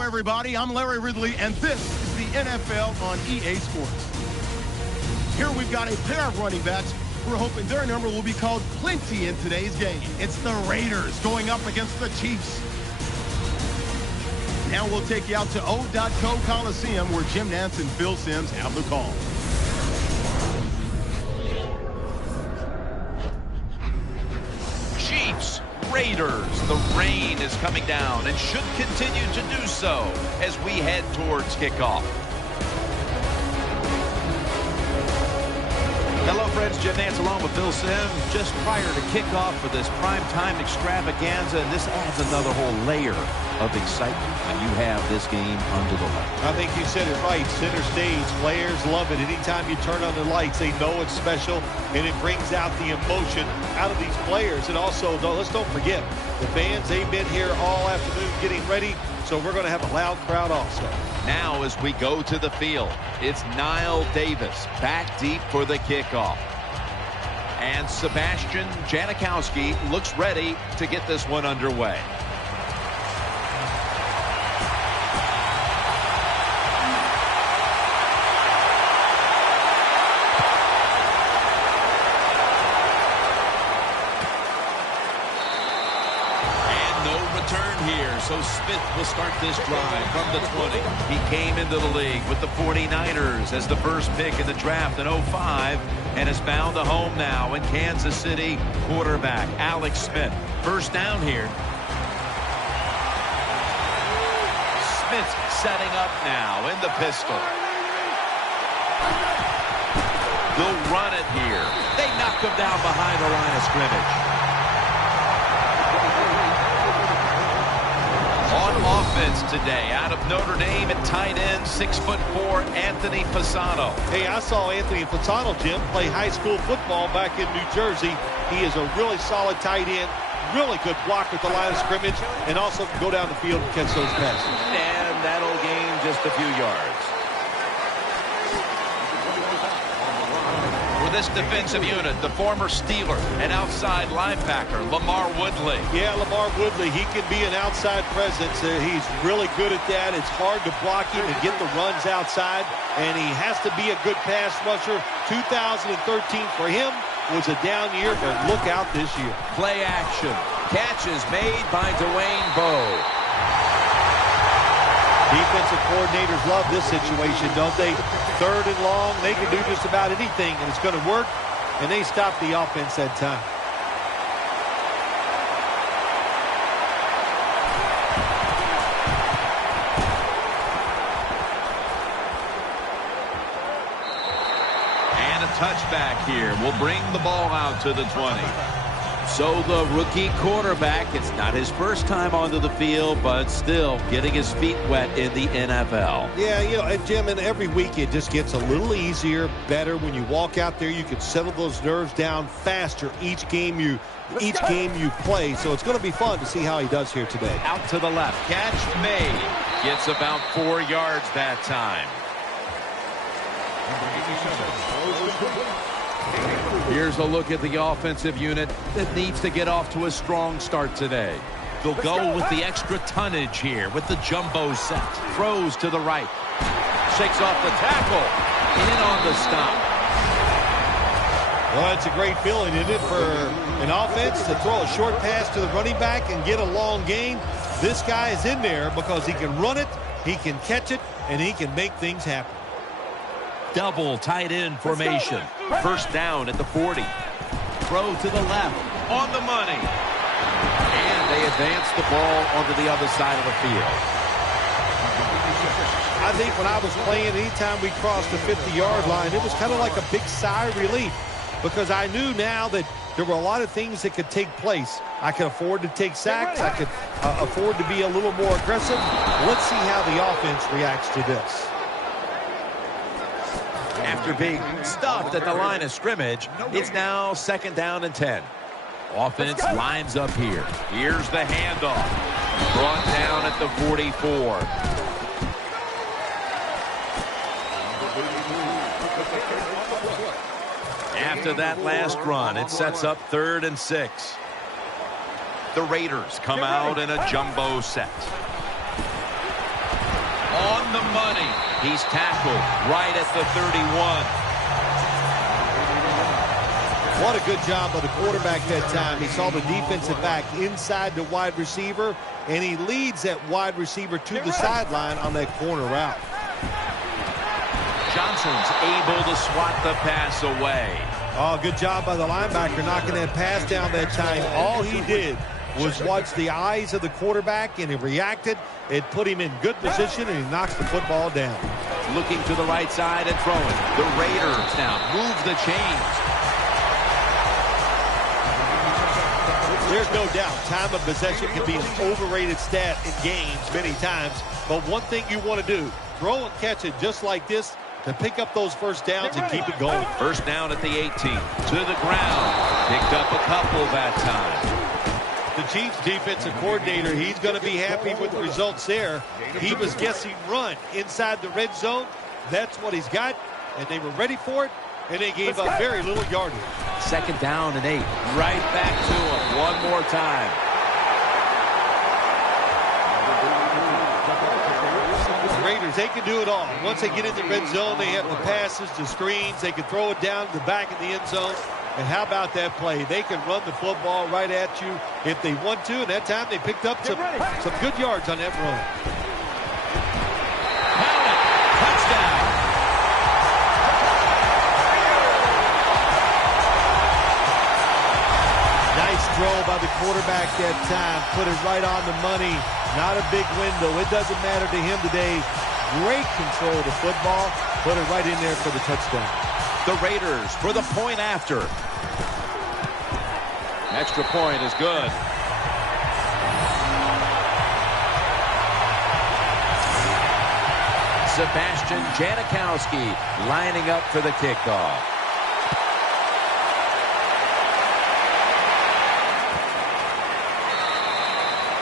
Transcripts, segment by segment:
Hello, everybody. I'm Larry Ridley, and this is the NFL on EA Sports. Here we've got a pair of running backs. We're hoping their number will be called plenty in today's game. It's the Raiders going up against the Chiefs. Now we'll take you out to O.co Coliseum, where Jim Nantz and Phil Simms have the call. Chiefs, Raiders. The rain is coming down and should continue to do so as we head towards kickoff. Hello, friends. Jim Nantz along with Phil Simms just prior to kickoff for this primetime extravaganza, and this adds another whole layer of excitement when you have this game under the lights. I think you said it right. Center stage, players love it. Anytime you turn on the lights, they know it's special, and it brings out the emotion out of these players. And also, let's don't forget, the fans, they've been here all afternoon getting ready, so we're going to have a loud crowd also. Now as we go to the field, it's Niall Davis back deep for the kickoff. And Sebastian Janikowski looks ready to get this one underway. So Smith will start this drive from the 20. He came into the league with the 49ers as the first pick in the draft in 2005 and has found a home now in Kansas City. Quarterback Alex Smith. First down here. Smith setting up now in the pistol. They'll run it here. They knock him down behind the line of scrimmage. On offense today, out of Notre Dame at tight end, 6'4", Anthony Fasano. Hey, I saw Anthony Fasano, Jim, play high school football back in New Jersey. He is a really solid tight end, really good block with the line of scrimmage, and also can go down the field and catch those passes. And that'll gain just a few yards. This defensive unit, the former Steeler and outside linebacker, Lamar Woodley. Yeah, Lamar Woodley, he can be an outside presence. He's really good at that. It's hard to block him and get the runs outside, and he has to be a good pass rusher. 2013 for him was a down year, but look out this year. Play action. Catch is made by Dwayne Bowe. Defensive coordinators love this situation, don't they? Third and long, they can do just about anything, and it's going to work, and they stop the offense that time. And a touchback here will bring the ball out to the 20. So the rookie quarterback, it's not his first time onto the field, but still getting his feet wet in the NFL. Yeah, you know, Jim, and every week it just gets a little easier, better. When you walk out there, you can settle those nerves down faster each game you play. So it's going to be fun to see how he does here today. Out to the left. Catch made. Gets about 4 yards that time. Here's a look at the offensive unit that needs to get off to a strong start today. They'll go with the extra tonnage here with the jumbo set. Throws to the right. Shakes off the tackle. In on the stop. Well, it's a great feeling, isn't it, for an offense to throw a short pass to the running back and get a long gain. This guy is in there because he can run it, he can catch it, and he can make things happen. Double tight end formation. First down at the 40. Throw to the left. On the money. And they advance the ball onto the other side of the field. I think when I was playing, anytime we crossed the 50-yard line, it was kind of like a big sigh of relief because I knew now that there were a lot of things that could take place. I could afford to take sacks. I could afford to be a little more aggressive. Let's see how the offense reacts to this. After being stopped at the line of scrimmage, it's now 2nd down and 10. Offense lines up here. Here's the handoff. Brought down at the 44. After that last run, it sets up 3rd and 6. The Raiders come out in a jumbo set. on the money. He's tackled right at the 31. What a good job by the quarterback that time. He saw the defensive back inside the wide receiver, and he leads that wide receiver to the sideline on that corner route. Johnson's able to swat the pass away. Oh, good job by the linebacker knocking that pass down that time. All he did was watch the eyes of the quarterback, and he reacted. It put him in good position, and he knocks the football down. Looking to the right side and throwing. The Raiders now move the chains. There's no doubt time of possession can be an overrated stat in games many times, but one thing you want to do, throw and catch it just like this to pick up those first downs and keep it going. First down at the 18. To the ground. Picked up a couple that time. The Chiefs defensive coordinator, he's going to be happy with the results there. He was guessing run inside the red zone. That's what he's got, and they were ready for it, and they gave up very little yardage. Second down and 8. Right back to him one more time. The Raiders, they can do it all. Once they get in the red zone, they have the passes, the screens. They can throw it down to the back of the end zone. And how about that play? They can run the football right at you if they want to. And that time they picked up some good yards on that run. Touchdown. Nice throw by the quarterback that time. Put it right on the money. Not a big window. It doesn't matter to him today. Great control of the football. Put it right in there for the touchdown. The Raiders for the point after. Extra point is good. Sebastian Janikowski lining up for the kickoff.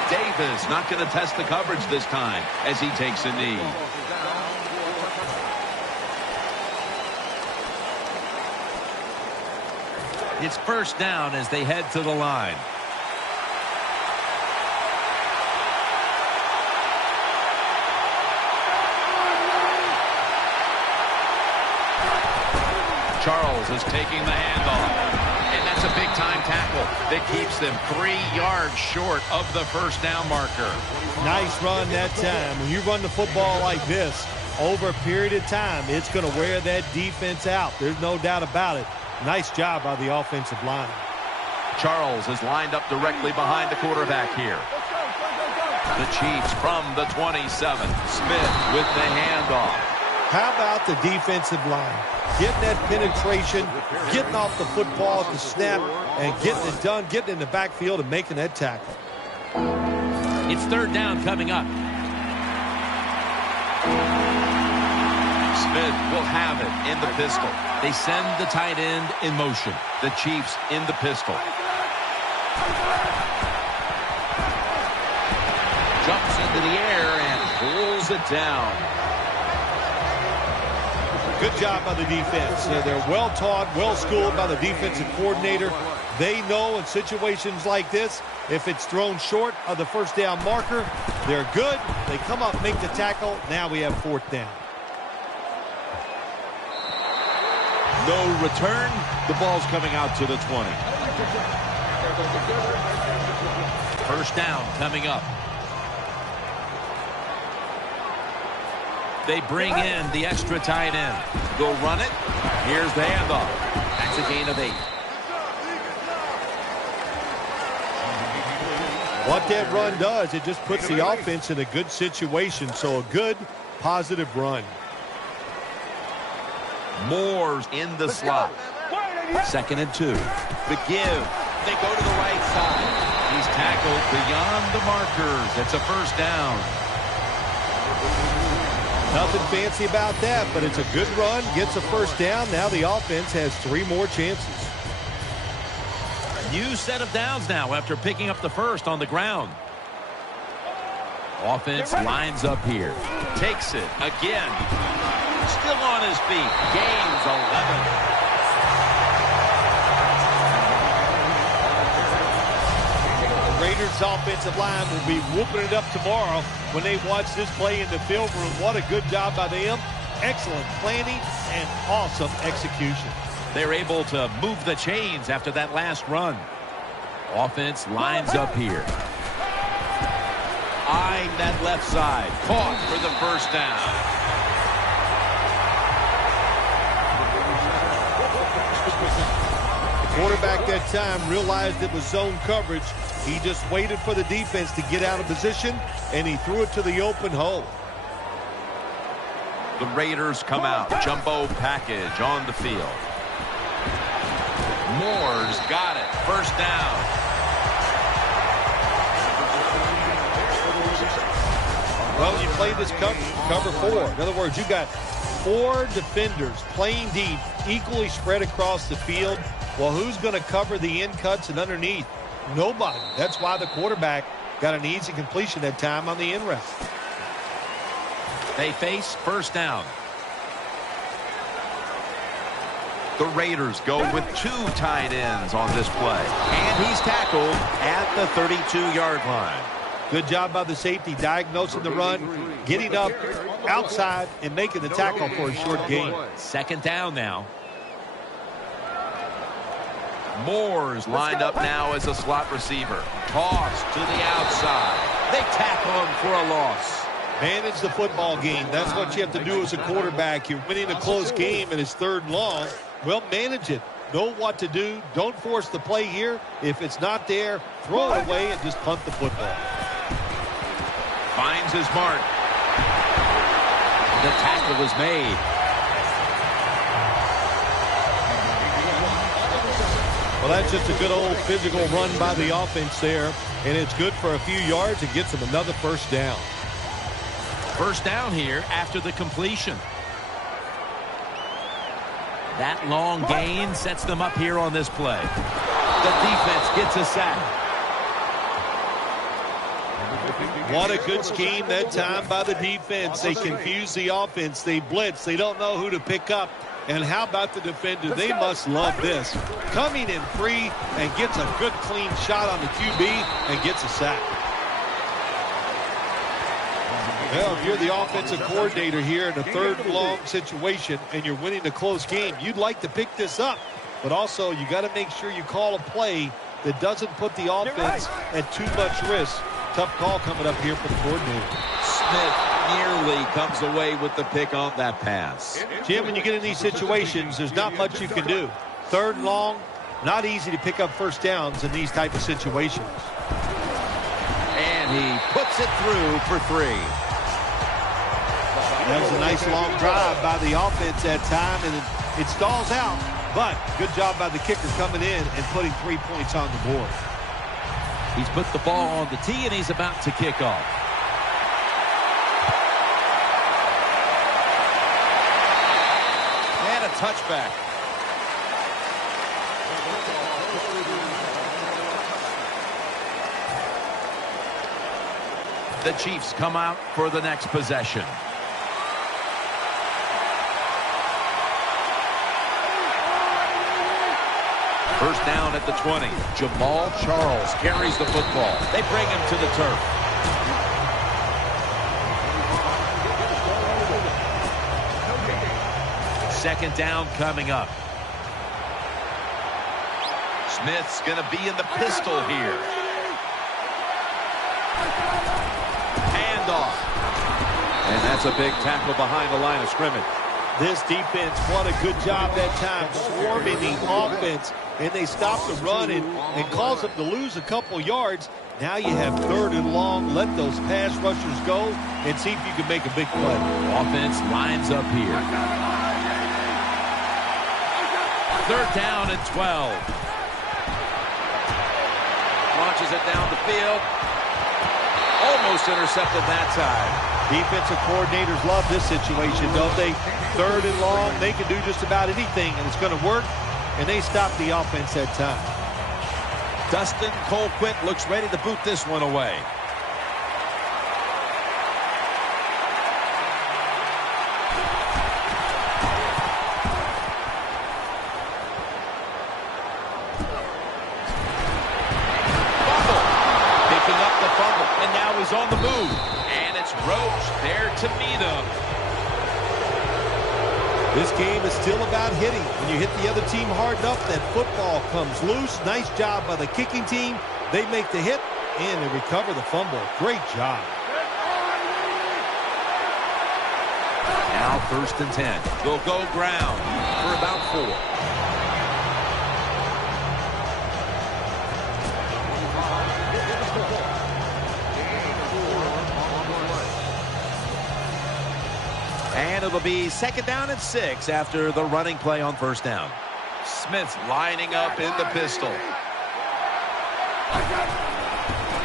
Davis not going to test the coverage this time as he takes a knee. It's first down as they head to the line. Charles is taking the handoff. And that's a big-time tackle that keeps them 3 yards short of the first down marker. Nice run that time. When you run the football like this over a period of time, it's going to wear that defense out. There's no doubt about it. Nice job by the offensive line. Charles is lined up directly behind the quarterback here. The Chiefs from the 27. Smith with the handoff. How about the defensive line? Getting that penetration, getting off the football at the snap, and getting it done, getting in the backfield and making that tackle. It's third down coming up. Smith will have it in the pistol. They send the tight end in motion. The Chiefs in the pistol. Jumps into the air and pulls it down. Good job by the defense. They're well-taught, well-schooled by the defensive coordinator. They know in situations like this, if it's thrown short of the first down marker, they're good. They come up, make the tackle. Now we have fourth down. No return. The ball's coming out to the 20. First down coming up. They bring in the extra tight end. They'll run it. Here's the handoff. That's a gain of 8. What that run does, it just puts the offense in a good situation. So a good, positive run. Moore's in the slot. Second and 2. The give. They go to the right side. He's tackled beyond the markers. It's a first down. Nothing fancy about that, but it's a good run. Gets a first down. Now the offense has 3 more chances. New set of downs now after picking up the first on the ground. Offense lines up here. Takes it again. Still on his feet. Gains 11. Raiders This offensive line will be whooping it up tomorrow when they watch this play in the film room. What a good job by them. Excellent planning and awesome execution. They're able to move the chains after that last run. Offense lines up here. Eyeing that left side. Caught for the first down. The quarterback that time realized it was zone coverage. He just waited for the defense to get out of position, and he threw it to the open hole. The Raiders come out. Jumbo package on the field. Moore's got it. First down. Well, you play this cover 4. In other words, you got 4 defenders playing deep, equally spread across the field. Well, who's going to cover the in cuts and underneath? Nobody. That's why the quarterback got an easy completion that time on the in route. They face first down. The Raiders go with 2 tight ends on this play. And he's tackled at the 32-yard line. Good job by the safety, diagnosing the run, getting up outside, and making the tackle for a short gain. Second down now. Moore's lined up now as a slot receiver. Toss to the outside. They tackle him for a loss. Manage the football game. That's what you have to do as a quarterback. You're winning a close game and it's 3rd and long. Well, manage it. Know what to do. Don't force the play here. If it's not there, throw it away and just punt the football. Finds his mark. The tackle is made. Well, that's just a good old physical run by the offense there, and it's good for a few yards and gets them another first down. First down here after the completion. That long gain sets them up here on this play. The defense gets a sack. What a good scheme that time by the defense. They confuse the offense. They blitz. They don't know who to pick up. And how about the defender? They must love this. Coming in free and gets a good clean shot on the QB and gets a sack. Well, if you're the offensive coordinator here in a 3rd and long situation and you're winning a close game, you'd like to pick this up. But also, you got to make sure you call a play that doesn't put the offense at too much risk. Tough call coming up here for the coordinator. Smith nearly comes away with the pick on that pass. Jim, when you get in these situations, there's not much you can do. 3rd and long, not easy to pick up first downs in these type of situations. And he puts it through for 3. That was a nice long drive by the offense that time, and it stalls out. But good job by the kicker coming in and putting 3 points on the board. He's put the ball on the tee, and he's about to kick off. And a touchback. The Chiefs come out for the next possession. First down at the 20. Jamal Charles carries the football. They bring him to the turf. Second down coming up. Smith's going to be in the pistol here. Handoff. And that's a big tackle behind the line of scrimmage. This defense, what a good job that time, swarming the offense, and they stop the run and cause them to lose a couple yards. Now you have 3rd and long. Let those pass rushers go and see if you can make a big play. Offense lines up here. 3rd down and 12. Launches it down the field. Almost intercepted that time. Defensive coordinators love this situation, don't they? 3rd and long, they can do just about anything, and it's going to work, and they stop the offense that time. Dustin Colquitt looks ready to boot this one away. Fumble. Picking And now he's on the move. And it's Roach there to meet him. This game is still about hitting. When you hit the other team hard enough, that football comes loose. Nice job by the kicking team. They make the hit, and they recover the fumble. Great job. Now 1st and 10. They'll go ground for about 4. And it'll be 2nd down and 6 after the running play on 1st down. Smith's lining up in the pistol.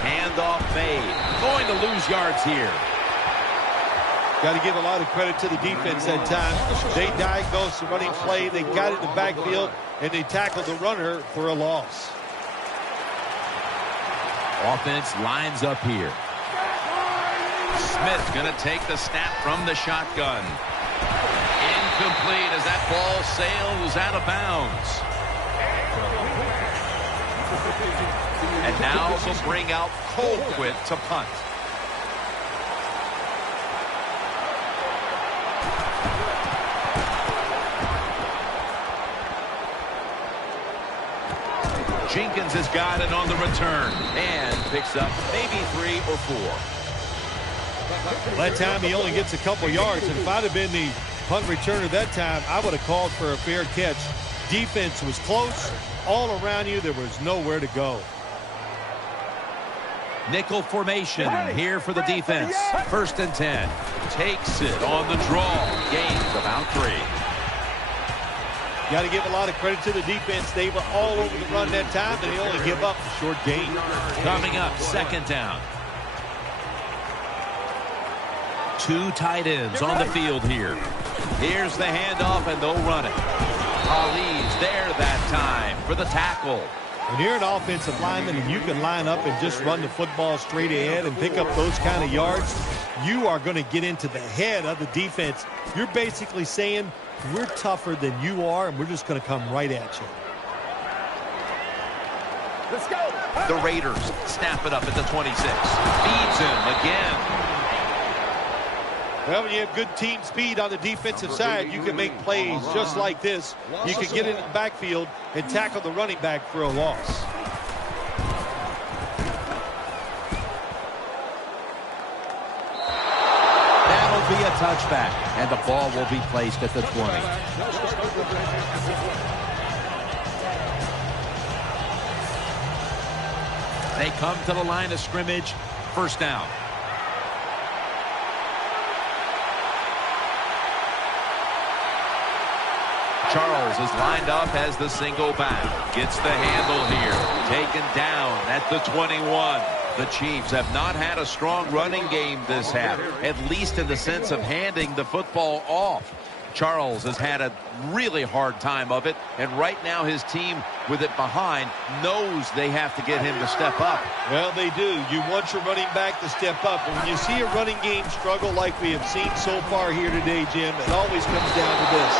Handoff made. Going to lose yards here. Got to give a lot of credit to the defense that time. They diagnosed the running play. They got it in the backfield, and they tackled the runner for a loss. Offense lines up here. Smith going to take the snap from the shotgun. Incomplete as that ball sails out of bounds. And now they'll bring out Colquitt to punt. Jenkins has got it on the return and picks up maybe 3 or 4. That time he only gets a couple yards, and if I'd have been the punt returner that time, I would have called for a fair catch. Defense was close. All around you, there was nowhere to go. Nickel formation here for the defense. 1st and 10. Takes it on the draw. Gains about 3. Got to give a lot of credit to the defense. They were all over the run that time, and they only give up a short gain. Coming up, 2nd down. 2 tight ends on the field here. Here's the handoff, and they'll run it. Ali's there that time for the tackle. When you're an offensive lineman and you can line up and just run the football straight ahead and pick up those kind of yards, you are going to get into the head of the defense. You're basically saying, we're tougher than you are, and we're just going to come right at you. Let's go. The Raiders snap it up at the 26. Feeds him again. Well, when you have good team speed on the defensive side, you can make plays just like this. You can get in the backfield and tackle the running back for a loss. That'll be a touchback, and the ball will be placed at the 20. They come to the line of scrimmage. 1st down. Charles is lined up as the single back. Gets the handle here. Taken down at the 21. The Chiefs have not had a strong running game this half, at least in the sense of handing the football off. Charles has had a really hard time of it, and right now his team, with it behind, knows they have to get him to step up. Well, they do. You want your running back to step up, and when you see a running game struggle like we have seen so far here today, Jim, it always comes down to this.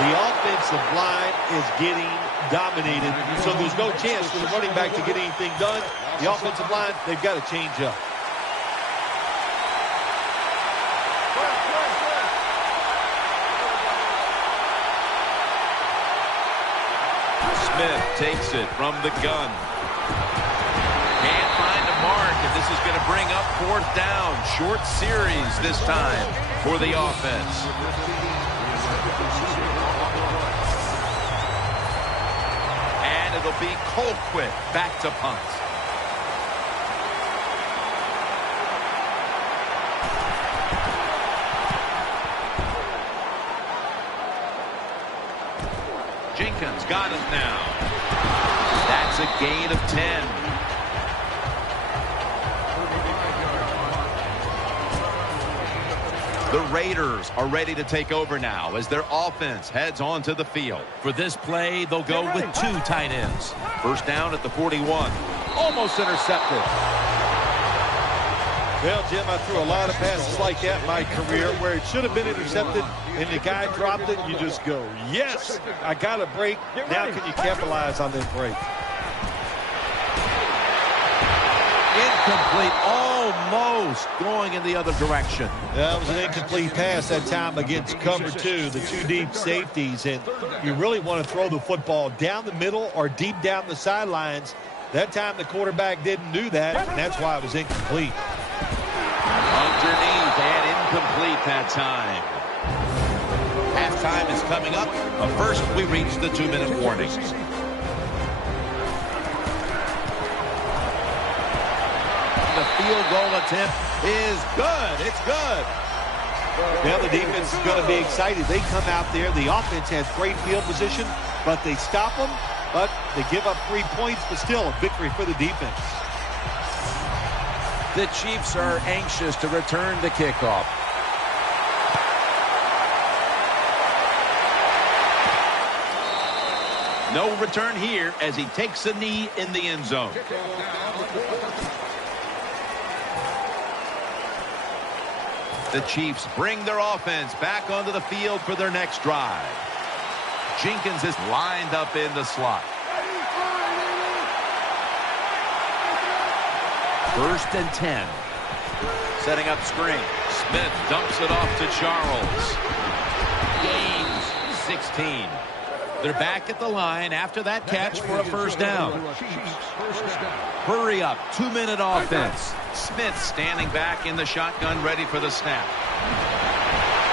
The offensive line is getting dominated, so there's no chance for the running back to get anything done. The offensive line, they've got to change up. Smith takes it from the gun. Can't find a mark, and this is going to bring up 4th down. Short series this time for the offense. And it'll be Colquitt back to punt. Jenkins got it now. That's a gain of 10. The Raiders are ready to take over now as their offense heads onto the field. For this play, they'll go with 2 tight ends. 1st down at the 41. Almost intercepted. Well, Jim, I threw a lot of passes like that in my career where it should have been intercepted and the guy dropped it, and you just go, yes, I got a break. Now can you capitalize on that break? Incomplete, almost going in the other direction. That was an incomplete pass that time against cover two, the two deep safeties. And you really want to throw the football down the middle or deep down the sidelines. That time the quarterback didn't do that, and that's why it was incomplete. Underneath and incomplete that time. Halftime is coming up, but first we reach the 2-minute warning. The field goal attempt is good. It's good. Now the defense is going to be excited. They come out there. The offense has great field position, but they stop them. But they give up 3 points, but still a victory for the defense. The Chiefs are anxious to return the kickoff. No return here as he takes a knee in the end zone. The Chiefs bring their offense back onto the field for their next drive. Jenkins is lined up in the slot. 1st and 10. Setting up screen. Smith dumps it off to Charles. Gains 16. They're back at the line after that catch for a first down. Hurry up, 2-minute offense. Smith standing back in the shotgun, ready for the snap.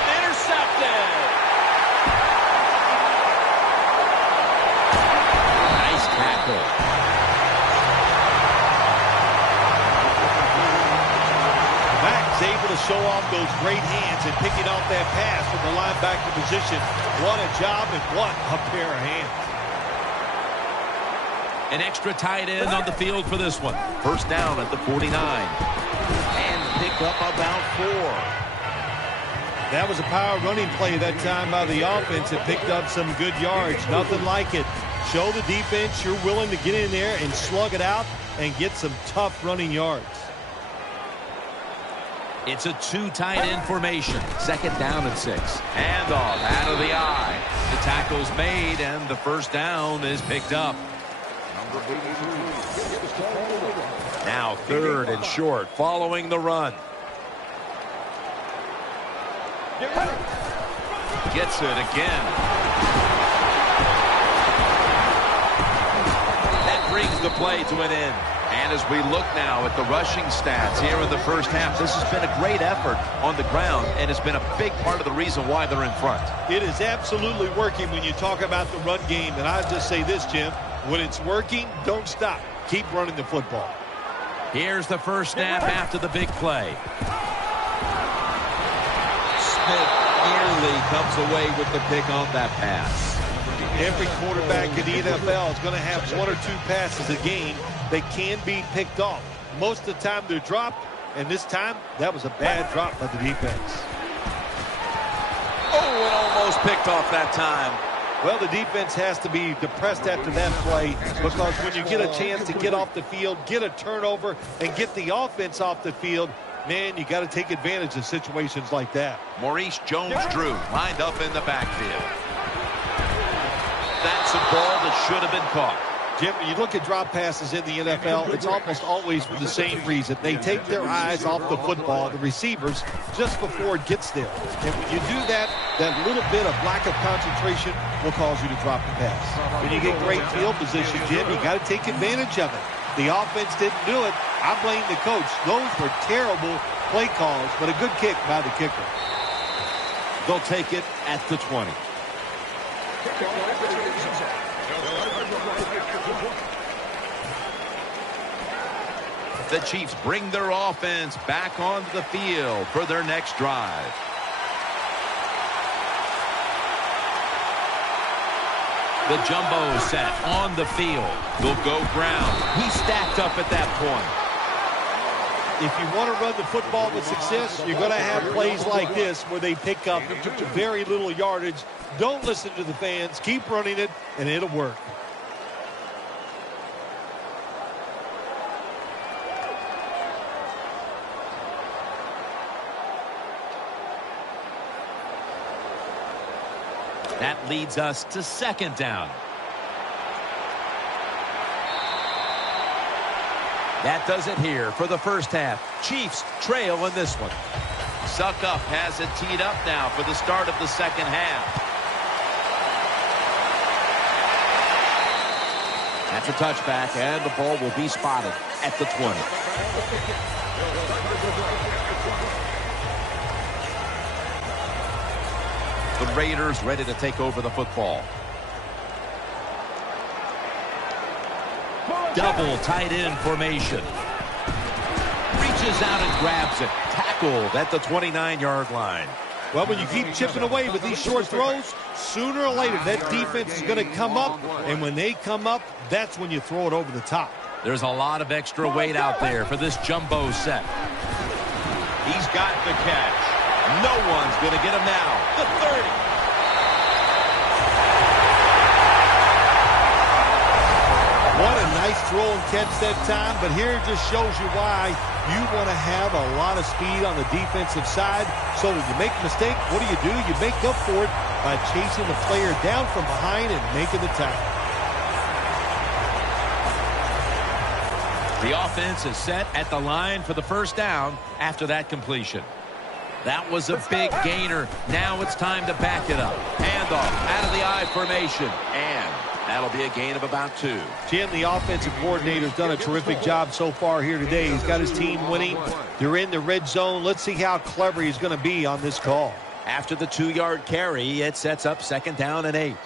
Intercepted! Nice tackle. Mack's able to show off those great hands and picking off that pass from the linebacker position. What a job and what a pair of hands. An extra tight end on the field for this one. First down at the 49. And pick up about 4. That was a power running play that time by the offense. It picked up some good yards. Nothing like it. Show the defense you're willing to get in there and slug it out and get some tough running yards. It's a 2 tight end formation. 2nd down and 6. Handoff out of the eye. The tackle's made and the first down is picked up. Now 3rd and short following the run. Gets it again. That brings the play to an end. And as we look now at the rushing stats here in the first half, this has been a great effort on the ground, and it's been a big part of the reason why they're in front. It is absolutely working when you talk about the run game. And I just say this, Jim, when it's working, don't stop. Keep running the football. Here's the first snap after the big play. Smith nearly comes away with the pick on that pass. Every quarterback in the NFL is going to have 1 or 2 passes a game that can be picked off. Most of the time they're dropped, and this time that was a bad drop by the defense. Oh, it almost picked off that time. Well, the defense has to be depressed after that play, because when you get a chance to get off the field, get a turnover, and get the offense off the field, man, you got to take advantage of situations like that. Maurice Jones-Drew lined up in the backfield. That's a ball that should have been caught. Jim, when you look at drop passes in the NFL, it's almost always for the same reason. They take their eyes off the football, the receivers, just before it gets there. And when you do that, that little bit of lack of concentration will cause you to drop the pass. When you get great field position, Jim, you got to take advantage of it. The offense didn't do it. I blame the coach. Those were terrible play calls, but a good kick by the kicker. They'll take it at the 20. The Chiefs bring their offense back onto the field for their next drive. The jumbo set on the field. They'll go ground. He stacked up at that point. If you want to run the football with success, you're going to have plays like this where they pick up very little yardage. Don't listen to the fans. Keep running it, and it'll work. That leads us to 2nd down. That does it here for the first half. Chiefs trail in this one. Suckup has it teed up now for the start of the second half. That's a touchback, and the ball will be spotted at the 20. The Raiders ready to take over the football. Double tight end formation. Reaches out and grabs it. Tackled at the 29-yard line. Well, when you keep chipping away with these short throws, sooner or later that defense is going to come up, and when they come up, that's when you throw it over the top. There's a lot of extra weight out there for this jumbo set. He's got the catch. No one's going to get him now. The 30. What a nice throw and catch that time, but here it just shows you why you want to have a lot of speed on the defensive side. So when you make a mistake, what do? You make up for it by chasing the player down from behind and making the tackle. The offense is set at the line for the first down after that completion. That was a big gainer. Now it's time to back it up. Handoff out of the I formation. And that'll be a gain of about 2. Jim, the offensive coordinator's done a terrific job so far here today. He's got his team winning. They're in the red zone. Let's see how clever he's going to be on this call. After the 2-yard carry, it sets up 2nd down and 8.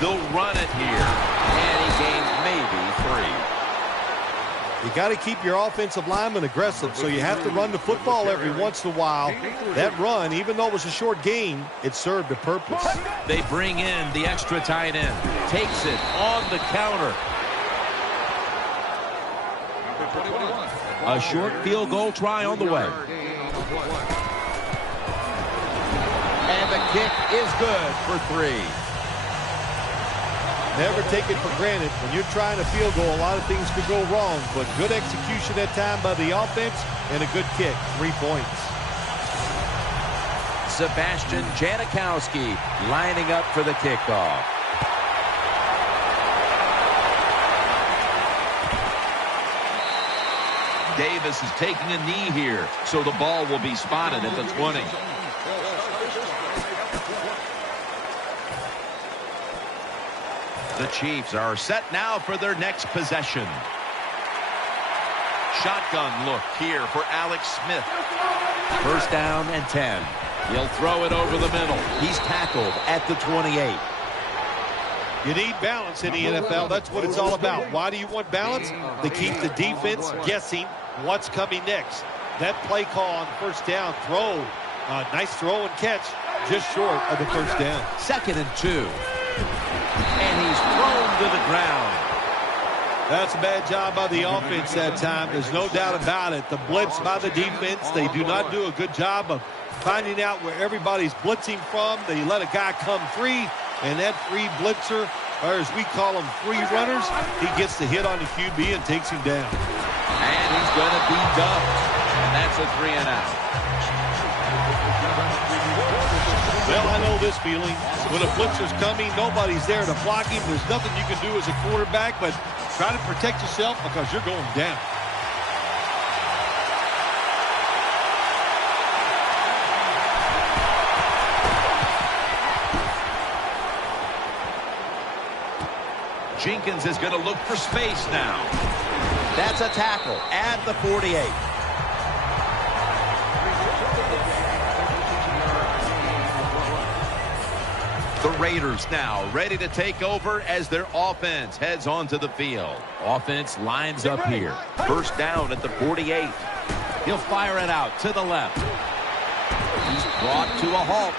They'll run it here. And he gains maybe 3. You got to keep your offensive lineman aggressive, so you have to run the football every once in a while. That run, even though it was a short gain, it served a purpose. They bring in the extra tight end. Takes it on the counter. A short field goal try on the way. And the kick is good for 3. Never take it for granted. When you're trying a field goal, a lot of things could go wrong, but good execution that time by the offense and a good kick. 3 points. Sebastian Janikowski lining up for the kickoff. Davis is taking a knee here, so the ball will be spotted at the 20. The Chiefs are set now for their next possession. Shotgun look here for Alex Smith. First down and 10. He'll throw it over the middle. He's tackled at the 28. You need balance in the NFL. That's what it's all about. Why do you want balance? To keep the defense guessing what's coming next. That play call on first down, throw. Nice throw and catch, just short of the first down. 2nd and 2. And he's thrown to the ground. That's a bad job by the offense that time. There's no doubt about it. The blitz by the defense, they do not do a good job of finding out where everybody's blitzing from. They let a guy come free, and that free blitzer, or as we call them, free runners, he gets the hit on the QB and takes him down. And he's going to be dumped. And that's a 3 and out. Well, I know this feeling. When a blitzer's coming, nobody's there to block him. There's nothing you can do as a quarterback, but try to protect yourself because you're going down. Jenkins is going to look for space now. That's a tackle at the 48. The Raiders now ready to take over as their offense heads onto the field. Offense lines up here. First down at the 48. He'll fire it out to the left. He's brought to a halt.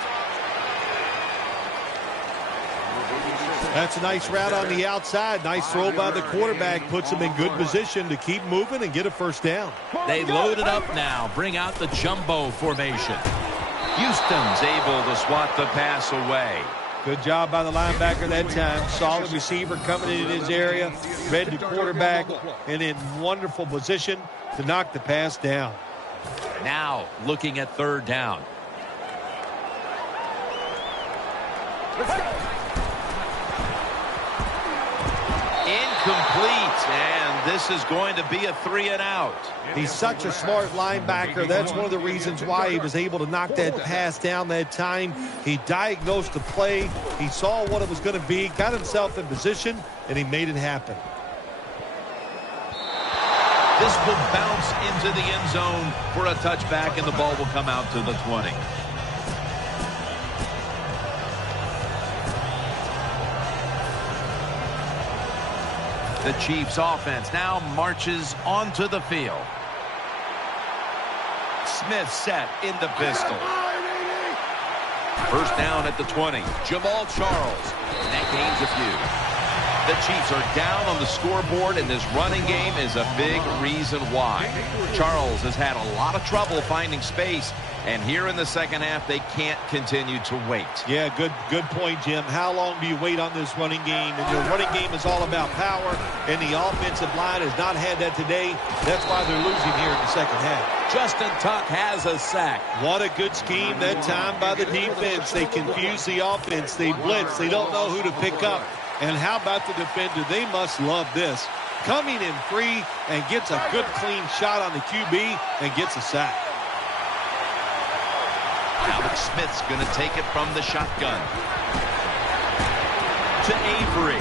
That's a nice route on the outside. Nice throw by the quarterback. Puts him in good position to keep moving and get a first down. They load it up now. Bring out the jumbo formation. Houston's able to swat the pass away. Good job by the linebacker that time. Solid receiver coming in his area. Read the quarterback and in wonderful position to knock the pass down. Now looking at third down. Incomplete, and this is going to be a 3-and-out. He's such a smart linebacker. That's one of the reasons why he was able to knock that pass down that time. He diagnosed the play. He saw what it was going to be, got himself in position, and he made it happen. This will bounce into the end zone for a touchback, and the ball will come out to the 20. The Chiefs offense now marches onto the field. Smith set in the pistol. First down at the 20. Jamal Charles. And that gains a few. The Chiefs are down on the scoreboard, and this running game is a big reason why. Charles has had a lot of trouble finding space, and here in the second half, they can't continue to wait. Yeah, good point, Jim. How long do you wait on this running game? And your running game is all about power, and the offensive line has not had that today. That's why they're losing here in the second half. Justin Tuck has a sack. What a good scheme that time by the defense. They confuse the offense. They blitz. They don't know who to pick up. And how about the defender? They must love this. Coming in free and gets a good clean shot on the QB and gets a sack. Alex Smith's going to take it from the shotgun. To Avery.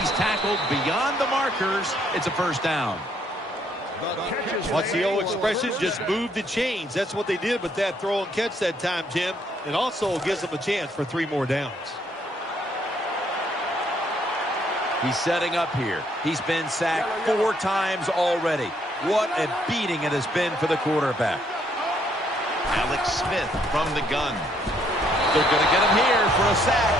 He's tackled beyond the markers. It's a first down. What's the old expression? Just move the chains. That's what they did with that throw and catch that time, Jim. It also gives them a chance for 3 more downs. He's setting up here. He's been sacked 4 times already. What a beating it has been for the quarterback. Alex Smith from the gun. They're going to get him here for a sack.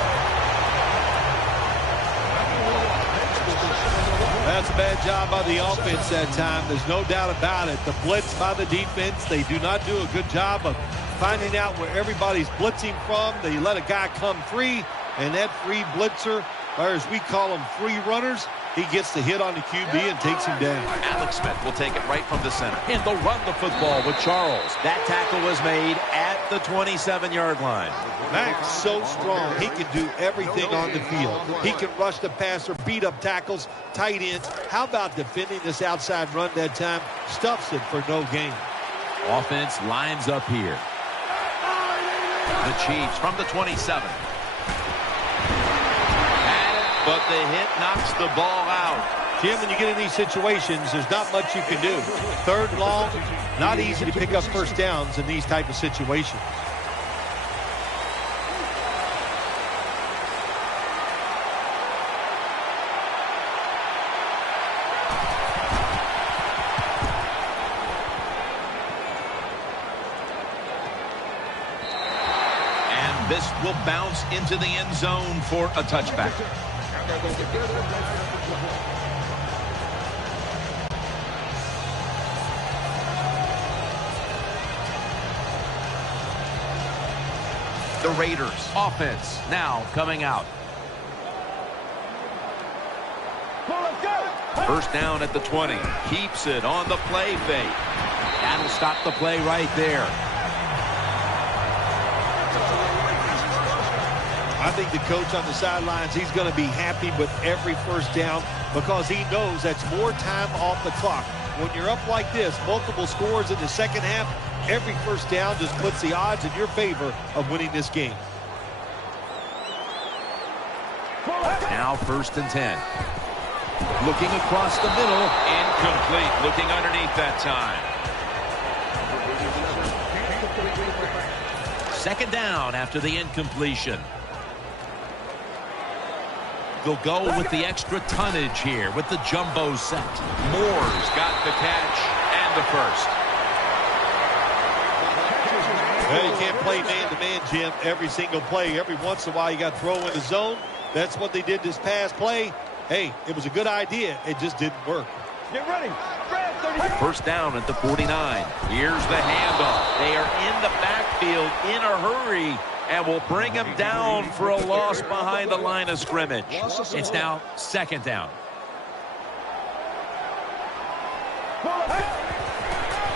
That's a bad job by the offense that time. There's no doubt about it. The blitz by the defense, they do not do a good job of finding out where everybody's blitzing from. They let a guy come free, and that free blitzer, or as we call them, free runners, he gets the hit on the QB and takes him down. Alex Smith will take it right from the center. And they'll run the football with Charles. That tackle was made at the 27-yard line. Mack's so strong, he can do everything on the field. He can rush the passer, beat up tackles, tight ends. How about defending this outside run that time? Stuffs it for no gain. Offense lines up here. The Chiefs from the 27. But the hit knocks the ball out. Jim, when you get in these situations, there's not much you can do. 3rd and long, not easy to pick up first downs in these type of situations. And this will bounce into the end zone for a touchback. The Raiders offense now coming out. First down at the 20. Keeps it on the play fake. That'll stop the play right there. I think the coach on the sidelines, he's going to be happy with every first down because he knows that's more time off the clock. When you're up like this, multiple scores in the second half, every first down just puts the odds in your favor of winning this game. Now 1st and 10. Looking across the middle. Incomplete. Looking underneath that time. 2nd down after the incompletion. They'll go with the extra tonnage here with the jumbo set. Moore's got the catch and the first. Well, you can't play man-to-man, Jim, every single play. Every once in a while, you got to throw in the zone. That's what they did this past play. Hey, it was a good idea. It just didn't work. Get ready. First down at the 49. Here's the handoff. They are in the backfield in a hurry and will bring him down for a loss behind the line of scrimmage. It's now 2nd down.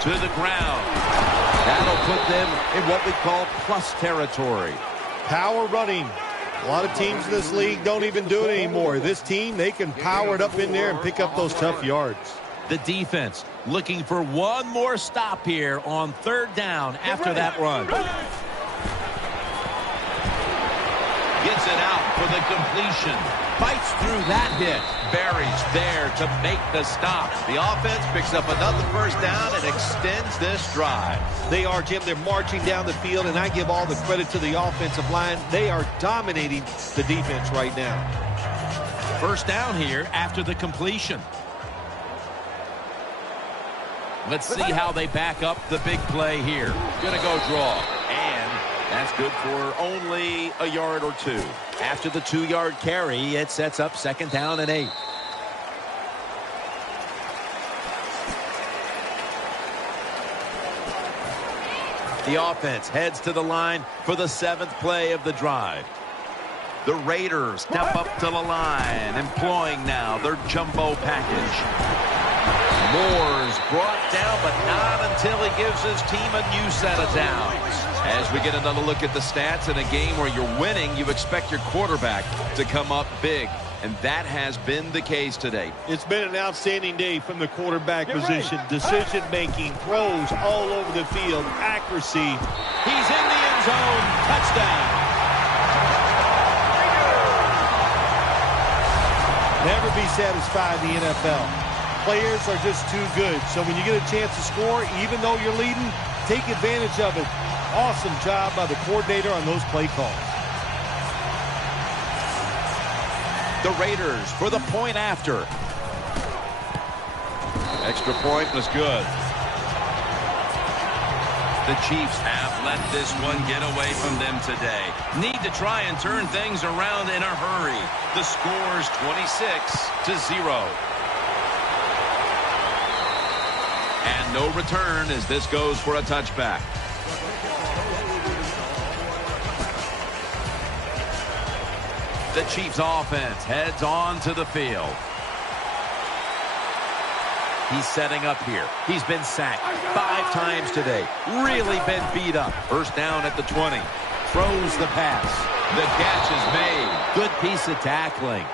To the ground. That'll put them in what we call plus territory. Power running. A lot of teams in this league don't even do it anymore. This team, they can power it up in there and pick up those tough yards. The defense looking for one more stop here on 3rd down after that run. Gets it out for the completion. Fights through that hit. Barry's there to make the stop. The offense picks up another 1st down and extends this drive. They are, Jim. They're marching down the field, and I give all the credit to the offensive line. They are dominating the defense right now. 1st down here after the completion. Let's see how they back up the big play here. Gonna go draw. And that's good for only a yard or 2. After the 2-yard carry, it sets up 2nd down and 8. The offense heads to the line for the 7th play of the drive. The Raiders step up to the line, employing now their jumbo package. Moore's brought down, but not until he gives his team a new set of downs. As we get another look at the stats, in a game where you're winning, you expect your quarterback to come up big. And that has been the case today. It's been an outstanding day from the quarterback position. Decision-making, throws all over the field, accuracy. He's in the end zone. Touchdown. Never be satisfied in the NFL. Players are just too good. So when you get a chance to score, even though you're leading, take advantage of it. Awesome job by the coordinator on those play calls. The Raiders for the point after. Extra point was good. The Chiefs have let this one get away from them today. Need to try and turn things around in a hurry. The score's 26-0. And no return as this goes for a touchback. The Chiefs offense heads on to the field. He's setting up here. He's been sacked 5 times today. Really been beat up. 1st down at the 20. Throws the pass. The catch is made. Good piece of tackling.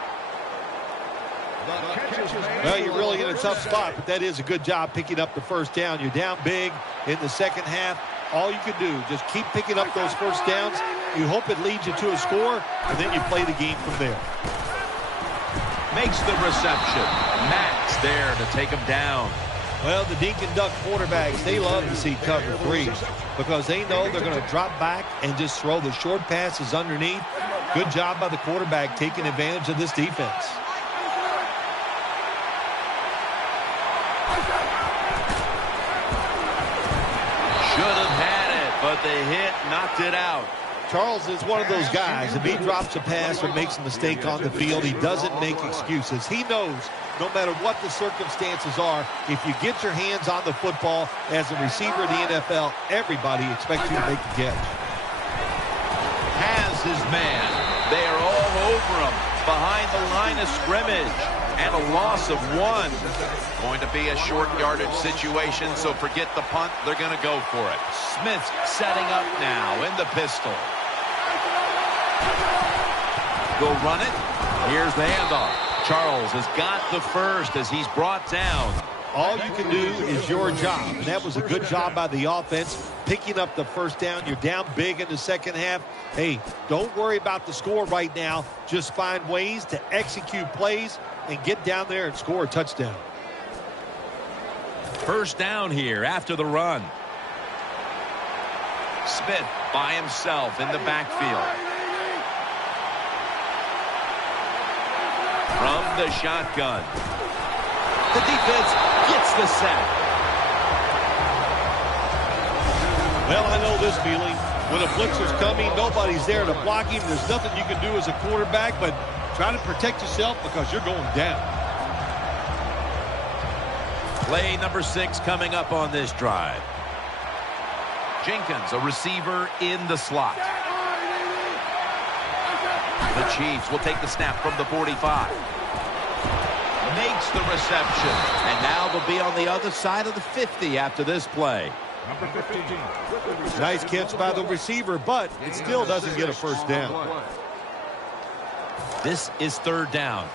Well, you're really in a tough spot, but that is a good job picking up the 1st down. You're down big in the 2nd half. All you can do, just keep picking up those 1st downs. You hope it leads you to a score, and then you play the game from there. Makes the reception. Max there to take him down. Well, the dink and duck quarterbacks, they love to see cover 3s because they know they're going to drop back and just throw the short passes underneath. Good job by the quarterback taking advantage of this defense. Should have had it, but the hit knocked it out. Charles is one of those guys. If he drops a pass or makes a mistake on the field, he doesn't make excuses. He knows no matter what the circumstances are, if you get your hands on the football as a receiver in the NFL, everybody expects you to make the catch. Has his man. They are all over him behind the line of scrimmage. And a loss of 1. Going to be a short yardage situation, so forget the punt. They're going to go for it. Smith's setting up now in the pistol. Go run it. Here's the handoff. Charles has got the 1st as he's brought down. All you can do is your job, and that was a good job by the offense, picking up the 1st down. You're down big in the 2nd half. Hey, don't worry about the score right now. Just find ways to execute plays and get down there and score a touchdown. 1st down here after the run. Smith by himself in the backfield. From the shotgun. The defense gets the sack. Well, I know this feeling. When a blitzer's coming, nobody's there to block him. There's nothing you can do as a quarterback, but try to protect yourself because you're going down. Play number 6 coming up on this drive. Jenkins, a receiver in the slot. The Chiefs will take the snap from the 45. Makes the reception. And now they'll be on the other side of the 50 after this play. Number 15. Nice catch by the receiver, but it still doesn't get a 1st down. This is third down.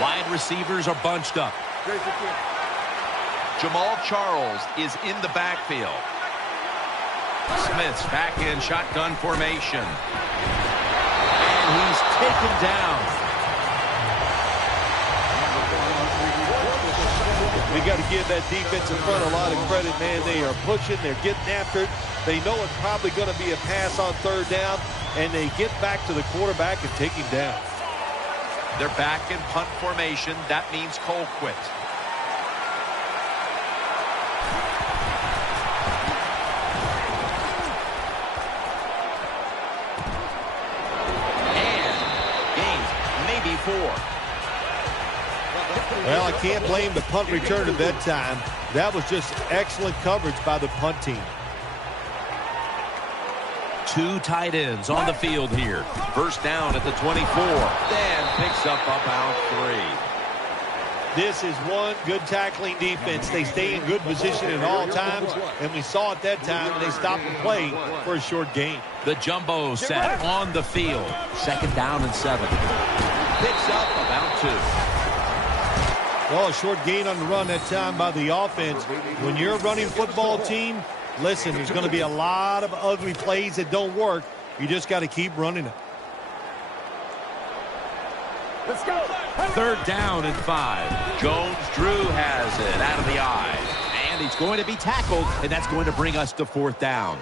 Wide receivers are bunched up. Jamal Charles is in the backfield. Smith's back in shotgun formation. And he's taken down. We got to give that defensive front a lot of credit, man. They are pushing. They're getting after it. They know it's probably going to be a pass on third down, and they get back to the quarterback and take him down. They're back in punt formation. That means Colquitt. Well, I can't blame the punt return at that time. That was just excellent coverage by the punt team. Two tight ends on the field here. First down at the 24. Then picks up about 3. This is one good tackling defense. They stay in good position at all times, and we saw it that time, and they stopped the play for a short gain. The jumbo set on the field. Second down and 7. Picks up about 2. Well, a short gain on the run that time by the offense. When you're a running football team, listen, there's going to be a lot of ugly plays that don't work. You just got to keep running it. Let's go. Third down and 5. Jones-Drew has it out of the eye. And he's going to be tackled, and that's going to bring us to fourth down.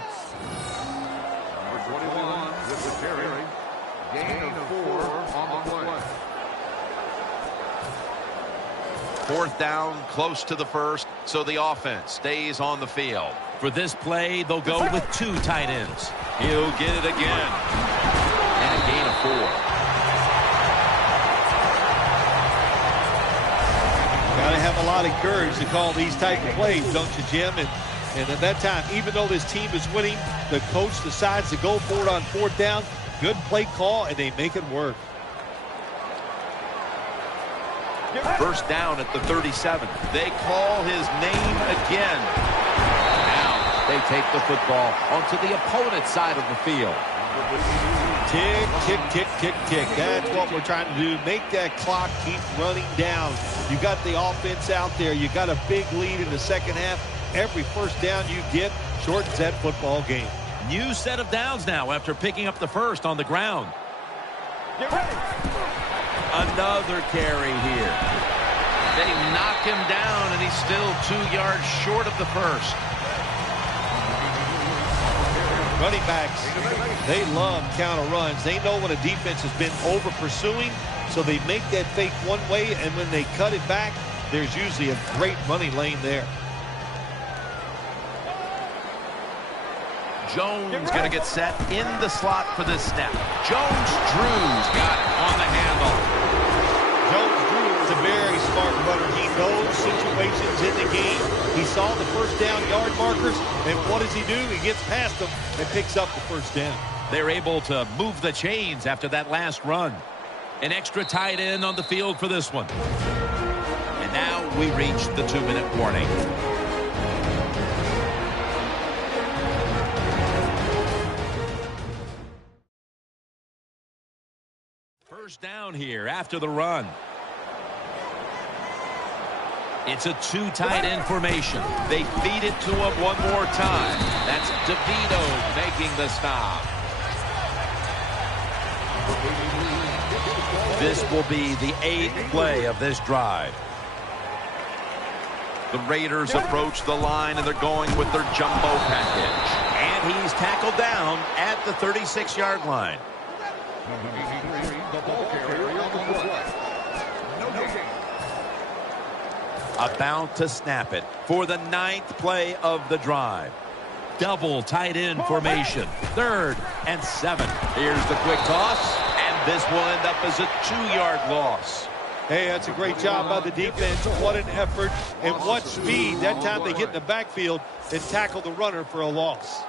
Number 21 with the carry. Gain of 4 on the play. Fourth down, close to the first, so the offense stays on the field. For this play, they'll go with 2 tight ends. He'll get it again. And a gain of 4. Got to have a lot of courage to call these type of plays, don't you, Jim? And at that time, even though this team is winning, the coach decides to go for it on fourth down. Good play call, and they make it work. First down at the 37. They call his name again. Now they take the football onto the opponent's side of the field. Tick, tick, tick, tick, tick. That's what we're trying to do. Make that clock keep running down. You got the offense out there. You got a big lead in the second half. Every first down you get shortens that football game. New set of downs now after picking up the first on the ground. Get ready. Another carry here. They knock him down, and he's still 2 yards short of the first. Running backs, they love counter runs. They know when a defense has been over pursuing, so they make that fake one way, and when they cut it back, there's usually a great running lane there. Jones going to get set in the slot for this snap. Jones-Drew's got it on the handle. Jones-Drew is a very smart runner. He knows situations in the game. He saw the first down yard markers, and what does he do? He gets past them and picks up the first down. They're able to move the chains after that last run. An extra tight end on the field for this one. And now we reach the 2-minute warning. First down here after the run. It's a 2 tight end formation. They feed it to him one more time. That's DeVito making the stop. This will be the 8th play of this drive. The Raiders approach the line, and they're going with their jumbo package. And he's tackled down at the 36-yard line. The ball carrier on the play. No gain. About to snap it for the 9th play of the drive. Double tight end formation. 3rd and 7. Here's the quick toss, and this will end up as a 2-yard loss. Hey, that's a great job by the defense. What an effort and what speed. That time they get in the backfield and tackle the runner for a loss.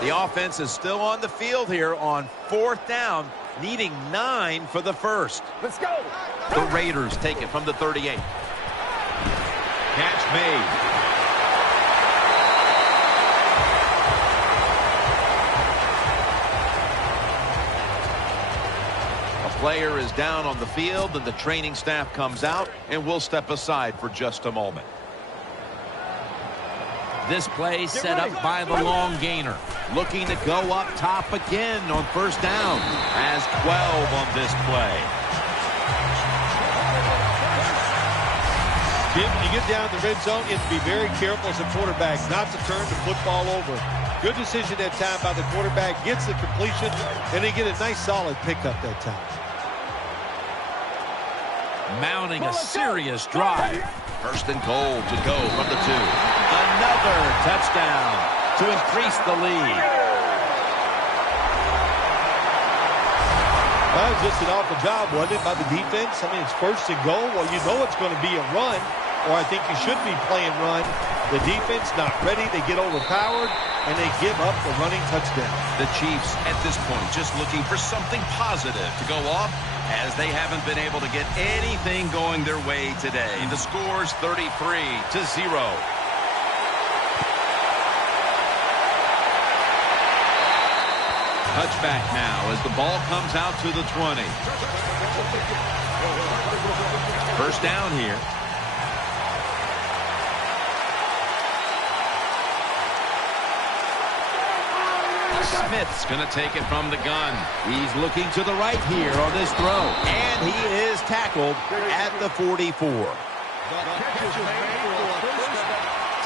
The offense is still on the field here on 4th down, needing 9 for the first. Let's go. The Raiders take it from the 38. Catch made. Player is down on the field, and the training staff comes out, and we'll step aside for just a moment. This play set up by the long gainer. Looking to go up top again on first down. Has 12 on this play. Jim, when you get down the red zone, you have to be very careful as a quarterback not to turn the football over. Good decision that time by the quarterback. Gets the completion, and they get a nice solid pickup that time. Mounting a serious drive. First and goal to go from the 2. Another touchdown to increase the lead. That was just an awful job, wasn't it, by the defense? I mean, it's first and goal. Well, you know it's going to be a run, or I think you should be playing run. The defense not ready. They get overpowered, and they give up the running touchdown. The Chiefs, at this point, just looking for something positive to go off, as they haven't been able to get anything going their way today. The score's 33-0. Touchback now as the ball comes out to the 20. First down here. Smith's going to take it from the gun. He's looking to the right here on this throw. And he is tackled at the 44.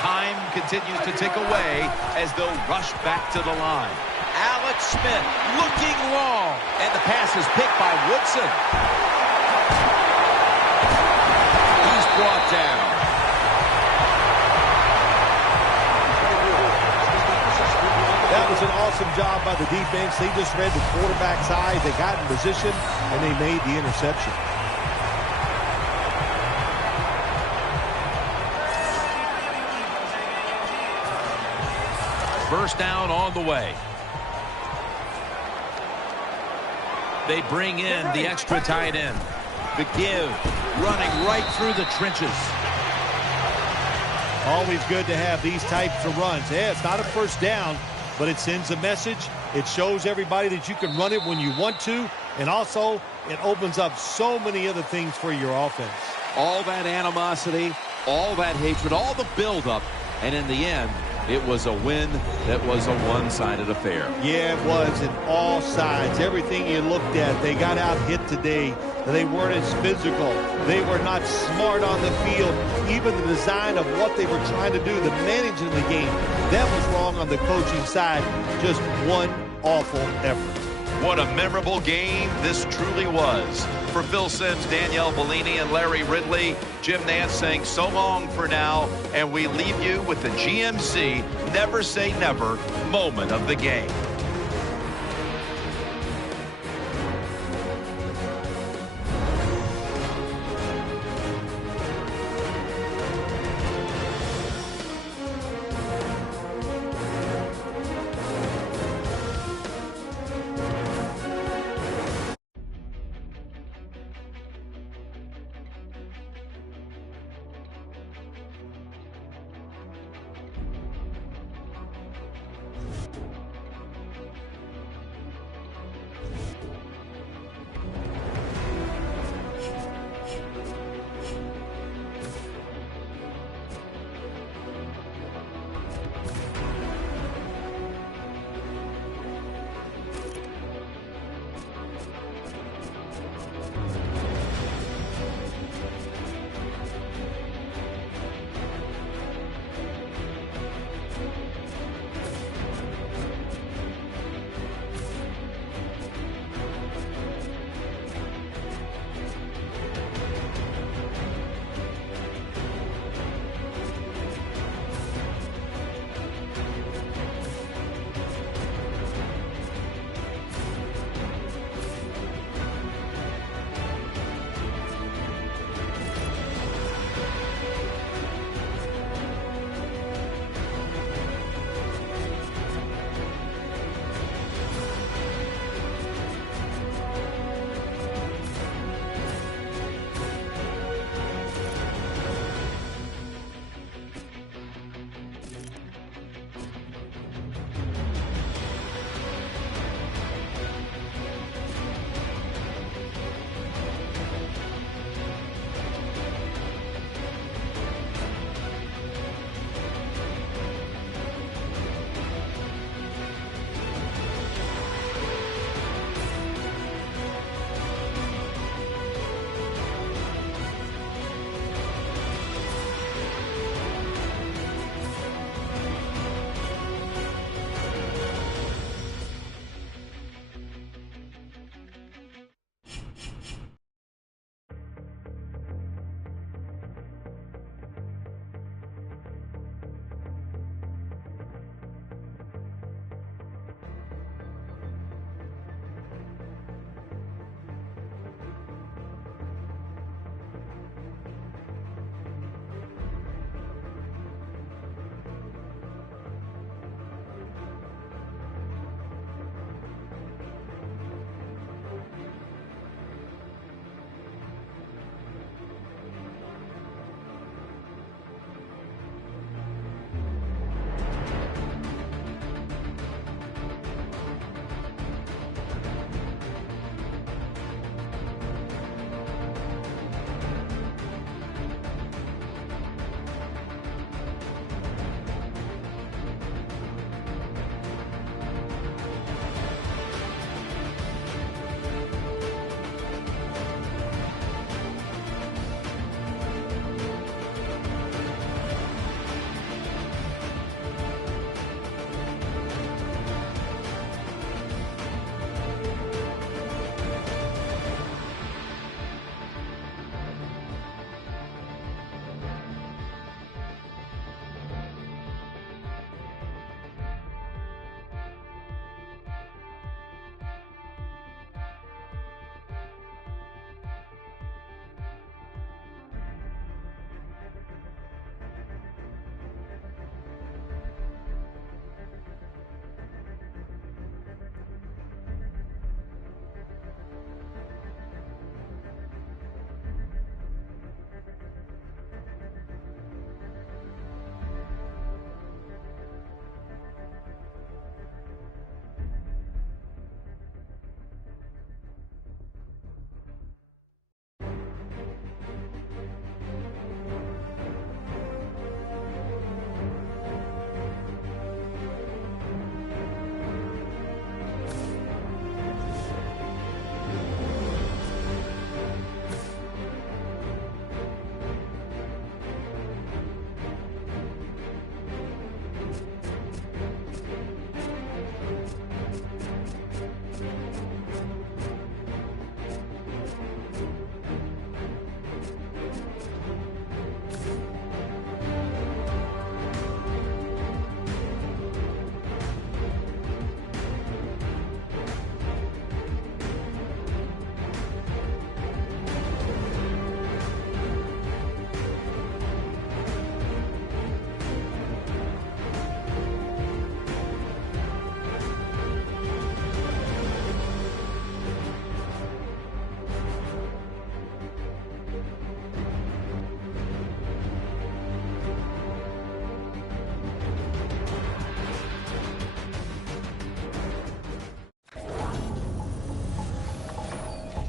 Time continues to tick away as they'll rush back to the line. Alex Smith looking long. And the pass is picked by Woodson. He's brought down. That was an awesome job by the defense. They just read the quarterback's eyes. They got in position, and they made the interception. First down on the way. They bring in the extra tight end. The give, running right through the trenches. Always good to have these types of runs. Yeah, it's not a first down, but it sends a message. It shows everybody that you can run it when you want to, and also it opens up so many other things for your offense. All that animosity, all that hatred, all the buildup, and in the end, it was a win that was a one-sided affair. Yeah, it was in all sides. Everything you looked at, they got out hit today. They weren't as physical. They were not smart on the field. Even the design of what they were trying to do, the managing the game, that was wrong on the coaching side. Just one awful effort. What a memorable game this truly was. For Phil Simms, Danielle Bellini, and Larry Ridley, Jim Nance saying so long for now, and we leave you with the GMC Never Say Never moment of the game.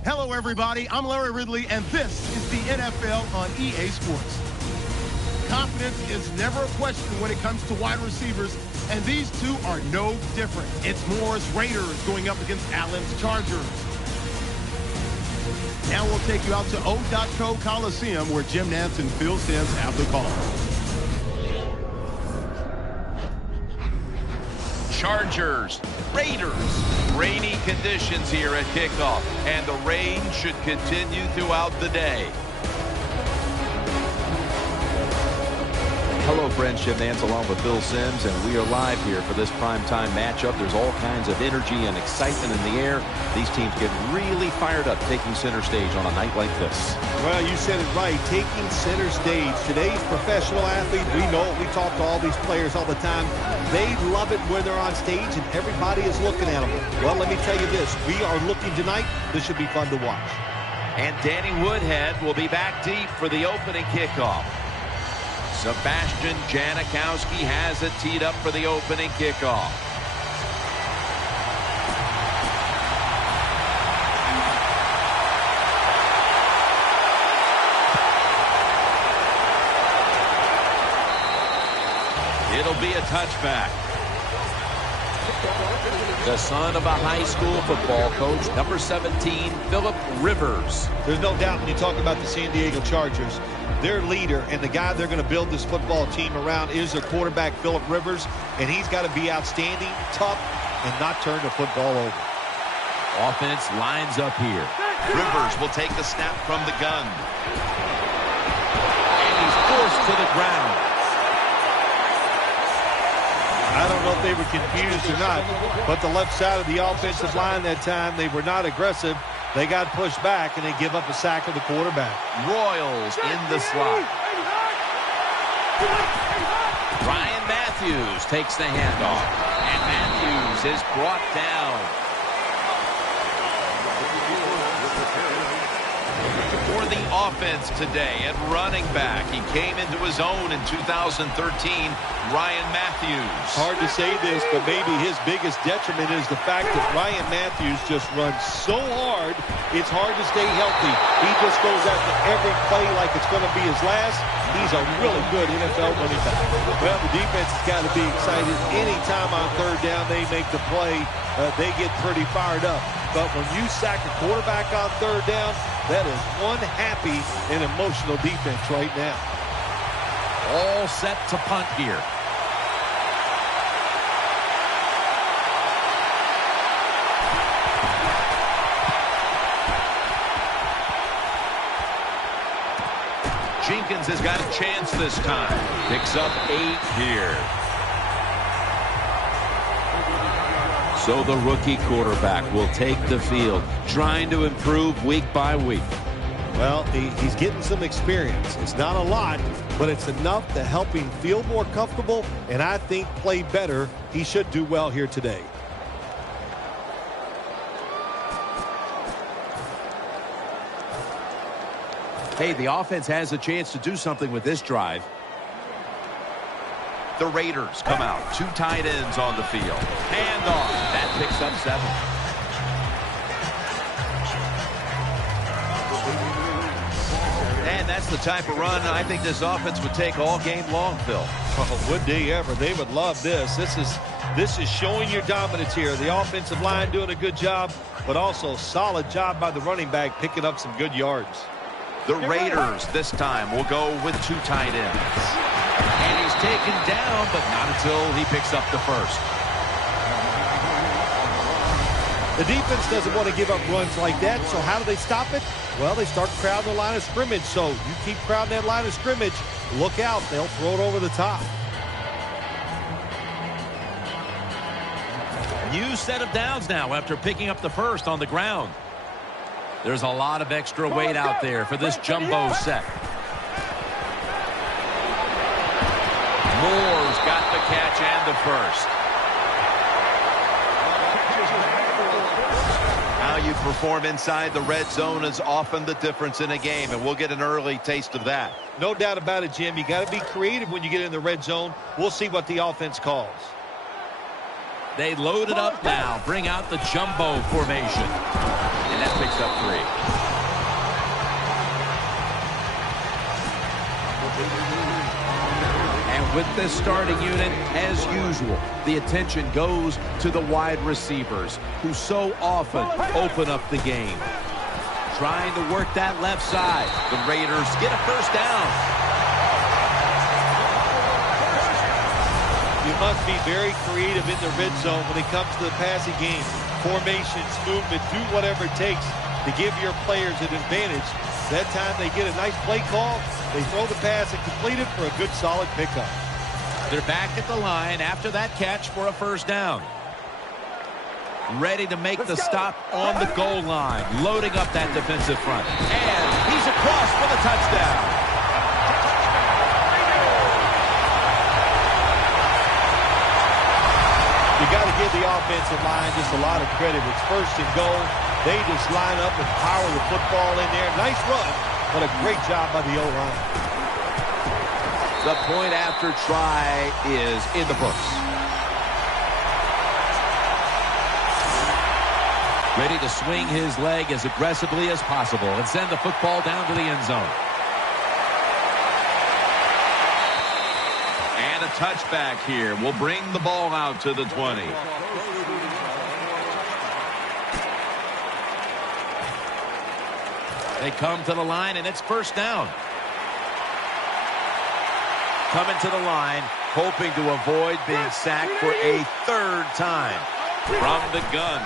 Hello, everybody. I'm Larry Ridley, and this is the NFL on EA Sports. Confidence is never a question when it comes to wide receivers, and these two are no different. It's Moore's Raiders going up against Allen's Chargers. Now we'll take you out to O.co Coliseum, where Jim Nantz and Phil Simms have the call. Chargers, Raiders. Rainy conditions here at kickoff, and the rain should continue throughout the day. Hello, friends. Jim Nantz along with Phil Simms, and we are live here for this primetime matchup. There's all kinds of energy and excitement in the air. These teams get really fired up taking center stage on a night like this. Well, you said it right, taking center stage. Today's professional athlete, we know it. We talk to all these players all the time. They love it when they're on stage and everybody is looking at them. Well, let me tell you this. We are looking tonight. This should be fun to watch. And Danny Woodhead will be back deep for the opening kickoff. Sebastian Janikowski has it teed up for the opening kickoff. It'll be a touchback. The son of a high school football coach, number 17, Philip Rivers. There's no doubt when you talk about the San Diego Chargers, their leader and the guy they're going to build this football team around is their quarterback, Philip Rivers, and he's got to be outstanding, tough, and not turn the football over. Offense lines up here. Rivers will take the snap from the gun. And he's forced to the ground. I don't know if they were confused or not, but the left side of the offensive line that time, they were not aggressive. They got pushed back, and they give up a sack of the quarterback. Royals in the slot. Ryan Matthews takes the handoff, and Matthews is brought down. For the offense today at running back, he came into his own in 2013, Ryan Matthews. Hard to say this, but maybe his biggest detriment is the fact that Ryan Matthews just runs so hard, it's hard to stay healthy. He just goes after every play like it's going to be his last. He's a really good NFL running back. Well, the defense has got to be excited. Anytime on third down they make the play, they get pretty fired up. But when you sack a quarterback on third down, that is one happy and emotional defense right now. All set to punt here. Jenkins has got a chance this time. Picks up 8 here. So the rookie quarterback will take the field, trying to improve week by week. Well, he's getting some experience. It's not a lot, but it's enough to help him feel more comfortable and I think play better. He should do well here today. Hey, the offense has a chance to do something with this drive. The Raiders come out. 2 tight ends on the field. Handoff. That picks up 7. And that's the type of run I think this offense would take all game long, Phil. Oh, would they ever? They would love this. This is showing your dominance here. The offensive line doing a good job, but also solid job by the running back picking up some good yards. The Raiders this time will go with 2 tight ends. And he's taken down, but not until he picks up the first. The defense doesn't want to give up runs like that, so how do they stop it? Well, they start crowding the line of scrimmage, so you keep crowding that line of scrimmage, look out, they'll throw it over the top. New set of downs now after picking up the first on the ground. There's a lot of extra weight out there for this jumbo set. Moore's got the catch and the first. How you perform inside the red zone is often the difference in a game, and we'll get an early taste of that. No doubt about it, Jim. You got to be creative when you get in the red zone. We'll see what the offense calls. They load it up now, bring out the jumbo formation. And that picks picks up 3. And with this starting unit, as usual, the attention goes to the wide receivers, who so often open up the game. Trying to work that left side. The Raiders get a first down. You must be very creative in the red zone when it comes to the passing game. Formations, movement, do whatever it takes to give your players an advantage. That time they get a nice play call, they throw the pass and complete it for a good, solid pickup. They're back at the line after that catch for a first down. Ready to make the stop on the goal line, loading up that defensive front. And he's across for the touchdown. You got to give the offensive line just a lot of credit. It's first and goal. They just line up and power the football in there. Nice run, but a great job by the O-line. The point after try is in the books. Ready to swing his leg as aggressively as possible and send the football down to the end zone. And a touchback here will bring the ball out to the 20. They come to the line, and it's first down. Coming to the line, hoping to avoid being sacked for a third time. From the gun.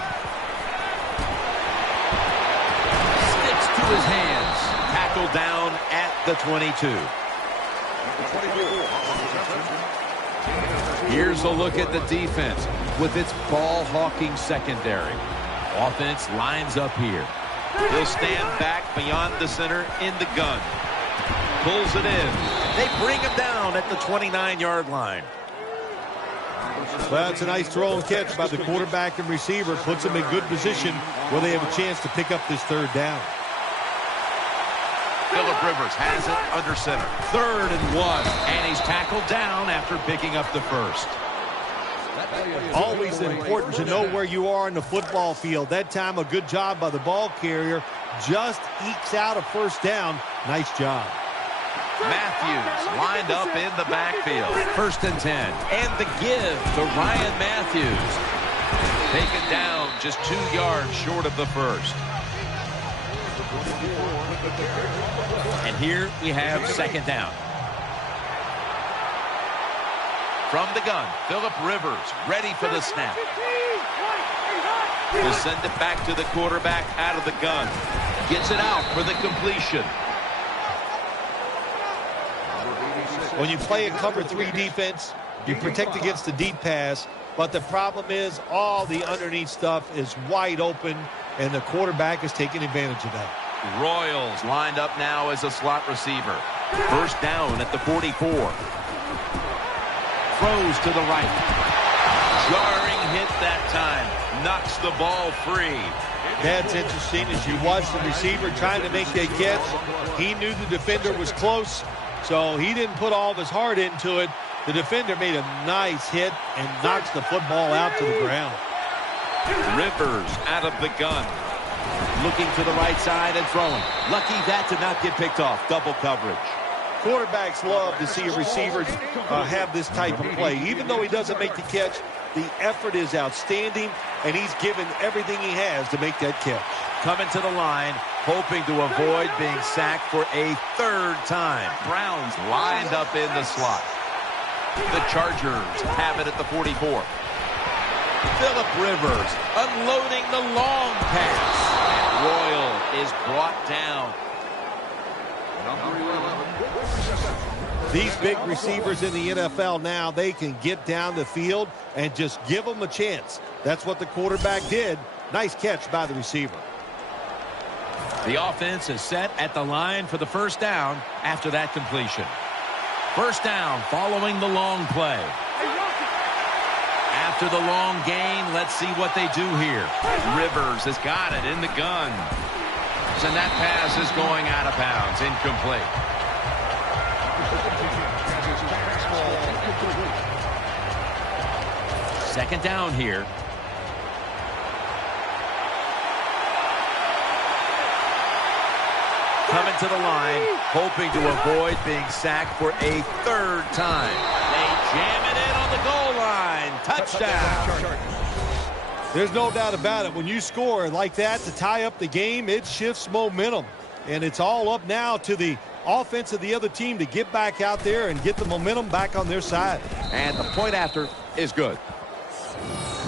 Sticks to his hands. Tackled down at the 22. Here's a look at the defense with its ball-hawking secondary. Offense lines up here. He'll stand back beyond the center in the gun. Pulls it in. They bring him down at the 29-yard line. Well, it's a nice throw and catch by the quarterback and receiver. Puts them in good position where they have a chance to pick up this third down. Phillip Rivers has it under center. 3rd and 1. And he's tackled down after picking up the first. Always important to know where you are in the football field. That time, a good job by the ball carrier. Just ekes out a first down. Nice job. Matthews lined up in the backfield. 1st and 10. And the give to Ryan Matthews. Taken down just 2 yards short of the first. And here we have 2nd down. From the gun, Phillip Rivers ready for the snap. We'll send it back to the quarterback out of the gun. Gets it out for the completion. When you play a cover 3 defense, you protect against the deep pass, but the problem is all the underneath stuff is wide open, and the quarterback is taking advantage of that. Royals lined up now as a slot receiver. First down at the 44. Throws to the right. Jarring hit that time. Knocks the ball free. That's interesting. As you watch the receiver trying to make that catch, he knew the defender was close, so he didn't put all of his heart into it. The defender made a nice hit and knocks the football out to the ground. Rivers out of the gun. Looking to the right side and throwing. Lucky that did not get picked off. Double coverage. Quarterbacks love to see a receiver have this type of play. Even though he doesn't make the catch, the effort is outstanding, and he's given everything he has to make that catch. Coming to the line, hoping to avoid being sacked for a 3rd time. Browns lined up in the slot. The Chargers have it at the 44. Phillip Rivers unloading the long pass. Royal is brought down. These big receivers in the NFL now, they can get down the field and just give them a chance. That's what the quarterback did. Nice catch by the receiver. The offense is set at the line for the first down after that completion. First down following the long play. After the long gain, let's see what they do here. Rivers has got it in the gun. And that pass is going out of bounds, incomplete. Second down here. coming to the line, hoping to avoid being sacked for a third time. They jam it in on the goal line. Touchdown. There's no doubt about it. When you score like that to tie up the game, it shifts momentum. And it's all up now to the offense of the other team to get back out there and get the momentum back on their side. And the point after is good.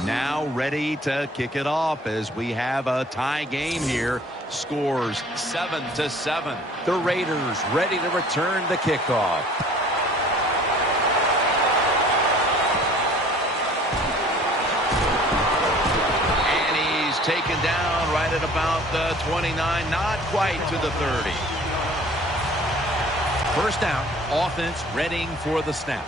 Now ready to kick it off as we have a tie game here. Scores 7-7. The Raiders ready to return the kickoff. And he's taken down right at about the 29, not quite to the 30. First down, offense readying for the snap.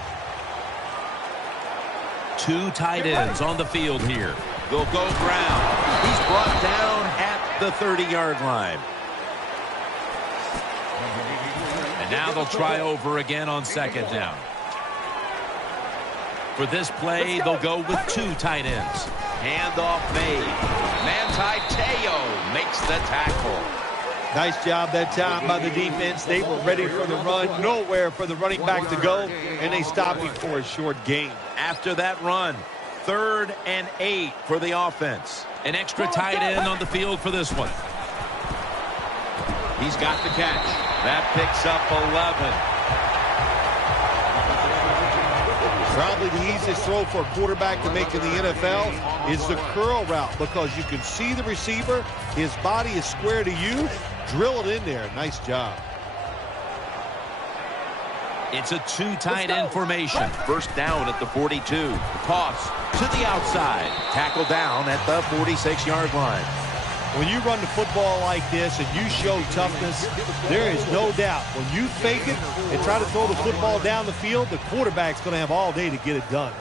Two tight ends on the field here. They'll go ground. He's brought down at the 30-yard line. And now they'll try over again on second down. For this play, they'll go with two tight ends. Handoff made. Manti Te'o makes the tackle. Nice job that time by the defense. They were ready for the run. Nowhere for the running back to go, and they stopped him for a short gain. After that run, 3rd and 8 for the offense. An extra tight end on the field for this one. He's got the catch. That picks up 11. Probably the easiest throw for a quarterback to make in the NFL is the curl route, because you can see the receiver. His body is square to you. Drill it in there. Nice job. It's a two tight end formation. First down at the 42. Toss to the outside. Tackle down at the 46-yard line. When you run the football like this and you show toughness, there is no doubt when you fake it and try to throw the football down the field, the quarterback's going to have all day to get it done.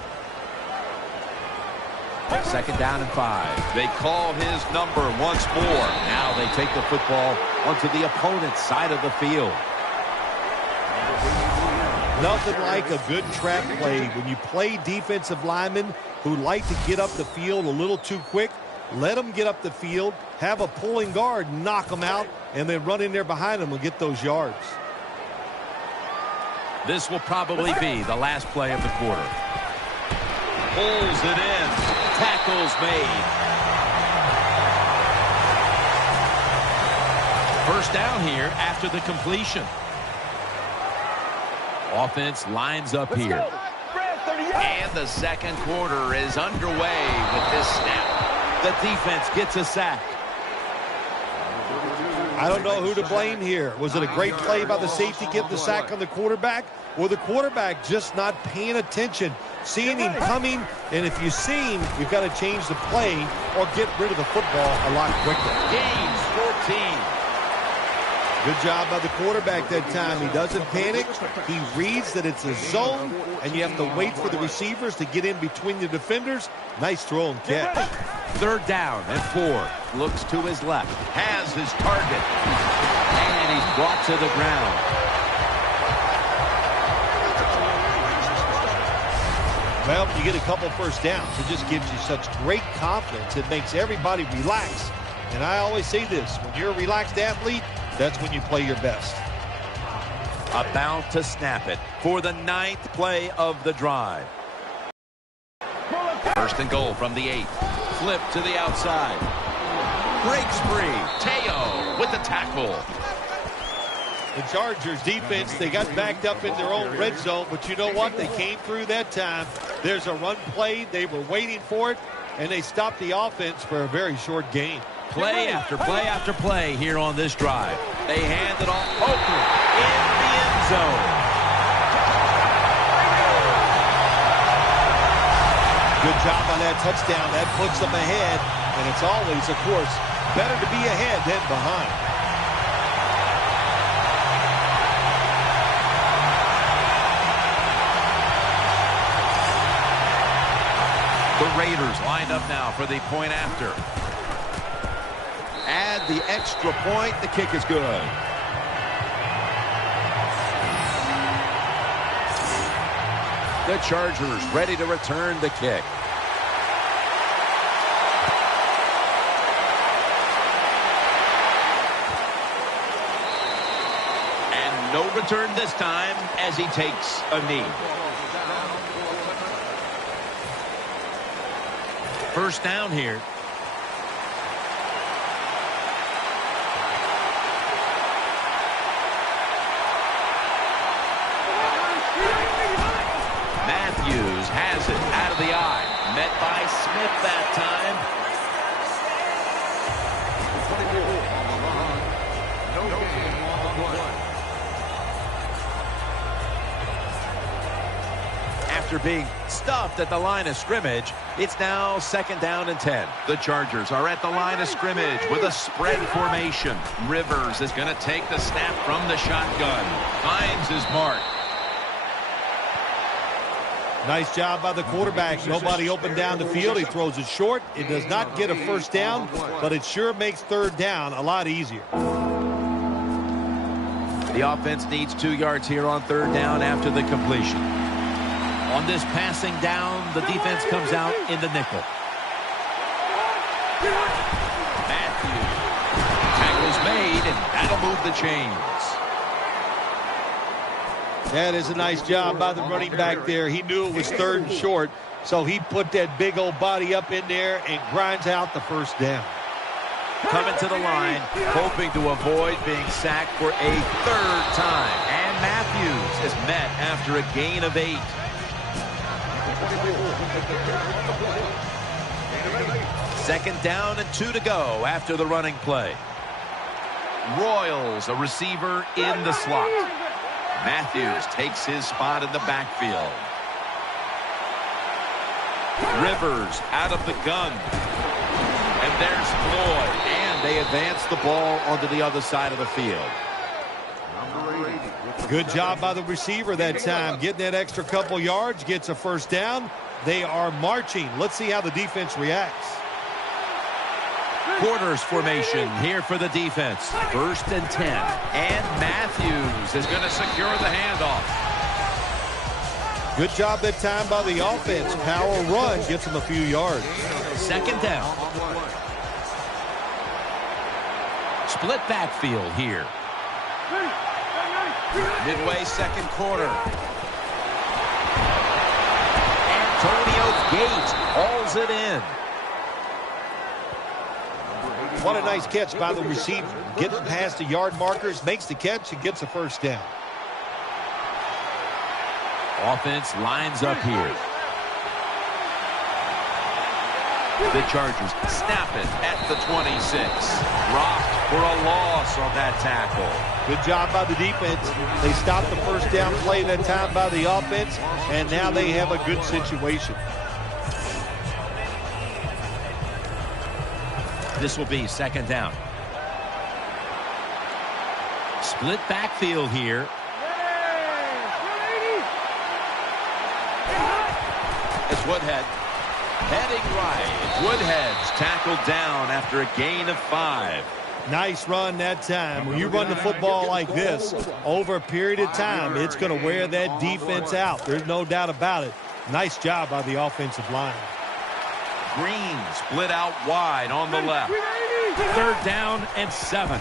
Second down and 5. They call his number once more. Now they take the football onto the opponent's side of the field. Nothing like a good trap play. When you play defensive linemen who like to get up the field a little too quick, let them get up the field, have a pulling guard, knock them out, and then run in there behind them and get those yards. This will probably be the last play of the quarter. Pulls it in. Tackles made. First down here after the completion. Offense lines up here. And the second quarter is underway with this snap. The defense gets a sack. I don't know who to blame here. Was it a great play by the safety getting the sack on the quarterback, or the quarterback just not paying attention, seeing him coming? And if you see him, you've got to change the play or get rid of the football a lot quicker. Gains 14. Good job by the quarterback that time. He doesn't panic. He reads that it's a zone, and you have to wait for the receivers to get in between the defenders. Nice throw and catch. Third down and 4. Looks to his left. Has his target. And he's brought to the ground. Well, you get a couple first downs. It just gives you such great confidence. It makes everybody relax. And I always say this, when you're a relaxed athlete, that's when you play your best. About to snap it for the 9th play of the drive. First and goal from the 8. Flip to the outside. Breaks free. Te'o with the tackle. The Chargers defense, they got backed up in their own red zone, but you know what? They came through that time. There's a run play. They were waiting for it, and they stopped the offense for a very short gain. Play after play after play here on this drive. They hand it off. Oakland in the end zone. Good job on that touchdown. That puts them ahead, and it's always, of course, better to be ahead than behind. The Raiders lined up now for the point after. Add the extra point. The kick is good. The Chargers ready to return the kick. No return this time as he takes a knee. First down here. Matthews has it out of the eye. Met by Smith that time. After being stuffed at the line of scrimmage, it's now 2nd down and 10. The Chargers are at the line of scrimmage with a spread formation. Rivers is going to take the snap from the shotgun. Finds his mark. Nice job by the quarterback. Nobody open down the field. He throws it short. It does not get a first down, but it sure makes 3rd down a lot easier. The offense needs 2 yards here on 3rd down after the completion. On this passing down, the defense comes out in the nickel. Matthews. Tackle's made, and that'll move the chains. That is a nice job by the running back there. He knew it was 3rd and short, so he put that big old body up in there and grinds out the first down. Coming to the line, hoping to avoid being sacked for a 3rd time. And Matthews is met after a gain of 8. 2nd down and 2 to go after the running play. Royals, a receiver in the slot. Matthews takes his spot in the backfield. Rivers out of the gun. And there's Floyd. And they advance the ball onto the other side of the field. Good job by the receiver that time. Getting that extra couple yards, gets a first down. They are marching. Let's see how the defense reacts. Quarters formation here for the defense. 1st and 10. And Matthews is going to secure the handoff. Good job that time by the offense. Power run gets them a few yards. 2nd down. Split backfield here. Midway 2nd quarter. Antonio Gates hauls it in. What a nice catch by the receiver. Getting past the yard markers, makes the catch, and gets a first down. Offense lines up here. The Chargers snap it at the 26. Dropped for a loss on that tackle. Good job by the defense. They stopped the first down play that time by the offense, and now they have a good situation. This will be 2nd down. Split backfield here. It's Woodhead. Heading right. Woodhead's tackled down after a gain of 5. Nice run that time. When you run the football like this, over a period of time, it's going to wear that defense out. There's no doubt about it. Nice job by the offensive line. Green split out wide on the left. 3rd down and 7. And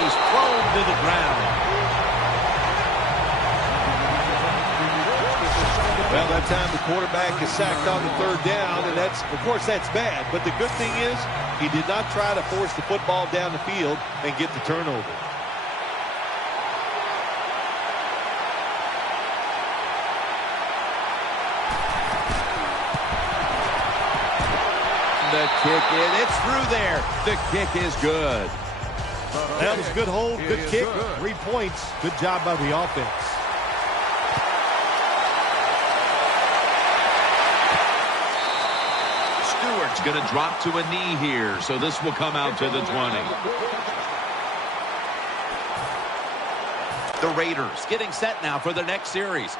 he's thrown to the ground. Well, that time the quarterback is sacked on the 3rd down, and that's, of course, that's bad. But the good thing is he did not try to force the football down the field and get the turnover. The kick in. It's through there. The kick is good. That was a good hold, good kick, 3 points. Good job by the offense. Stewart's going to drop to a knee here, so this will come out to the 20. The Raiders getting set now for their next series.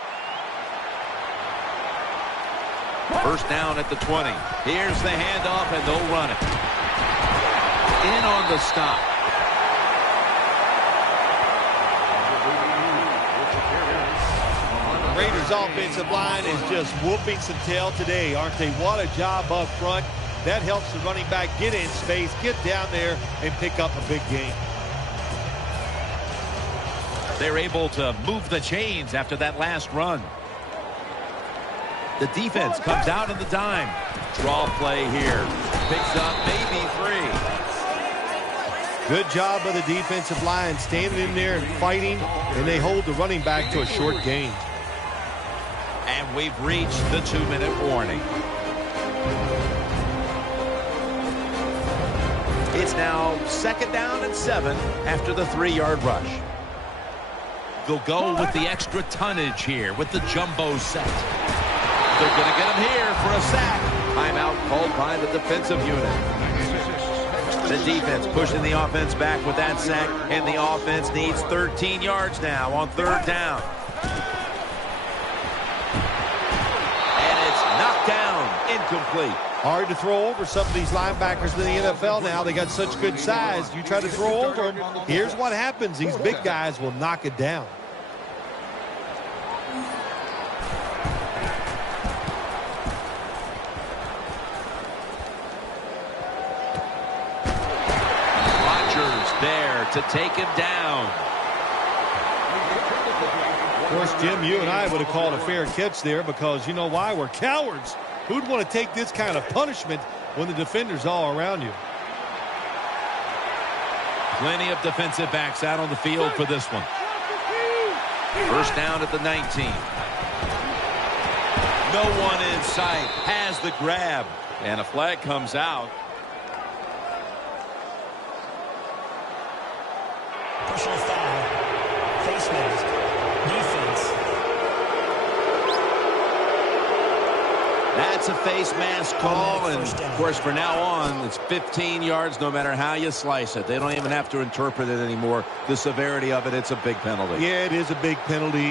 1st down at the 20. Here's the handoff, and they'll run it. In on the stop. Raiders offensive line is just whooping some tail today, aren't they? What a job up front. That helps the running back get in space, get down there, and pick up a big gain. They're able to move the chains after that last run. The defense comes out on the dime. Draw play here. Picks up maybe 3. Good job by the defensive line, standing in there and fighting, and they hold the running back to a short gain. And we've reached the 2-minute warning. It's now 2nd down and 7 after the 3-yard rush. They'll go with the extra tonnage here with the jumbo set. They're going to get him here for a sack. Timeout called by the defensive unit. The defense pushing the offense back with that sack, and the offense needs 13 yards now on 3rd down. And it's knocked down, incomplete. Hard to throw over some of these linebackers in the NFL now. They got such good size. You try to throw over them, here's what happens. These big guys will knock it down. There to take him down. Of course, Jim, you and I would have called a fair catch there because you know why? We're cowards. Who'd want to take this kind of punishment when the defender's all around you? Plenty of defensive backs out on the field for this one. 1st down at the 19. No one in sight. Has the grab. And a flag comes out. Personal foul, face mask, defense. That's a face mask call, and of course for now on it's 15 yards no matter how you slice it. They don't even have to interpret it anymore. The severity of it, it's a big penalty. Yeah, it is a big penalty.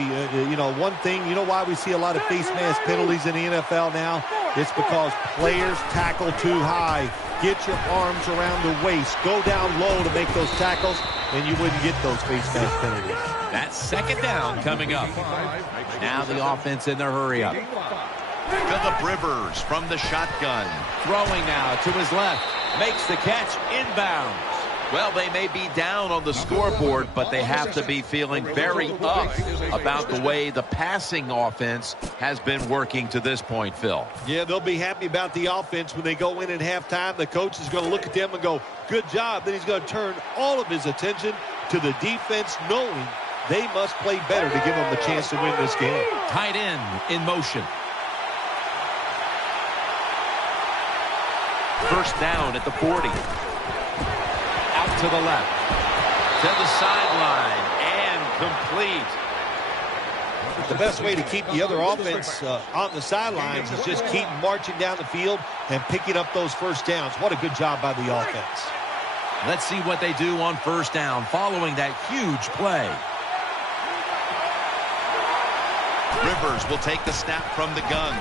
You know, one thing, you know why we see a lot of face mask penalties in the NFL now? It's because players tackle too high. Get your arms around the waist. Go down low to make those tackles, and you wouldn't get those face mask penalties. That's 2nd down coming up. Now the offense in their hurry up. Philip Rivers from the shotgun. Throwing now to his left. Makes the catch inbounds. Well, they may be down on the scoreboard, but they have to be feeling very up about the way the passing offense has been working to this point, Phil. Yeah, they'll be happy about the offense when they go in at halftime. The coach is going to look at them and go, good job. Then he's going to turn all of his attention to the defense, knowing they must play better to give them a chance to win this game. Tight end in motion. 1st down at the 40. Out to the left. To the sideline. And complete. The best way to keep the other offense on the sidelines is just keep marching down the field and picking up those 1st downs. What a good job by the offense. Let's see what they do on 1st down following that huge play. Rivers will take the snap from the gun.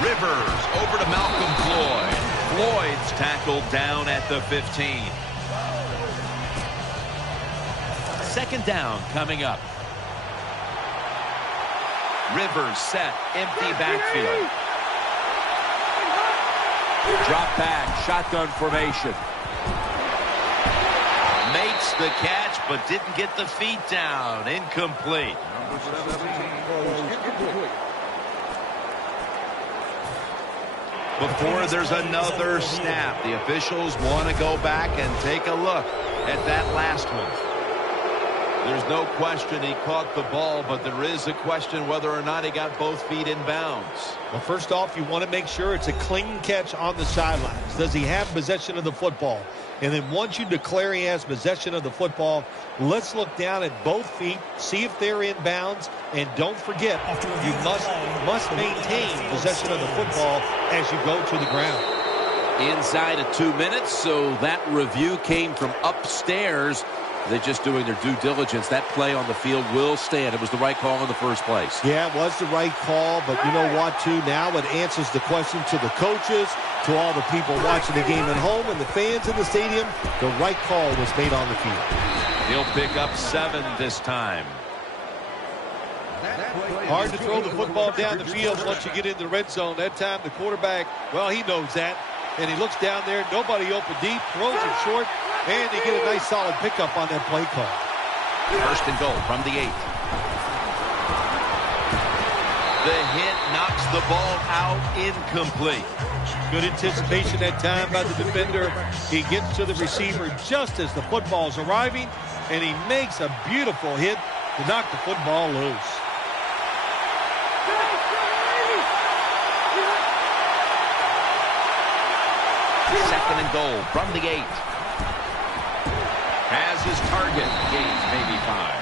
Rivers over to Malcolm Floyd. Floyd's tackled down at the 15. 2nd down coming up. Rivers set, empty backfield. Drop back, shotgun formation. Makes the catch, but didn't get the feet down. Incomplete. Before there's another snap, the officials want to go back and take a look at that last one. There's no question he caught the ball, but there is a question whether or not he got both feet in bounds. Well, first off, you want to make sure it's a clean catch on the sidelines. Does he have possession of the football? And then once you declare he has possession of the football, let's look down at both feet, see if they're in bounds, and don't forget, you must maintain possession of the football as you go to the ground. Inside of 2 minutes, so that review came from upstairs. They're just doing their due diligence. That play on the field will stand. It was the right call in the first place. Yeah, it was the right call, but you know what, too? Now it answers the question to the coaches, to all the people watching the game at home, and the fans in the stadium. The right call was made on the field. He'll pick up 7 this time. Hard to throw the football down the field once you get in the red zone. That time the quarterback, well, he knows that. And he looks down there, nobody open deep, throws it short, and they get a nice solid pickup on that play call. First and goal from the 8. The hit knocks the ball out, incomplete. Good anticipation that time by the defender. He gets to the receiver just as the football's arriving, and he makes a beautiful hit to knock the football loose. Second and goal from the 8. Has his target. Gains maybe 5.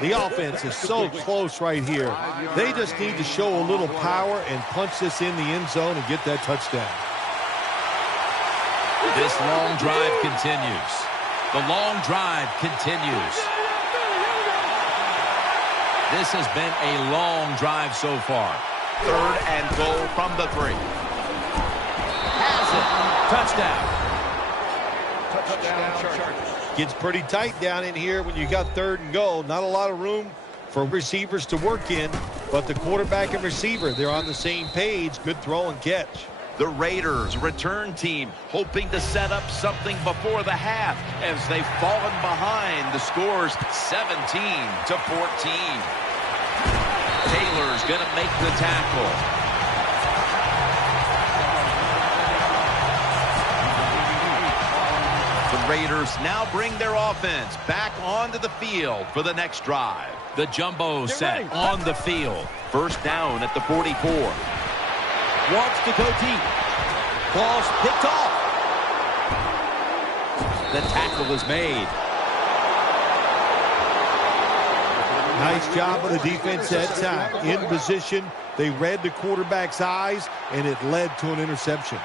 The offense is so close right here. They just need to show a little power and punch this in the end zone and get that touchdown. This long drive continues. The long drive continues. This has been a long drive so far. Third and goal from the 3. Has it. Touchdown. Touchdown Chargers. Gets pretty tight down in here when you got third and goal. Not a lot of room for receivers to work in, but the quarterback and receiver, they're on the same page. Good throw and catch. The Raiders, return team, hoping to set up something before the half as they've fallen behind. The score's 17-14. Taylor's going to make the tackle. The Raiders now bring their offense back onto the field for the next drive. The jumbo set on the field. First down at the 44. Wants to go deep. Ball's picked off. The tackle is made. Nice job of the defense that time. In position, they read the quarterback's eyes, and it led to an interception.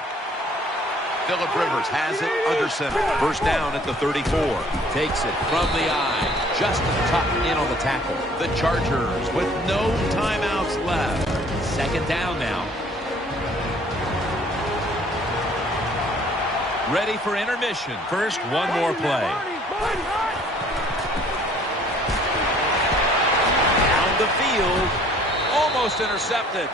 Phillip Rivers has it under center. First down at the 34. Takes it from the eye. Justin tucked in on the tackle. The Chargers with no timeouts left. Second down now. Ready for intermission. First, one more play. Down the field. Almost intercepted.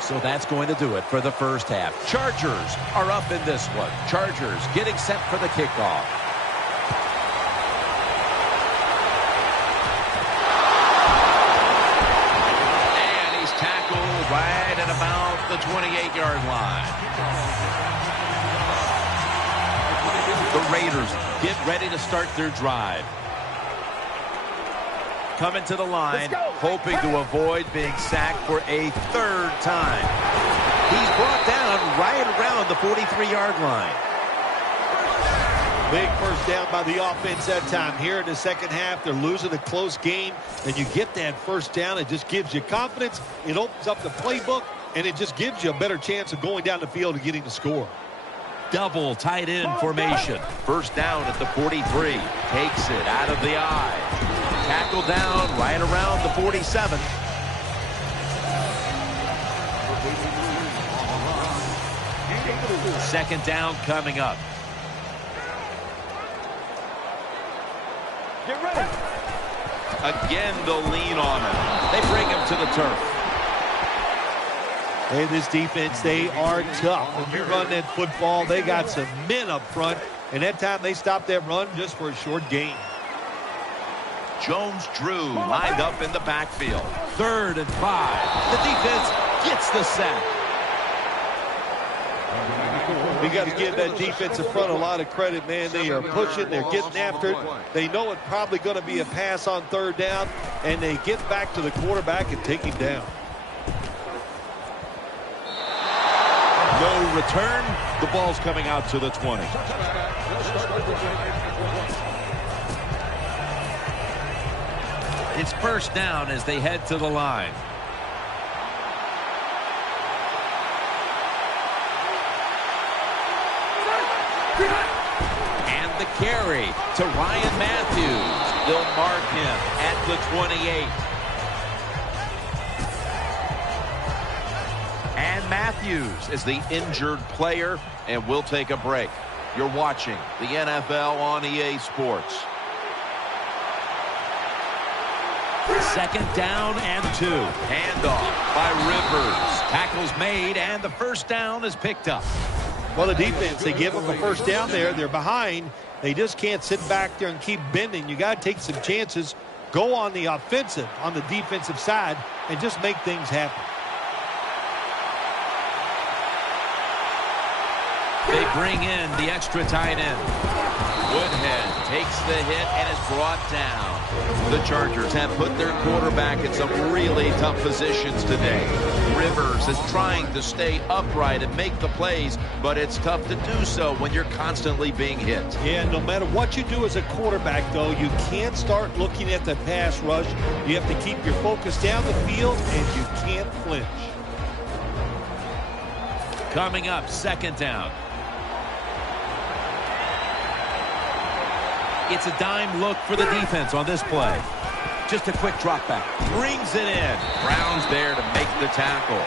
So that's going to do it for the first half. Chargers are up in this one. Chargers getting set for the kickoff. And he's tackled right at about the 28-yard line. The Raiders get ready to start their drive. Coming to the line, hoping to avoid being sacked for a third time. He's brought down right around the 43-yard line. Big first down by the offense that time. Here in the second half, they're losing a close game, and you get that first down. It just gives you confidence. It opens up the playbook, and it just gives you a better chance of going down the field and getting the score. Double tight end formation. First down at the 43. Takes it out of the eye. Tackled down right around the 47. Second down coming up. Get ready. Again, they'll lean on him. They bring him to the turf. Hey, this defense, they are tough. When you run that football, they got some men up front, and that time they stopped that run just for a short gain. Jones-Drew lined up in the backfield. 3rd and 5. The defense gets the sack. We got to give that defensive front a lot of credit, man. They are pushing. They're getting after it. They know it's probably going to be a pass on third down, and they get back to the quarterback and take him down. No return. The ball's coming out to the 20. It's first down as they head to the line. And the carry to Ryan Matthews. They'll mark him at the 28. And Matthews is the injured player, and we'll take a break. You're watching the NFL on EA Sports. Second down and 2. Handoff by Rivers. Tackles made, and the first down is picked up. Well, the defense, they give them a first down there. They're behind, They just can't sit back there and keep bending. You got to take some chances, go on the offensive, on the defensive side, and just make things happen. They bring in the extra tight end. Woodhead takes the hit and is brought down. The Chargers have put their quarterback in some really tough positions today. Rivers is trying to stay upright and make the plays, but it's tough to do so when you're constantly being hit. Yeah, no matter what you do as a quarterback, though, you can't start looking at the pass rush. You have to keep your focus down the field, and you can't flinch. Coming up, second down. It's a dime look for the defense on this play. Just a quick drop back. Brings it in. Brown's there to make the tackle.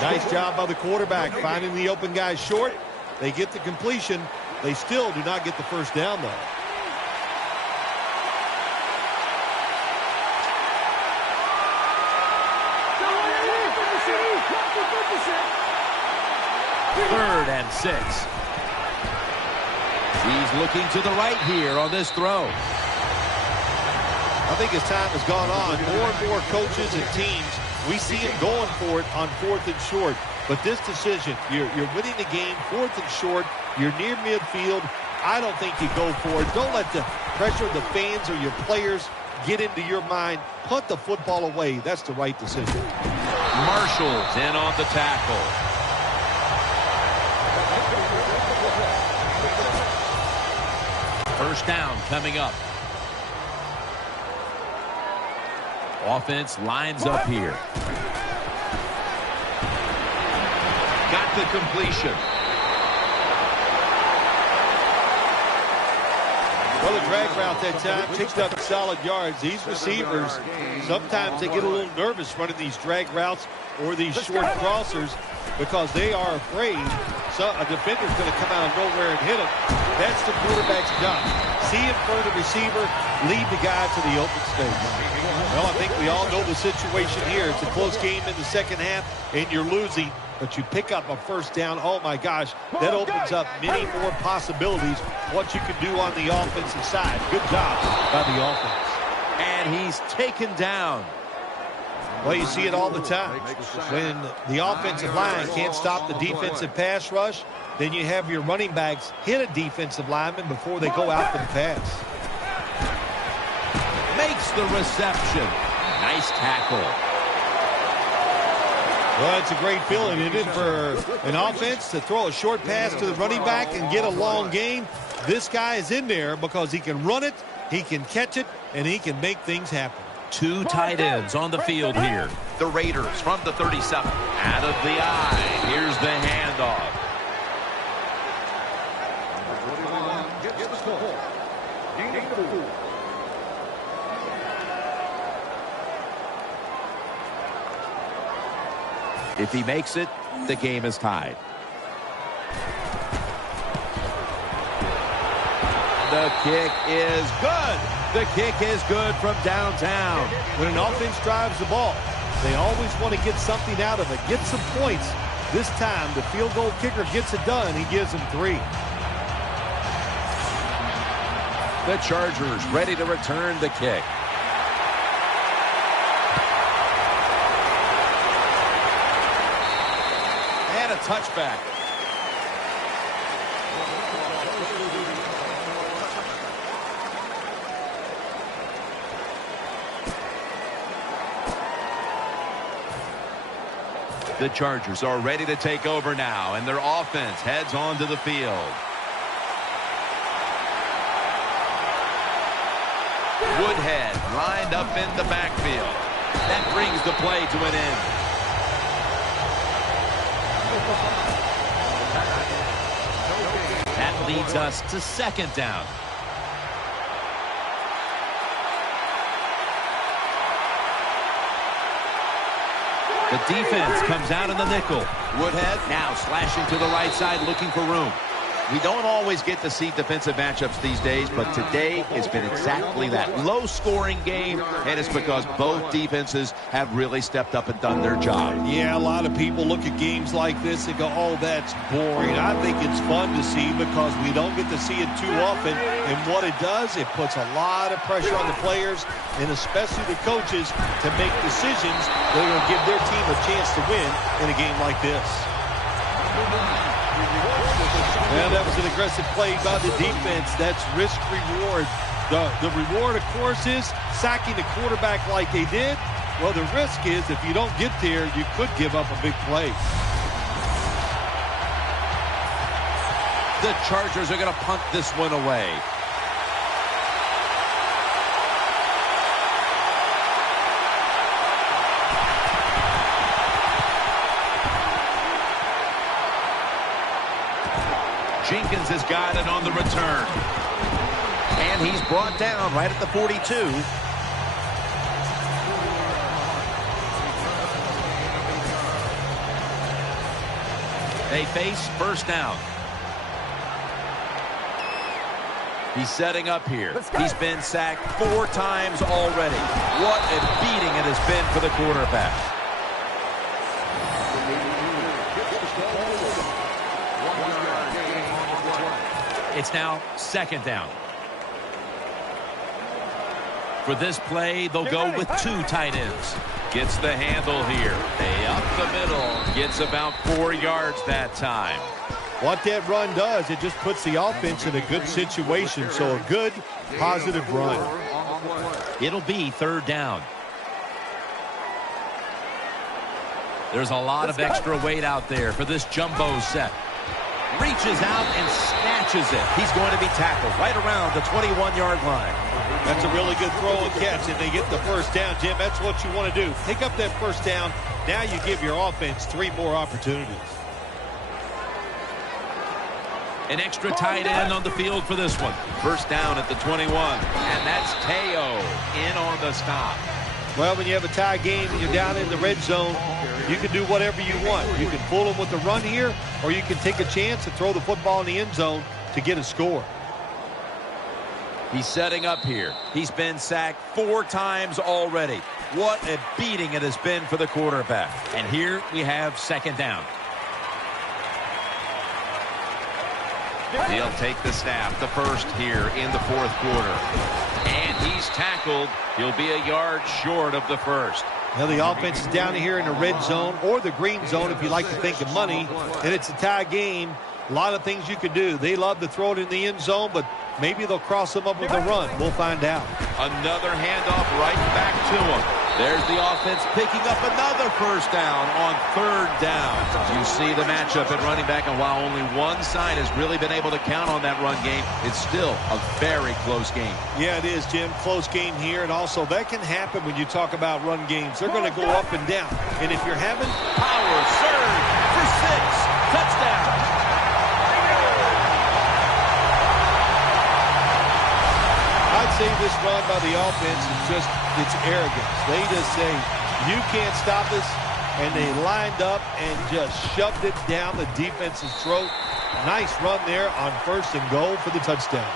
Nice job by the quarterback finding the open guy short. They get the completion. They still do not get the first down, though. Third and 6. He's looking to the right here on this throw. I think as time has gone on, more and more coaches and teams, we see them going for it on 4th and short. But this decision, you're winning the game, 4th and short, you're near midfield. I don't think you go for it. Don't let the pressure of the fans or your players get into your mind. Punt the football away. That's the right decision. Marshall's in on the tackle. First down coming up. Offense lines up here. Got the completion. Well, the drag route that time picked up solid yards. These receivers, sometimes they get a little nervous running these drag routes or these short crossers because they are afraid a defender's going to come out of nowhere and hit them. That's the quarterback's job. See in front of the receiver, lead the guy to the open space. Well, I think we all know the situation here. It's a close game in the second half, and you're losing, but you pick up a first down. Oh, my gosh, that opens up many more possibilities what you can do on the offensive side. Good job by the offense. And he's taken down. Well, you see it all the time. When the offensive line can't stop the defensive pass rush, then you have your running backs hit a defensive lineman before they go out for the pass. Makes the reception. Nice tackle. Well, it's a great feeling, isn't it, for an offense to throw a short pass to the running back and get a long gain. This guy is in there because he can run it, he can catch it, and he can make things happen. Two tight ends on the field here. The Raiders from the 37. Out of the eye. Here's the handoff. If he makes it, the game is tied. The kick is good. The kick is good from downtown. When an offense drives the ball, they always want to get something out of it, get some points. This time, the field goal kicker gets it done. He gives them 3. The Chargers ready to return the kick. And a touchback. The Chargers are ready to take over now, and their offense heads onto the field. Woodhead lined up in the backfield. That brings the play to an end. That leads us to second down. The defense comes out in the nickel. Woodhead now slashing to the right side looking for room. We don't always get to see defensive matchups these days, but today it's been exactly that. Low-scoring game, and it's because both defenses have really stepped up and done their job. Yeah, a lot of people look at games like this and go, oh, that's boring. I think it's fun to see because we don't get to see it too often. And what it does, it puts a lot of pressure on the players and especially the coaches to make decisions that are going to give their team a chance to win in a game like this. And that was an aggressive play by the defense. That's risk-reward. The reward, of course, is sacking the quarterback like they did. Well, the risk is if you don't get there, you could give up a big play. The Chargers are going to punt this one away. Jenkins has got it on the return. And he's brought down right at the 42. They face first down. He's setting up here. He's been sacked 4 times already. What a beating it has been for the quarterback. It's now second down. For this play, they'll go with 2 tight ends. Gets the handle here. They up the middle. Gets about 4 yards that time. What that run does, it just puts the offense in a good situation. So a good, positive run. It'll be third down. There's a lot of extra weight out there for this jumbo set. Reaches out and snatches it. He's going to be tackled right around the 21-yard line. That's a really good throw and catch, and they get the first down, Jim. That's what you want to do. Pick up that first down. Now you give your offense 3 more opportunities. An extra tight end on the field for this one. First down at the 21. And that's Teo in on the stop. Well, when you have a tie game and you're down in the red zone, you can do whatever you want. You can fool them with the run here, or you can take a chance and throw the football in the end zone to get a score. He's setting up here. He's been sacked 4 times already. What a beating it has been for the quarterback. And here we have second down. He'll take the snap, the first here in the 4th quarter. And he's tackled. He'll be a yard short of the first. Now the offense is down here in the red zone or the green zone if you like to think of money. And it's a tie game. A lot of things you can do. They love to throw it in the end zone, but maybe they'll cross them up with a run. We'll find out. Another handoff right back to him. There's the offense picking up another first down on third down. You see the matchup at running back, and while only one side has really been able to count on that run game, it's still a very close game. Yeah, it is, Jim. Close game here, and also that can happen when you talk about run games. They're going to go up and down, and if you're having power surge for 6, touchdown. I'd say this run by the offense is just, it's arrogance. They just say, you can't stop us, and they lined up and just shoved it down the defense's throat. Nice run there on 1st and goal for the touchdown.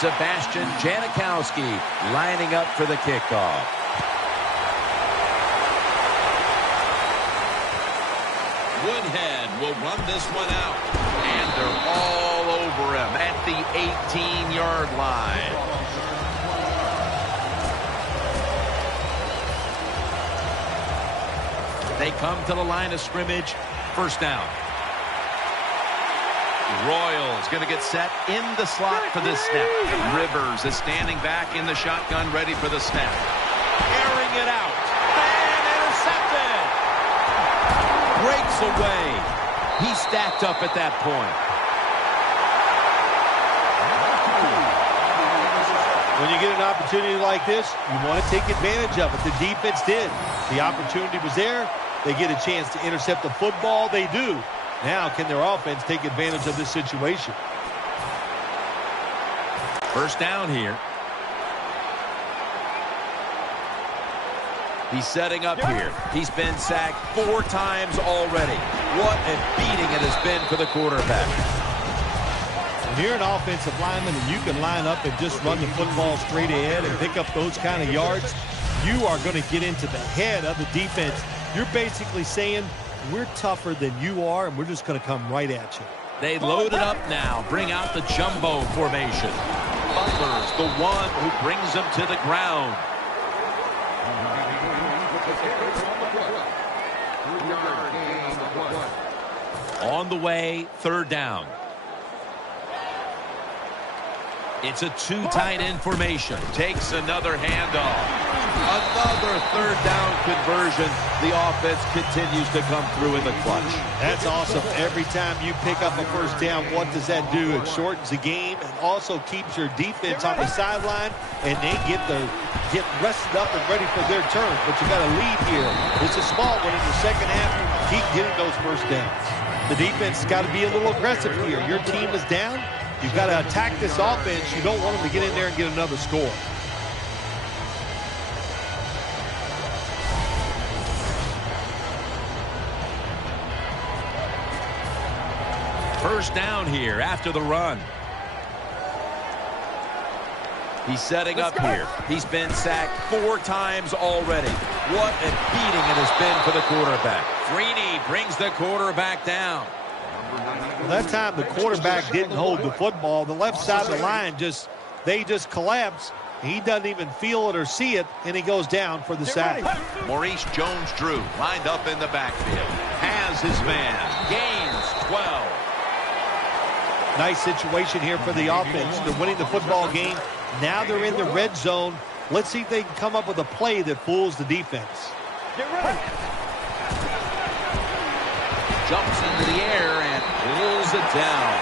Sebastian Janikowski lining up for the kickoff. Woodhead will run this one out. And they're all over him at the 18-yard line. They come to the line of scrimmage. First down. Royals going to get set in the slot for this snap. Rivers is standing back in the shotgun, ready for the snap. Airing it out. And intercepted. Breaks away. He stacked up at that point. When you get an opportunity like this, you want to take advantage of it. The defense did. The opportunity was there. They get a chance to intercept the football. They do. Now, can their offense take advantage of this situation? First down here. He's setting up here. He's been sacked 4 times already. What a beating it has been for the quarterback. When you're an offensive lineman and you can line up and just run the football straight ahead and pick up those kind of yards, you are going to get into the head of the defense. You're basically saying, we're tougher than you are, and we're just going to come right at you. They load it up now. Bring out the jumbo formation. Butler's the one who brings them to the ground. On the way, 3rd down. It's a 2 tight end formation. Takes another handoff. Another 3rd down conversion. The offense continues to come through in the clutch. That's awesome. Every time you pick up a 1st down, what does that do? It shortens the game and also keeps your defense on the sideline, and they get rested up and ready for their turn. But you got a lead here. It's a small one in the 2nd half. Keep getting those 1st downs. The defense has got to be a little aggressive here. Your team is down. You've got to attack this offense. You don't want them to get in there and get another score. First down here after the run. He's setting up here. He's been sacked 4 times already. What a beating it has been for the quarterback. Freeney brings the quarterback down. Well, that time the quarterback didn't hold the football. The left side of the line they just collapse. He doesn't even feel it or see it, and he goes down for the sack. Maurice Jones-Drew lined up in the backfield. Has his man. Gains 12. Nice situation here for the offense. They're winning the football game. Now they're in the red zone. Let's see if they can come up with a play that fools the defense. Get ready. Jumps into the air and pulls it down.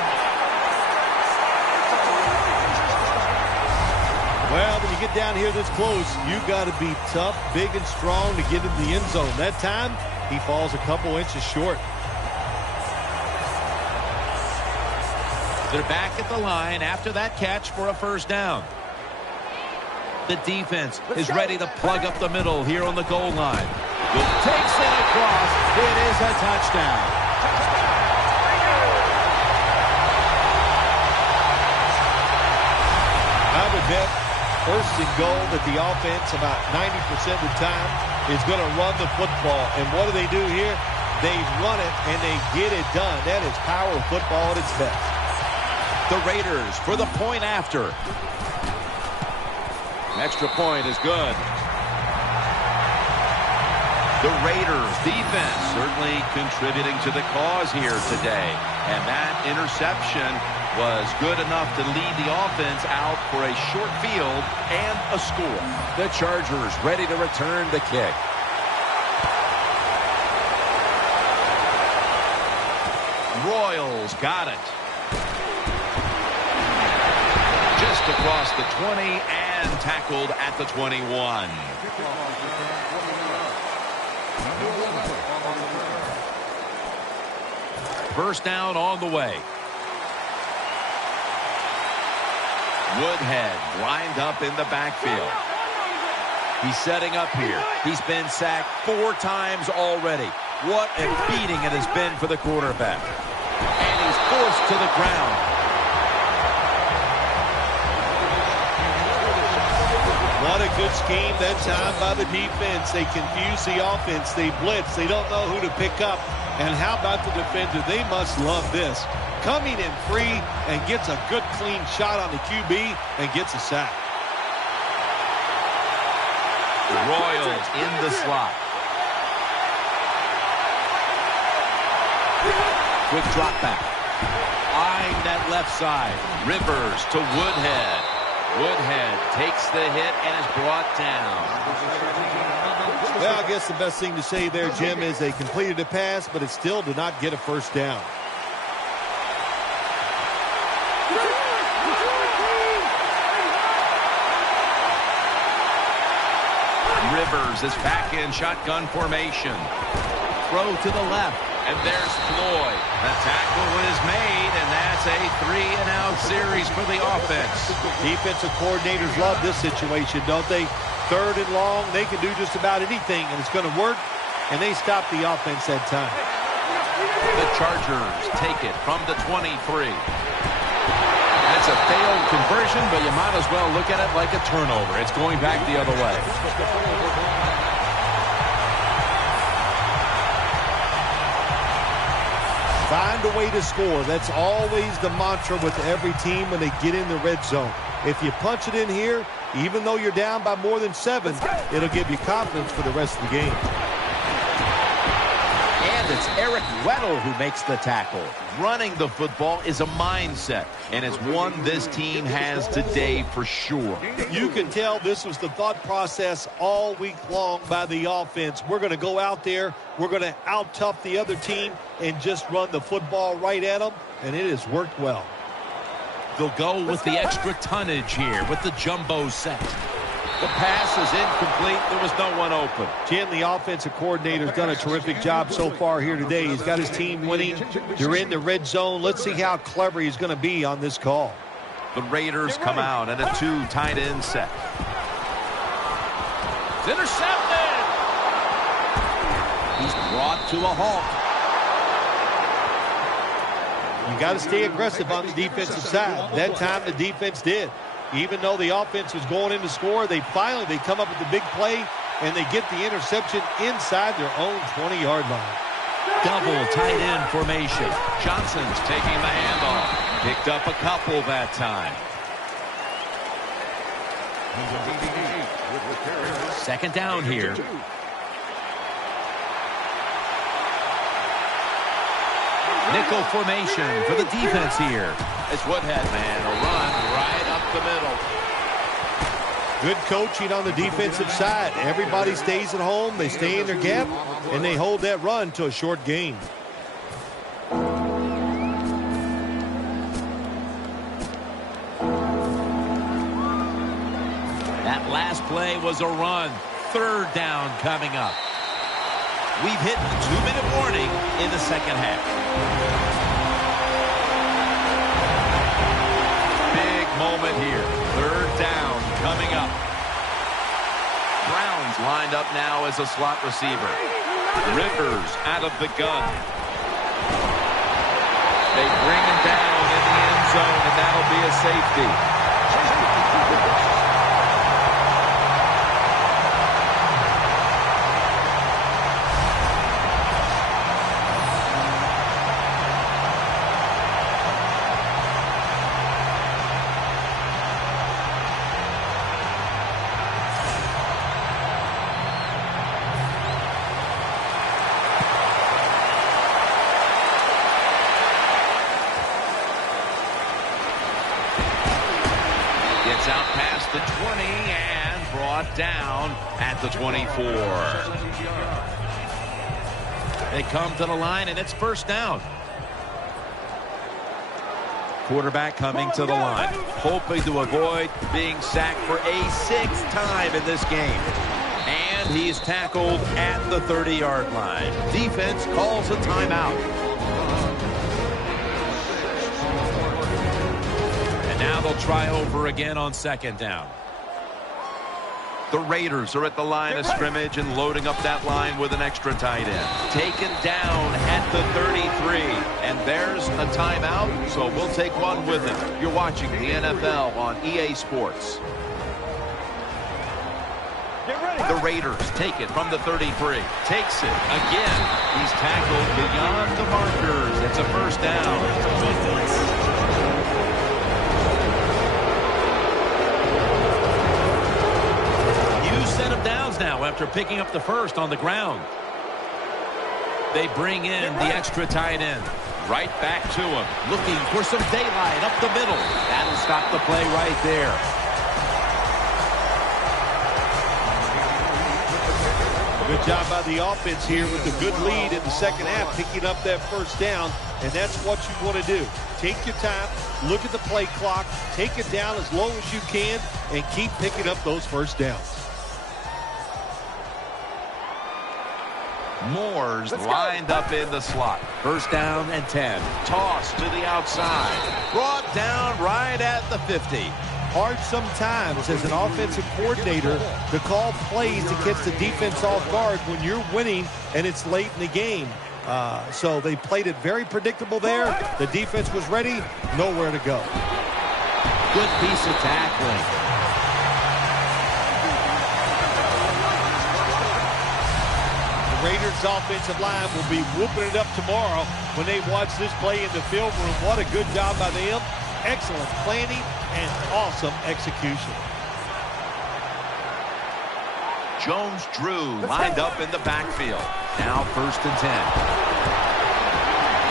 Well, when you get down here this close, you got to be tough, big, and strong to get into the end zone. That time, he falls a couple inches short. They're back at the line after that catch for a 1st down. The defense is ready to plug up the middle here on the goal line. Takes it across. It is a touchdown. I would bet 1st and goal that the offense about 90% of the time is going to run the football. And what do here? They run it and they get it done. That is power football at its best. The Raiders for the point after. Extra point is good. The Raiders defense certainly contributing to the cause here today. And that interception was good enough to lead the offense out for a short field and a score. The Chargers ready to return the kick. Royals got it. Just across the 20 and tackled at the 21. First down on the way. Woodhead lined up in the backfield. He's setting up here. He's been sacked 4 times already. What a beating it has been for the quarterback. And he's forced to the ground. What a good scheme that time by the defense. They confuse the offense. They blitz. They don't know who to pick up. And how about the defender? They must love this. Coming in free and gets a good clean shot on the QB and gets a sack. The Royals in the slot. Quick drop back. Eyeing that left side. Rivers to Woodhead. Woodhead takes the hit and is brought down. Well, I guess the best thing to say there, Jim, is they completed a pass, but it still did not get a 1st down. Rivers is back in shotgun formation. Throw to the left, and there's Floyd. The tackle is made, and that's a 3-and-out series for the offense. Defensive coordinators love this situation, don't they? 3rd and long. They can do just about anything, and it's going to work. And they stop the offense that time. The Chargers take it from the 23. That's a failed conversion, but you might as well look at it like a turnover. It's going back the other way. Find a way to score. That's always the mantra with every team when they get in the red zone. If you punch it in here, even though you're down by more than 7, it'll give you confidence for the rest of the game. And it's Eric Weddle who makes the tackle. Running the football is a mindset, and it's one this team has today for sure. You can tell this was the thought process all week long by the offense. We're going to go out there, we're going to out-tough the other team and just run the football right at them, and it has worked well. They'll go with the extra tonnage here with the jumbo set. The pass is incomplete. There was no one open. Jim, the offensive coordinator, has done a terrific job so far here today. He's got his team winning. They're in the red zone. Let's see how clever he's going to be on this call. The Raiders come out in a 2 tight end set. It's intercepted. He's brought to a halt. You got to stay aggressive on the defensive side. That time the defense did. Even though the offense was going in to score, they come up with the big play, and they get the interception inside their own 20-yard line. Double tight end formation. Johnson's taking the handoff. Picked up a couple that time. 2nd down here. Nickel formation for the defense here. It's Woodhead, man. A run right up the middle. Good coaching on the defensive side. Everybody stays at home. They stay in their gap, and they hold that run to a short gain. That last play was a run. 3rd down coming up. We've hit the 2-minute warning in the 2nd half. Big moment here. 3rd down coming up. Brown's lined up now as a slot receiver. Rivers out of the gun. They bring him down in the end zone, and that'll be a safety. Out past the 20 and brought down at the 24. They come to the line, and it's 1st down. Quarterback coming to the line, hoping to avoid being sacked for a 6th time in this game. And he's tackled at the 30-yard line. Defense calls a timeout. Now they'll try over again on 2nd down. The Raiders are at the line of scrimmage and loading up that line with an extra tight end. Taken down at the 33. And there's a timeout, so we'll take one with him. You're watching the NFL on EA Sports. The Raiders take it from the 33. Takes it again. He's tackled beyond the markers. It's a 1st down. Set of downs now after picking up the 1st on the ground. They bring in the extra tight end. Right back to him. Looking for some daylight up the middle. That'll stop the play right there. Good job by the offense here with a good lead in the 2nd half, picking up that 1st down, and that's what you want to do. Take your time, look at the play clock, take it down as low as you can, and keep picking up those 1st downs. Moore's lined up in the slot. 1st down and 10. Toss to the outside. Brought down right at the 50. hard sometimes as an offensive coordinator to call plays to catch the defense off guard when you're winning and it's late in the game. So they played it very predictable there. The defense was ready, nowhere to go. Good piece of tackling. The Raiders' offensive line will be whooping it up tomorrow when they watch this play in the film room. What a good job by them. Excellent planning and awesome execution. Jones-Drew lined up in the backfield. Now 1st and 10.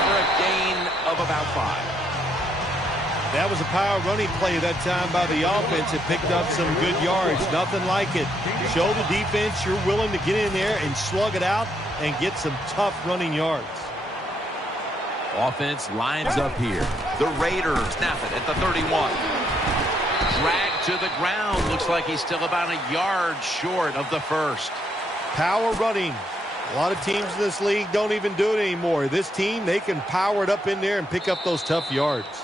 For a gain of about 5. That was a power running play that time by the offense. It picked up some good yards. Nothing like it. Show the defense you're willing to get in there and slug it out and get some tough running yards. Offense lines up here. The Raiders snap it at the 31. Dragged to the ground. Looks like he's still about a yard short of the first. Power running. A lot of teams in this league don't even do it anymore. This team, they can power it up in there and pick up those tough yards.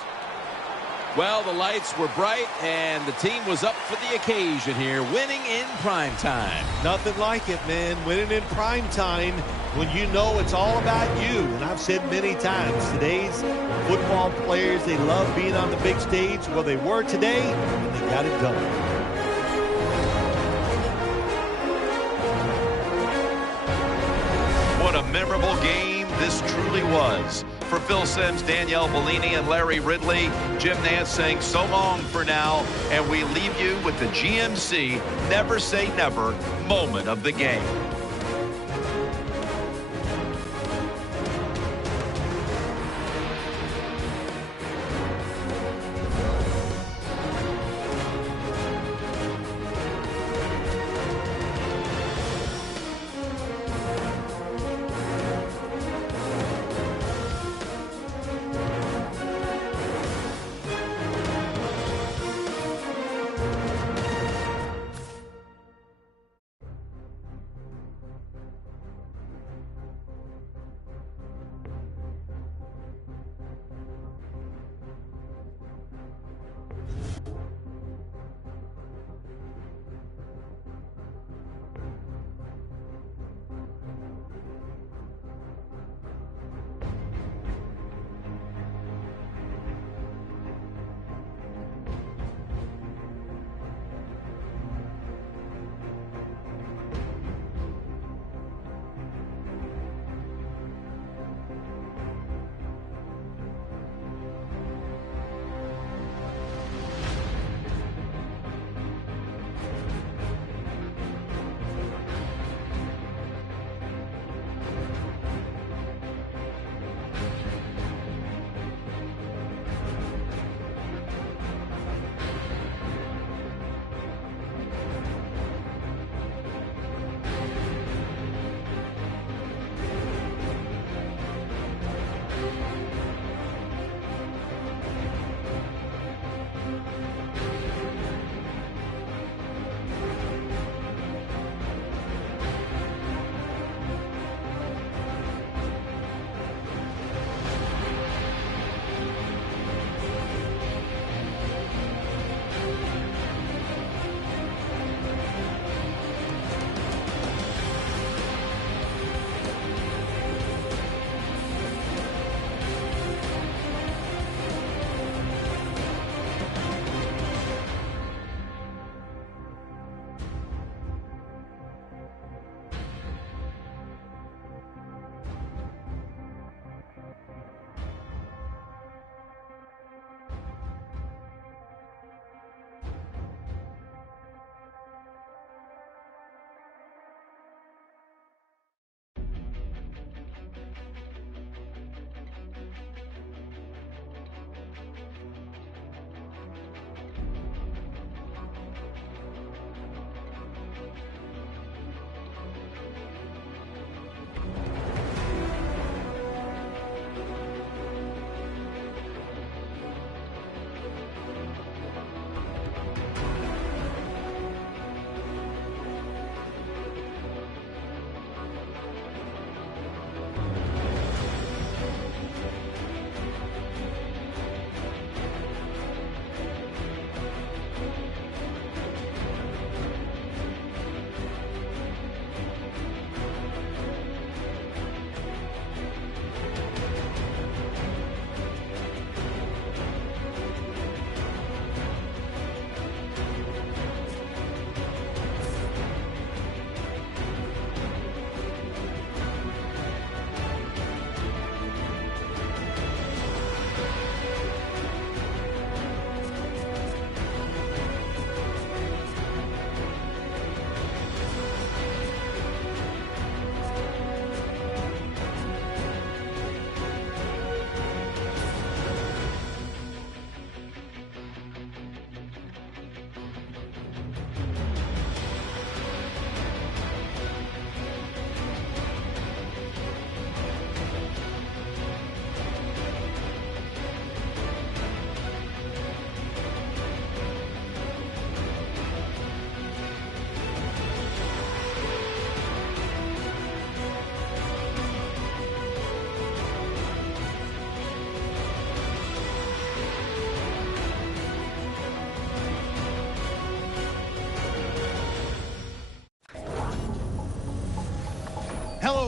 Well, the lights were bright, and the team was up for the occasion here, winning in prime time. Nothing like it, man. Winning in prime time when you know it's all about you. And I've said many times, today's football players, they love being on the big stage. Well, they were today, and they got it done. What a memorable game this truly was. For Phil Simms, Danielle Bellini, and Larry Ridley, Jim Nantz saying so long for now, and we leave you with the GMC Never Say Never moment of the game.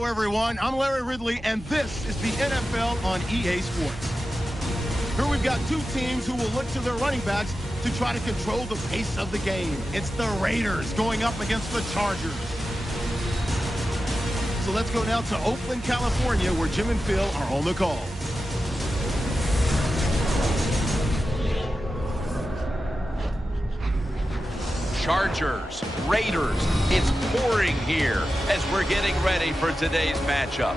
everyone. I'm Larry Ridley, and this is the NFL on EA Sports. Here we've got two teams who will look to their running backs to try to control the pace of the game. It's the Raiders going up against the Chargers. So let's go now to Oakland, California, where Jim and Phil are on the call. Chargers, Raiders, it's pouring here as we're getting ready for today's matchup.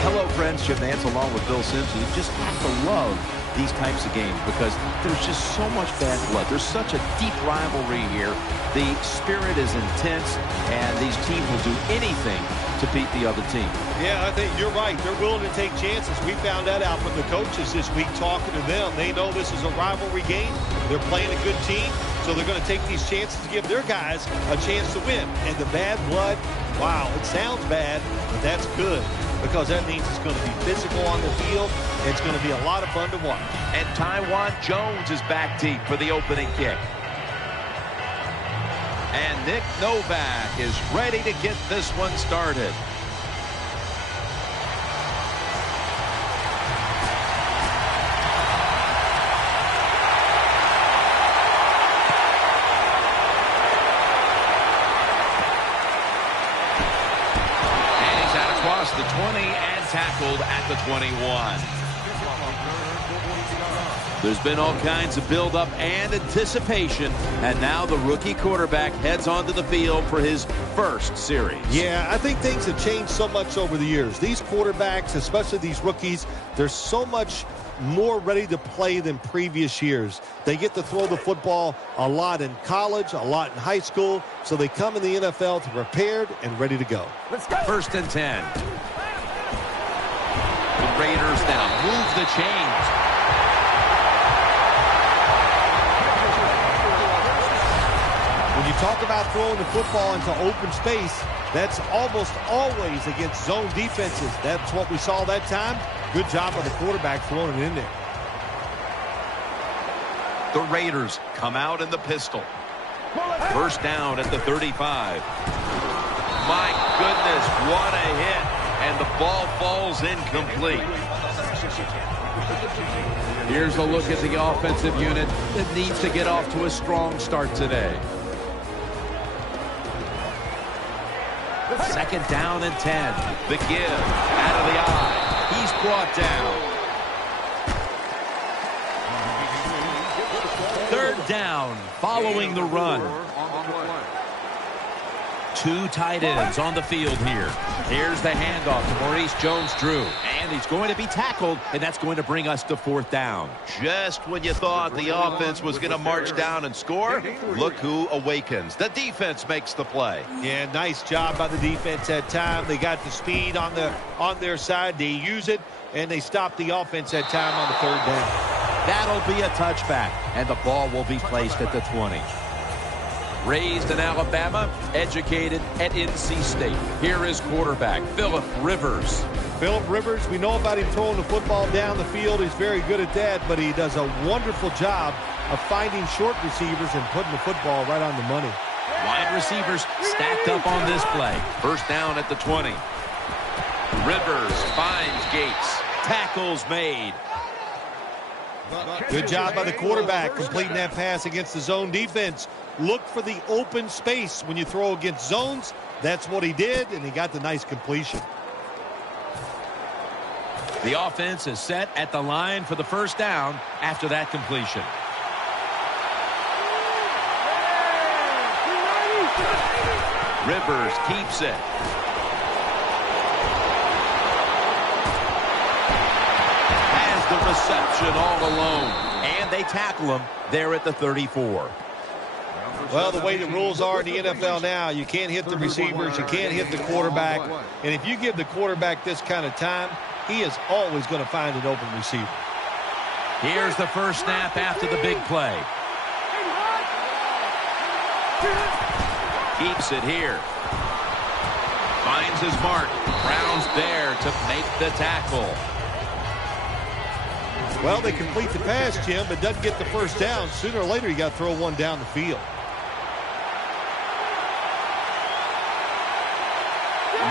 Hello, friends. Jim Nance along with Bill Sims. You just have to love these types of games because there's just so much bad blood. There's such a deep rivalry here. The spirit is intense, and these teams will do anything to beat the other team. Yeah, I think you're right. They're willing to take chances. We found that out from the coaches this week talking to them. They know this is a rivalry game. They're playing a good team, so they're going to take these chances to give their guys a chance to win. And the bad blood, wow, it sounds bad, but that's good because that means it's going to be physical on the field. It's going to be a lot of fun to watch. And Taiwan Jones is back deep for the opening kick. And Nick Novak is ready to get this one started. And he's out across the 20 and tackled at the 21. There's been all kinds of buildup and anticipation, and now the rookie quarterback heads onto the field for his first series. Yeah, I think things have changed so much over the years. These quarterbacks, especially these rookies, they're so much more ready to play than previous years. They get to throw the football a lot in college, a lot in high school, so they come in the NFL to prepared and ready to go. Let's go. 1st and 10. The Raiders now move the chains. When you talk about throwing the football into open space, that's almost always against zone defenses. That's what we saw that time. Good job by the quarterback throwing it in there. The Raiders come out in the pistol. 1st down at the 35. My goodness, what a hit. And the ball falls incomplete. Here's a look at the offensive unit that needs to get off to a strong start today. 2nd down and 10. The give out of the eye. He's brought down. 3rd down following the run. 2 tight ends on the field here. Here's the handoff to Maurice Jones-Drew. And he's going to be tackled, and that's going to bring us to 4th down. Just when you thought the offense was going to march down and score, look who awakens. The defense makes the play. Yeah, nice job by the defense that time. They got the speed on their side. They use it, and they stop the offense that time on the 3rd down. That'll be a touchback, and the ball will be placed at the 20. Raised in Alabama, educated at NC State. Here is quarterback Philip Rivers. Philip Rivers, we know about him throwing the football down the field. He's very good at that, but he does a wonderful job of finding short receivers and putting the football right on the money. Wide receivers stacked up on this play. 1st down at the 20. Rivers finds Gates. Tackles made. Good job by the quarterback completing that pass against the zone defense. Look for the open space when you throw against zones. That's what he did, and he got the nice completion. The offense is set at the line for the 1st down after that completion. Rivers keeps it. Has the reception all alone. And they tackle him there at the 34. Well, the way the rules are in the NFL now, you can't hit the receivers, you can't hit the quarterback. And if you give the quarterback this kind of time, he is always going to find an open receiver. Here's the first snap after the big play. Keeps it here. Finds his mark. Brown's there to make the tackle. Well, they complete the pass, Jim, but doesn't get the 1st down. Sooner or later, you got to throw one down the field.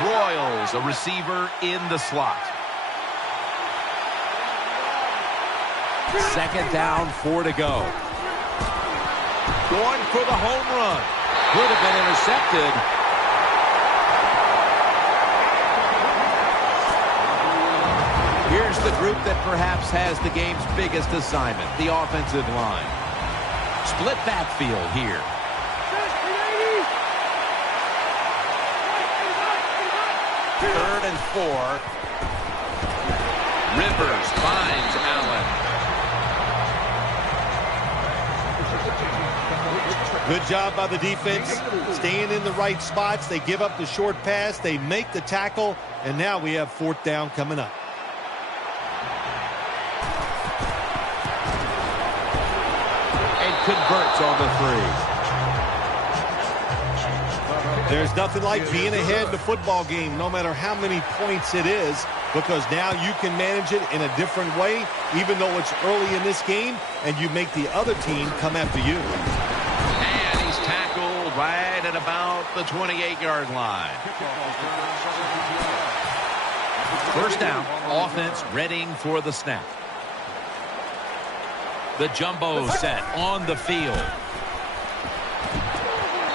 Royals, a receiver in the slot. Second down, 4 to go. Going for the home run. Could have been intercepted. Here's the group that perhaps has the game's biggest assignment, the offensive line. Split backfield here. Third and 4. Rivers finds Allen. Good job by the defense, staying in the right spots. They give up the short pass, they make the tackle, and now we have 4th down coming up. And converts on the 3. There's nothing like being ahead in the football game, no matter how many points it is, because now you can manage it in a different way, even though it's early in this game, and you make the other team come after you. And he's tackled right at about the 28-yard line. First down, offense readying for the snap. The jumbo set on the field.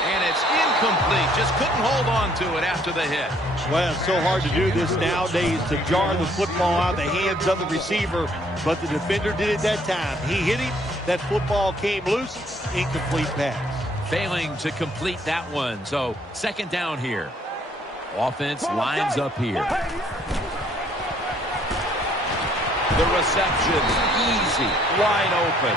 And it's incomplete. Just couldn't hold on to it after the hit. Well, it's so hard to do this nowadays, to jar the football out of the hands of the receiver, but the defender did it that time. He hit him. That football came loose. Incomplete pass. Failing to complete that one. So second down here. Offense lines up here. The reception, easy, wide open.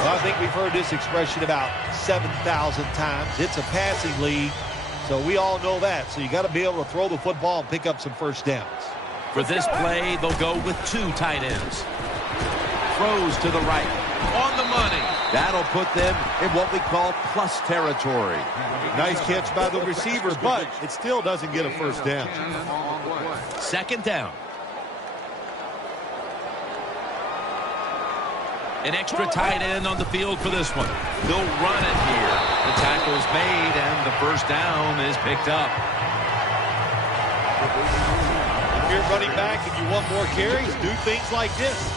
Well, I think we've heard this expression about 7,000 times. It's a passing league, so we all know that. So you got to be able to throw the football and pick up some first downs. For this play, they'll go with 2 tight ends. Throws to the right, on the money. That'll put them in what we call plus territory. Nice catch by the receiver, but it still doesn't get a first down. Second down. An extra tight end on the field for this one. They'll run it here. The tackle's made, and the first down is picked up. If you're running back and you want more carries, do things like this.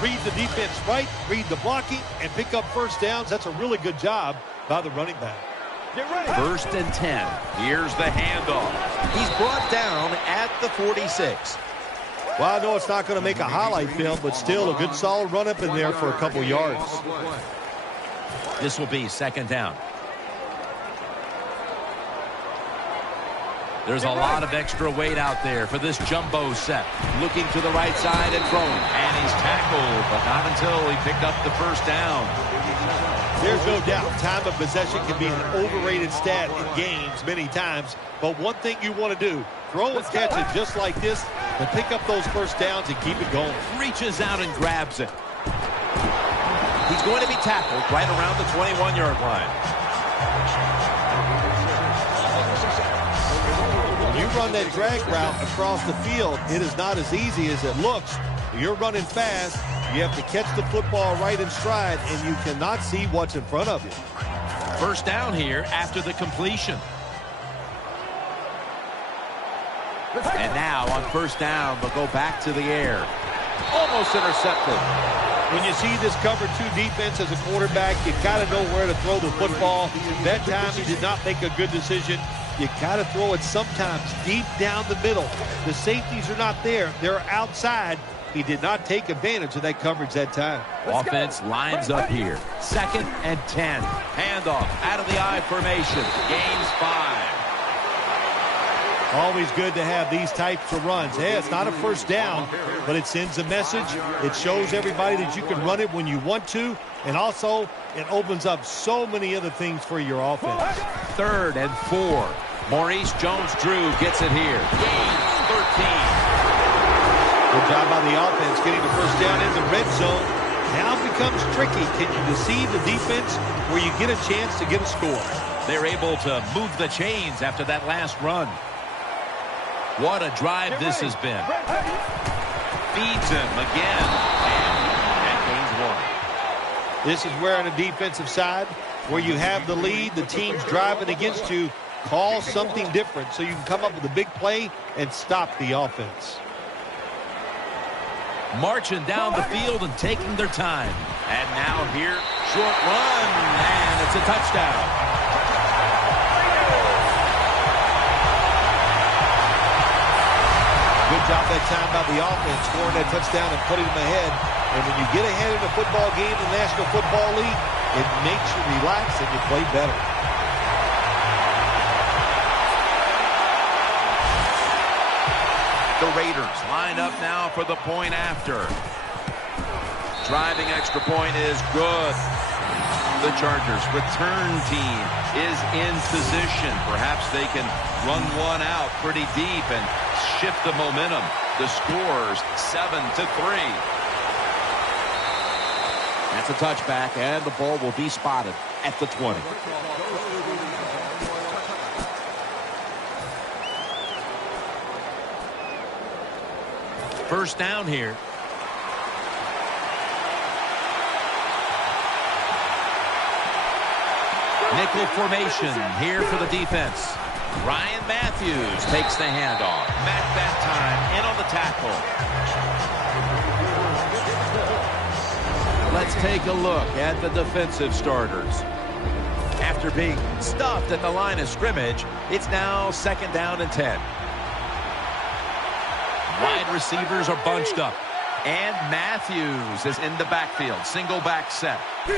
Read the defense right, read the blocking, and pick up first downs. That's a really good job by the running back. First and 10. Here's the handoff. He's brought down at the 46. Well, I know it's not going to make a highlight film, but still a good solid run up in there for a couple yards. This will be second down. There's a lot of extra weight out there for this jumbo set. Looking to the right side and throwing. And he's tackled, but not until he picked up the first down. There's no doubt time of possession can be an overrated stat in games many times. But one thing you want to do, throw and catch it just like this, and pick up those first downs and keep it going. Reaches out and grabs it. He's going to be tackled right around the 21-yard line. When you run that drag route across the field, it is not as easy as it looks. You're running fast. You have to catch the football right in stride, and you cannot see what's in front of you. First down here after the completion. And now on first down, they'll go back to the air. Almost intercepted. When you see this cover 2 defense as a quarterback, you got to know where to throw the football. That time he did not make a good decision. You got to throw it sometimes deep down the middle. The safeties are not there. They're outside. He did not take advantage of that coverage that time. Offense lines up here. Second and 10. Handoff out of the I formation. Gains 5. Always good to have these types of runs. Hey, it's not a first down, but it sends a message. It shows everybody that you can run it when you want to, and also it opens up so many other things for your offense. Third and 4. Maurice Jones-Drew gets it here. Gains 13. Good job by the offense getting the first down in the red zone. Now it becomes tricky. Can you deceive the defense where you get a chance to get a score? They're able to move the chains after that last run. What a drive this has been. Feeds him again. And gains 1. This is where on the defensive side, where you have the lead, the team's driving against you, call something different so you can come up with a big play and stop the offense. Marching down the field and taking their time. And now here, short run, and it's a touchdown. Good job that time by the offense, scoring that touchdown and putting them ahead. And when you get ahead in a football game in the National Football League, it makes you relax and you play better. The Raiders line up now for the point after. Driving extra point is good. The Chargers return team is in position. Perhaps they can run one out pretty deep and shift the momentum. The score's 7-3. That's a touchback, and the ball will be spotted at the 20. First down here. Nickel formation here for the defense. Ryan Matthews takes the handoff. Back that time, in on the tackle. Let's take a look at the defensive starters. After being stuffed at the line of scrimmage, it's now 2nd down and 10. Wide receivers are bunched up. And Matthews is in the backfield. Single back set. The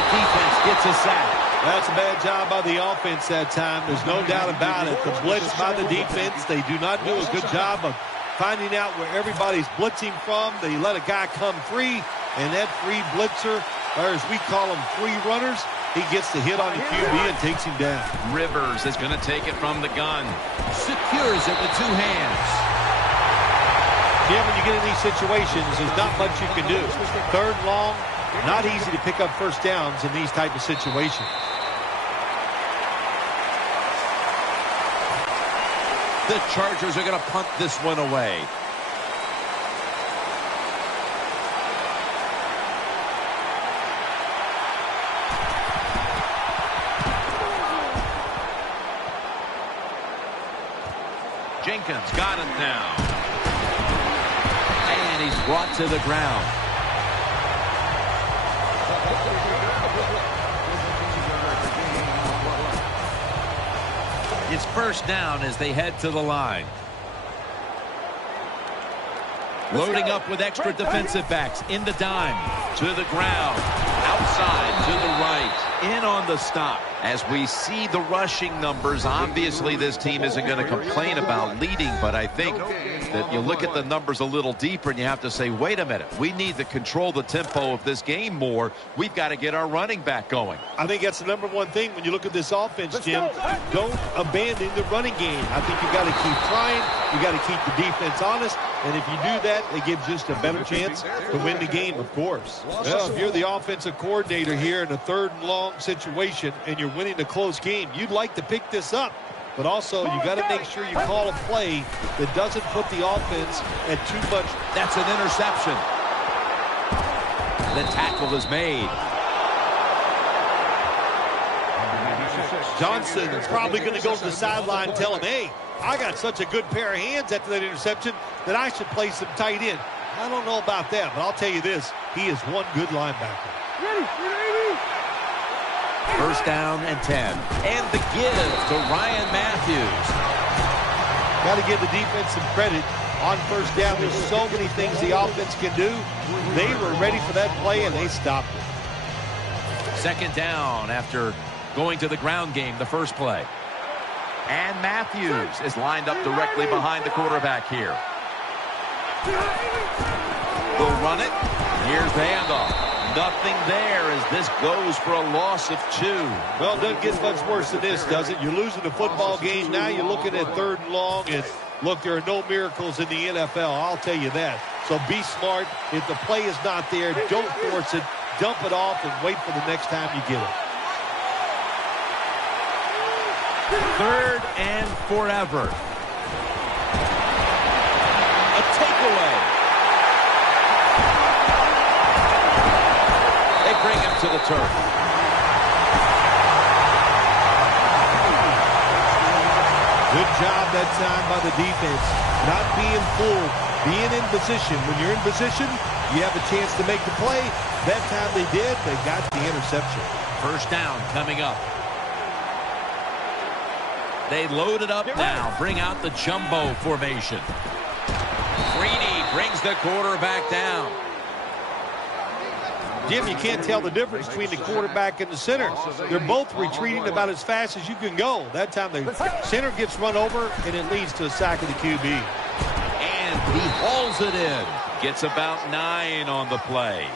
defense gets a sack. That's a bad job by the offense that time. There's no doubt about it. The blitz by the defense, they do not do a good job of finding out where everybody's blitzing from. They let a guy come free, and that free blitzer, or as we call them, free runners, he gets the hit on the QB and takes him down. Rivers is going to take it from the gun. Secures it with 2 hands. Yeah, when you get in these situations, there's not much you can do. 3rd and long, not easy to pick up first downs in these type of situations. The Chargers are going to punt this one away. Jenkins got it now. And he's brought to the ground. It's first down as they head to the line. Loading up with extra defensive backs in the dime. To the ground. Outside to the right. In on the stop. As we see the rushing numbers, obviously this team isn't going to complain about leading, but I think that you look at the numbers a little deeper and you have to say, wait a minute, we need to control the tempo of this game more. We've got to get our running back going. I think that's the #1 thing when you look at this offense, Jim. Don't abandon the running game. I think you've got to keep trying. You've got to keep the defense honest. And if you do that, it gives just a better chance to win the game, of course. Well, if you're the offensive coordinator here in a 3rd and long situation and you're winning a close game, you'd like to pick this up. But also, you got to make sure you call a play that doesn't put the offense at too much. That's an interception. The tackle is made. Johnson is probably going to go to the sideline and tell him, hey, I got such a good pair of hands after that interception that I should play some tight end. I don't know about that, but I'll tell you this. He is one good linebacker. First down and 10. And the give to Ryan Matthews. Got to give the defense some credit. On first down, there's so many things the offense can do. They were ready for that play, and they stopped it. 2nd down after going to the ground game the first play. And Matthews is lined up directly behind the quarterback here. They'll run it. Here's the handoff. Nothing there as this goes for a loss of 2. Well, it doesn't get much worse than this, does it? You're losing the football game. Now you're looking at 3rd and long. And look, there are no miracles in the NFL. I'll tell you that. So be smart. If the play is not there, don't force it. Dump it off and wait for the next time you get it. 3rd and forever. A takeaway. to the turf. Good job that time by the defense. Not being fooled, being in position. When you're in position, you have a chance to make the play. That time they did. They got the interception. First down coming up. They load it up now. Bring out the jumbo formation. Greeny brings the quarterback down. Jim, you can't tell the difference between the quarterback and the center. They're both retreating about as fast as you can go. That time the center gets run over, and it leads to a sack of the QB. And he hauls it in. Gets about 9 on the play.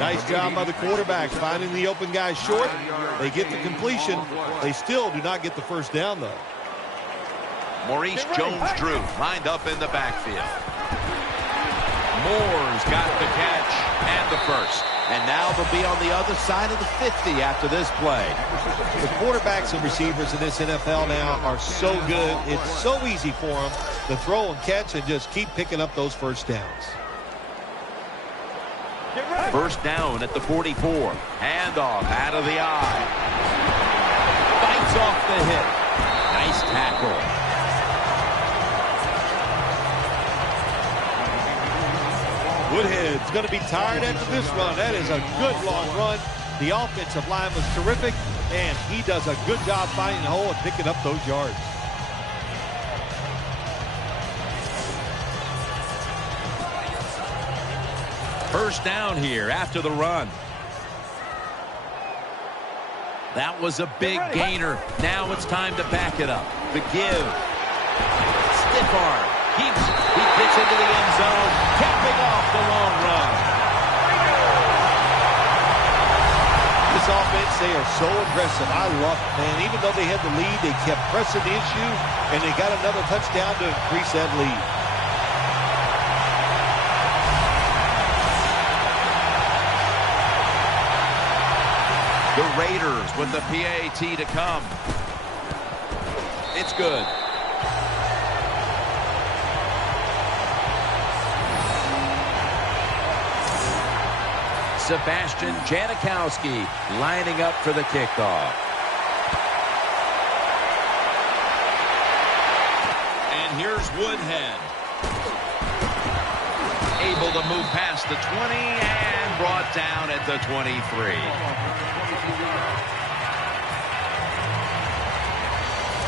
Nice job by the quarterback finding the open guy short. They get the completion. They still do not get the first down, though. Maurice Jones-Drew lined up in the backfield. Moore's got the catch and the first. And now they'll be on the other side of the 50 after this play. The quarterbacks and receivers in this NFL now are so good. It's so easy for them to throw and catch and just keep picking up those first downs. First down at the 44. Handoff out of the eye. Bites off the hit. Nice tackle. Woodhead's going to be tired after this run. That is a good long run. The offensive line was terrific, and he does a good job finding the hole and picking up those yards. First down here after the run. That was a big gainer. Now it's time to back it up. The give. Stiff arm. He gets into the end zone, capping off the long run. This offense, they are so aggressive. I love it, man. Even though they had the lead, they kept pressing the issue, and they got another touchdown to increase that lead. The Raiders with the PAT to come. It's good. Sebastian Janikowski lining up for the kickoff. And here's Woodhead. Able to move past the 20 and brought down at the 23.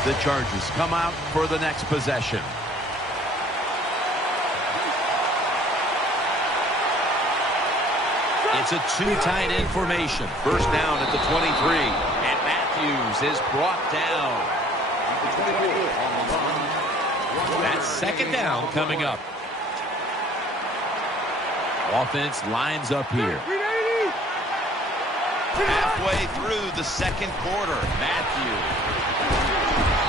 The Chargers come out for the next possession. It's a two-tight end formation. First down at the 23. And Matthews is brought down. That's second down coming up. Offense lines up here. Halfway through the second quarter, Matthews.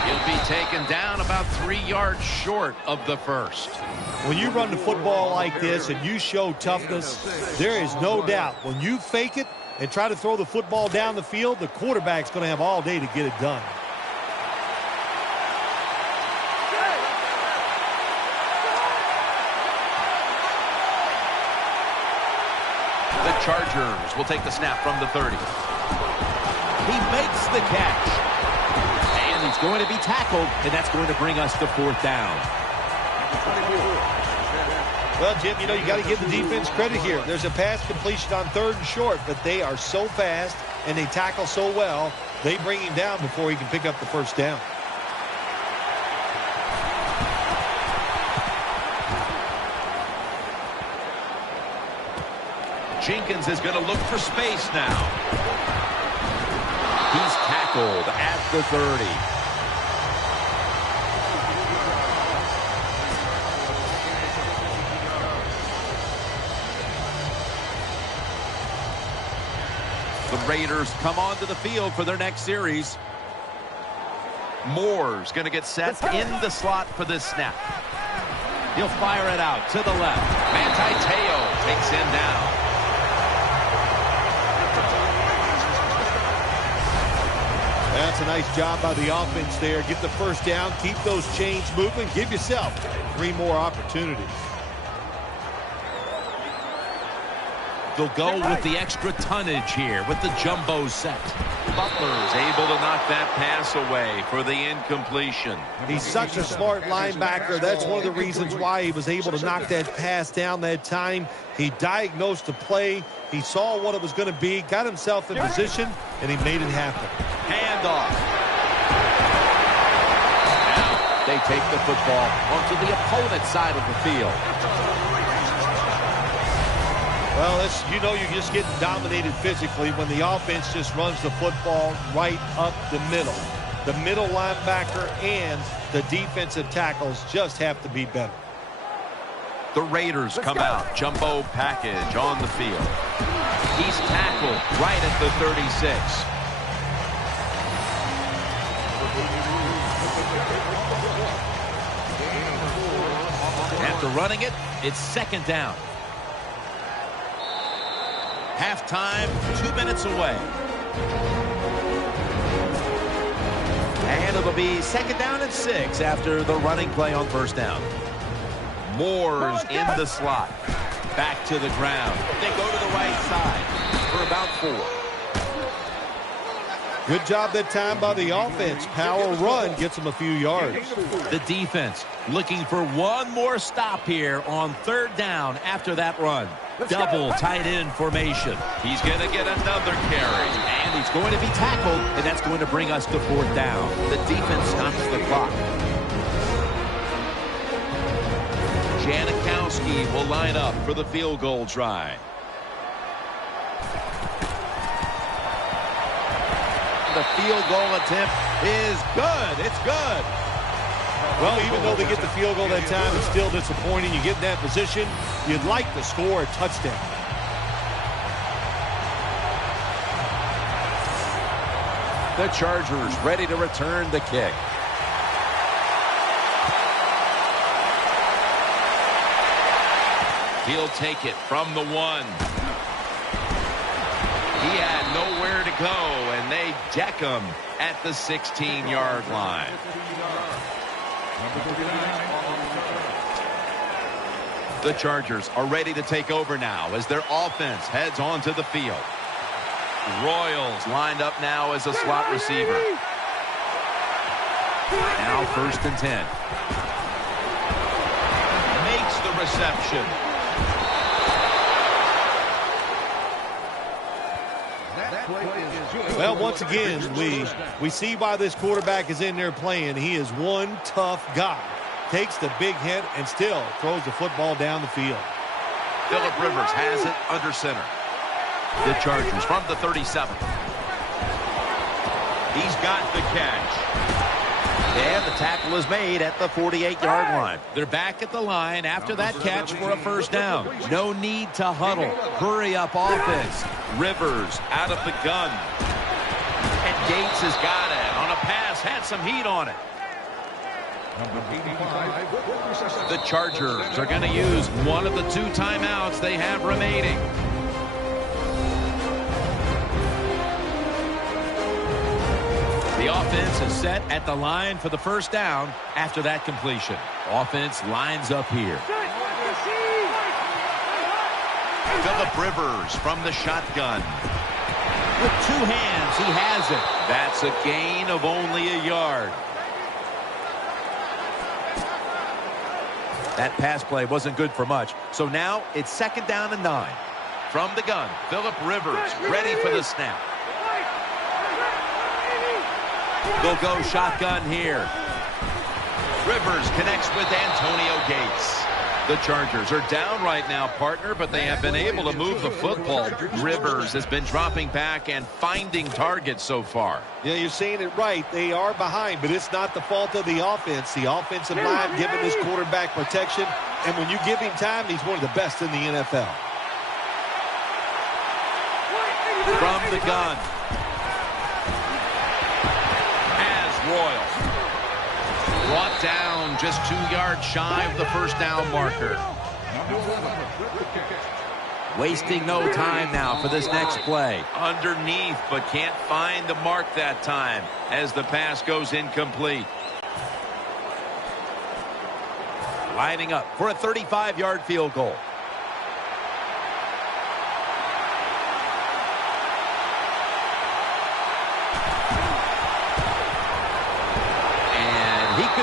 He'll be taken down about 3 yards short of the first. When you run the football like this and you show toughness, there is no doubt when you fake it and try to throw the football down the field, the quarterback's going to have all day to get it done. The Chargers will take the snap from the 30. He makes the catch. And he's going to be tackled, and that's going to bring us to fourth down. Well, Jim, you know, you got to give the defense credit here. There's a pass completion on 3rd and short, but they are so fast and they tackle so well, they bring him down before he can pick up the first down. Jenkins is going to look for space now. He's tackled at the 30. The Raiders come onto the field for their next series. Moore's going to get set in the slot for this snap. He'll fire it out to the left. Manti Te'o takes him down. That's a nice job by the offense there. Get the first down, keep those chains moving, give yourself 3 more opportunities. They'll go with the extra tonnage here with the jumbo set. Butler's able to knock that pass away for the incompletion. He's such a smart linebacker. That's one of the reasons why he was able to knock that pass down that time. He diagnosed the play. He saw what it was going to be, got himself in position, and he made it happen. Handoff. Now they take the football onto the opponent's side of the field. Well, you're just getting dominated physically when the offense just runs the football right up the middle. The middle linebacker and the defensive tackles just have to be better. The Raiders come out. Jumbo package on the field. He's tackled right at the 36. After running it, it's second down. Halftime, 2 minutes away. And it'll be second down and 6 after the running play on first down. Moore's in the slot. Back to the ground. They go to the right side for about 4. Good job that time by the offense. Power run gets them a few yards. The defense looking for one more stop here on third down after that run. Double tight end formation. He's going to get another carry. And he's going to be tackled, and that's going to bring us to fourth down. The defense stops the clock. Janikowski will line up for the field goal try. The field goal attempt is good. It's good. Well, even though they get the field goal that time, it's still disappointing. You get in that position, you'd like to score a touchdown. The Chargers ready to return the kick. He'll take it from the 1. He had nowhere to go, and they deck him at the 16-yard line. The Chargers are ready to take over now as their offense heads onto the field. Royals lined up now as a slot receiver. Now first and 10. Makes the reception. Well, once again, we see why this quarterback is in there playing. He is one tough guy. Takes the big hit and still throws the football down the field. Phillip Rivers has it under center. The Chargers from the 37. He's got the catch. And the tackle is made at the 48-yard line. They're back at the line after that catch for a first down. No need to huddle. Hurry up offense. Rivers out of the gun. And Gates has got it on a pass. Had some heat on it. The Chargers are going to use one of the 2 timeouts they have remaining. The offense is set at the line for the first down after that completion. Offense lines up here. Phillip Rivers from the shotgun. With 2 hands, he has it. That's a gain of only a yard. That pass play wasn't good for much. So now it's second down and 9. From the gun, Phillip Rivers ready for the snap. They'll go shotgun here. Rivers connects with Antonio Gates. The Chargers are down right now, partner, but they have been able to move the football. Rivers has been dropping back and finding targets so far. Yeah, you're saying it right. They are behind, but it's not the fault of the offense. The offensive line giving this quarterback protection, and when you give him time, he's one of the best in the NFL. From the gun. Royal. Brought down just 2 yards shy of the first down marker. Wasting no time now for this next play. Underneath, but can't find the mark that time as the pass goes incomplete. Lining up for a 35-yard field goal.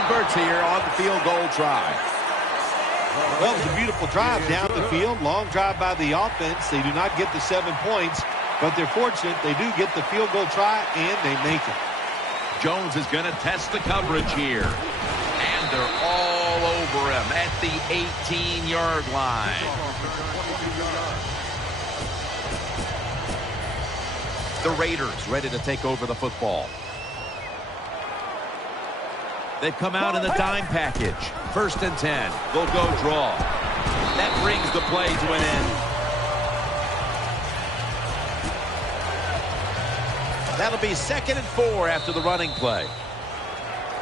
converts here on the field goal try. Well, it was a beautiful drive down the field. Long drive by the offense. They do not get the 7 points, but they're fortunate they do get the field goal try, and they make it. Jones is going to test the coverage here. And they're all over him at the 18-yard line. The Raiders ready to take over the football. They've come out in the dime package. 1st and 10. They'll go draw. That brings the play to an end. That'll be 2nd and 4 after the running play.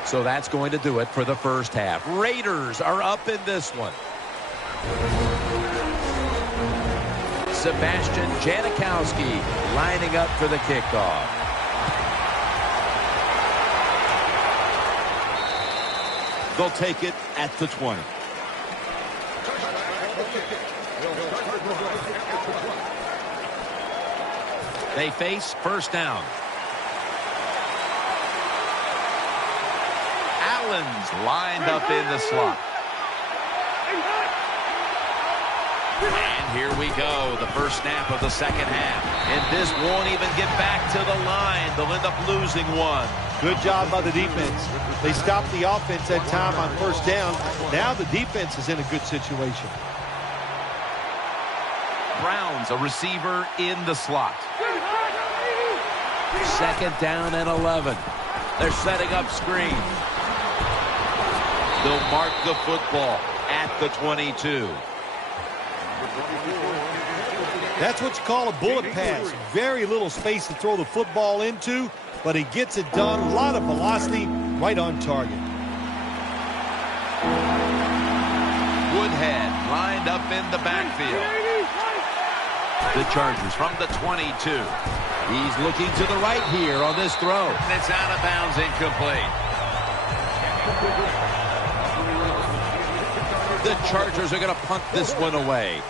So that's going to do it for the first half. Raiders are up in this one. Sebastian Janikowski lining up for the kickoff. They'll take it at the 20. They face 1st down. Allen's lined up in the slot. And here we go, the first snap of the 2nd half. And this won't even get back to the line. They'll end up losing one. Good job by the defense. They stopped the offense that time on 1st down. Now the defense is in a good situation. Brown's a receiver in the slot. 2nd down and 11. They're setting up screen. They'll mark the football at the 22. That's what you call a bullet pass. Very little space to throw the football into, but he gets it done. A lot of velocity, right on target. Woodhead lined up in the backfield. The Chargers from the 22. He's looking to the right here on this throw. And it's out of bounds, incomplete. The Chargers are going to punt this one away.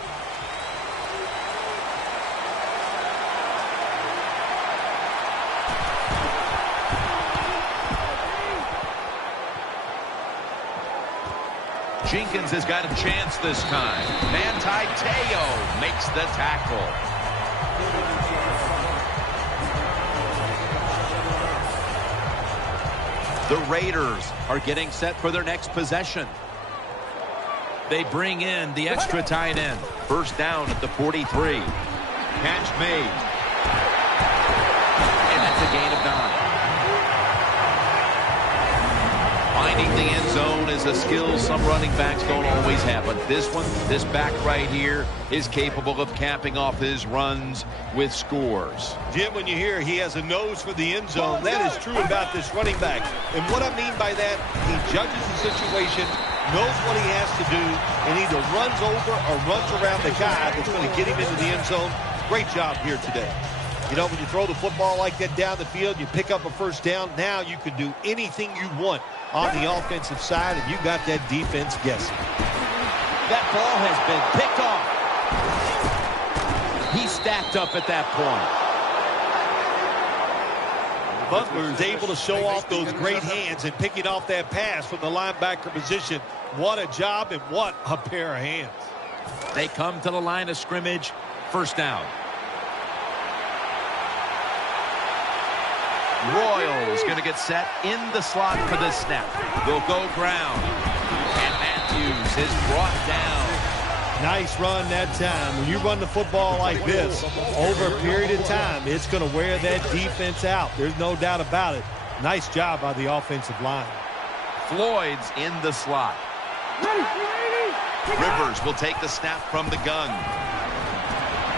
Jenkins has got a chance this time. Manti Te'o makes the tackle. The Raiders are getting set for their next possession. They bring in the extra tight end. 1st down at the 43. Catch made. And that's a gain of 9. Finding the end zone is a skill some running backs don't always have. But this back right here is capable of capping off his runs with scores. Jim, when you hear he has a nose for the end zone, that is true about this running back. And what I mean by that, he judges the situation, knows what he has to do, and either runs over or runs around the guy that's going to get him into the end zone. Great job here today. You know, when you throw the football like that down the field, you pick up a 1st down, now you can do anything you want on the offensive side, and you got that defense guessing. That ball has been picked off. He's stacked up at that point. Butler is able to show off those great hands and picking off that pass from the linebacker position. What a job and what a pair of hands. They come to the line of scrimmage. 1st down. Royals going to get set in the slot for this snap. They'll go ground. And Matthews is brought down. Nice run that time. When you run the football like this, over a period of time, it's going to wear that defense out. There's no doubt about it. Nice job by the offensive line. Floyd's in the slot. Rivers will take the snap from the gun.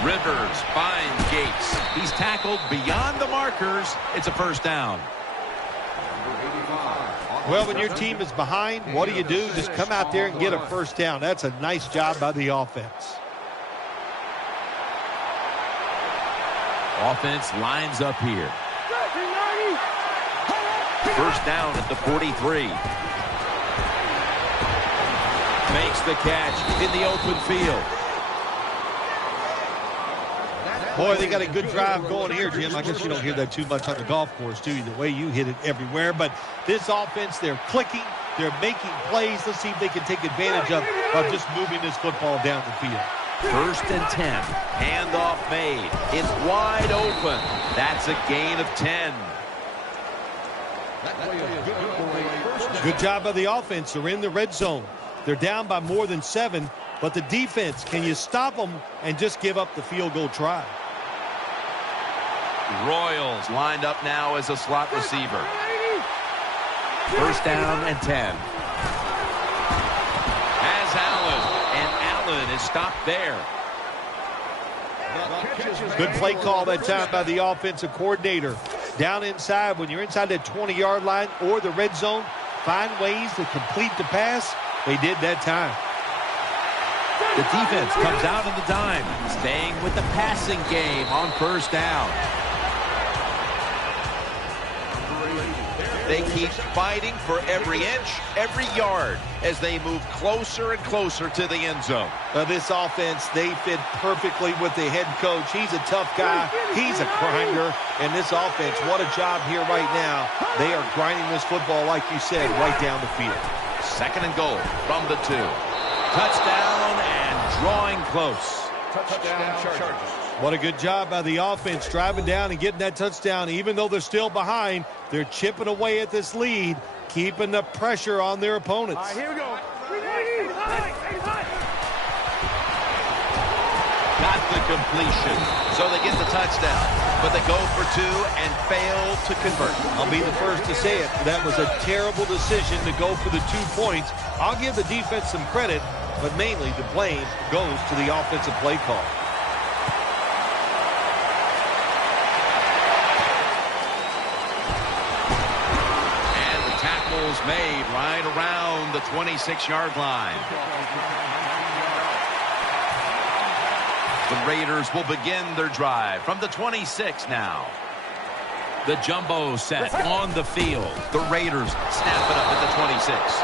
Rivers finds Gates. He's tackled beyond the markers. It's a 1st down. Well, when your team is behind, what do? Just come out there and get a 1st down. That's a nice job by the offense. Offense lines up here. 1st down at the 43. Makes the catch in the open field. Boy, they got a good drive going here, Jim. I guess you don't hear that too much on the golf course, do you? The way you hit it everywhere. But this offense, they're clicking. They're making plays. Let's see if they can take advantage of just moving this football down the field. 1st and 10. Handoff made. It's wide open. That's a gain of 10. Good job by the offense. They're in the red zone. They're down by more than 7. But the defense, can you stop them and just give up the field goal try? Royals lined up now as a slot receiver. 1st down and 10. Has Allen, and Allen is stopped there. Good play call that time by the offensive coordinator. Down inside, when you're inside that 20-yard line or the red zone, find ways to complete the pass. They did that time. The defense comes out in the dime, staying with the passing game on 1st down. They keep fighting for every inch, every yard as they move closer and closer to the end zone. This offense, they fit perfectly with the head coach. He's a tough guy. He's a grinder. And this offense, what a job here right now. They are grinding this football, like you said, right down the field. 2nd and goal from the 2. Touchdown and drawing close. Touchdown Chargers. What a good job by the offense, driving down and getting that touchdown. Even though they're still behind, they're chipping away at this lead, keeping the pressure on their opponents. All right, here we go. Got the completion, so they get the touchdown. But they go for 2 and fail to convert. I'll be the first to say it. That was a terrible decision to go for the 2 points. I'll give the defense some credit, but mainly the blame goes to the offensive play call. Made right around the 26-yard line. The Raiders will begin their drive from the 26 now. The jumbo set on the field. The Raiders snap it up at the 26.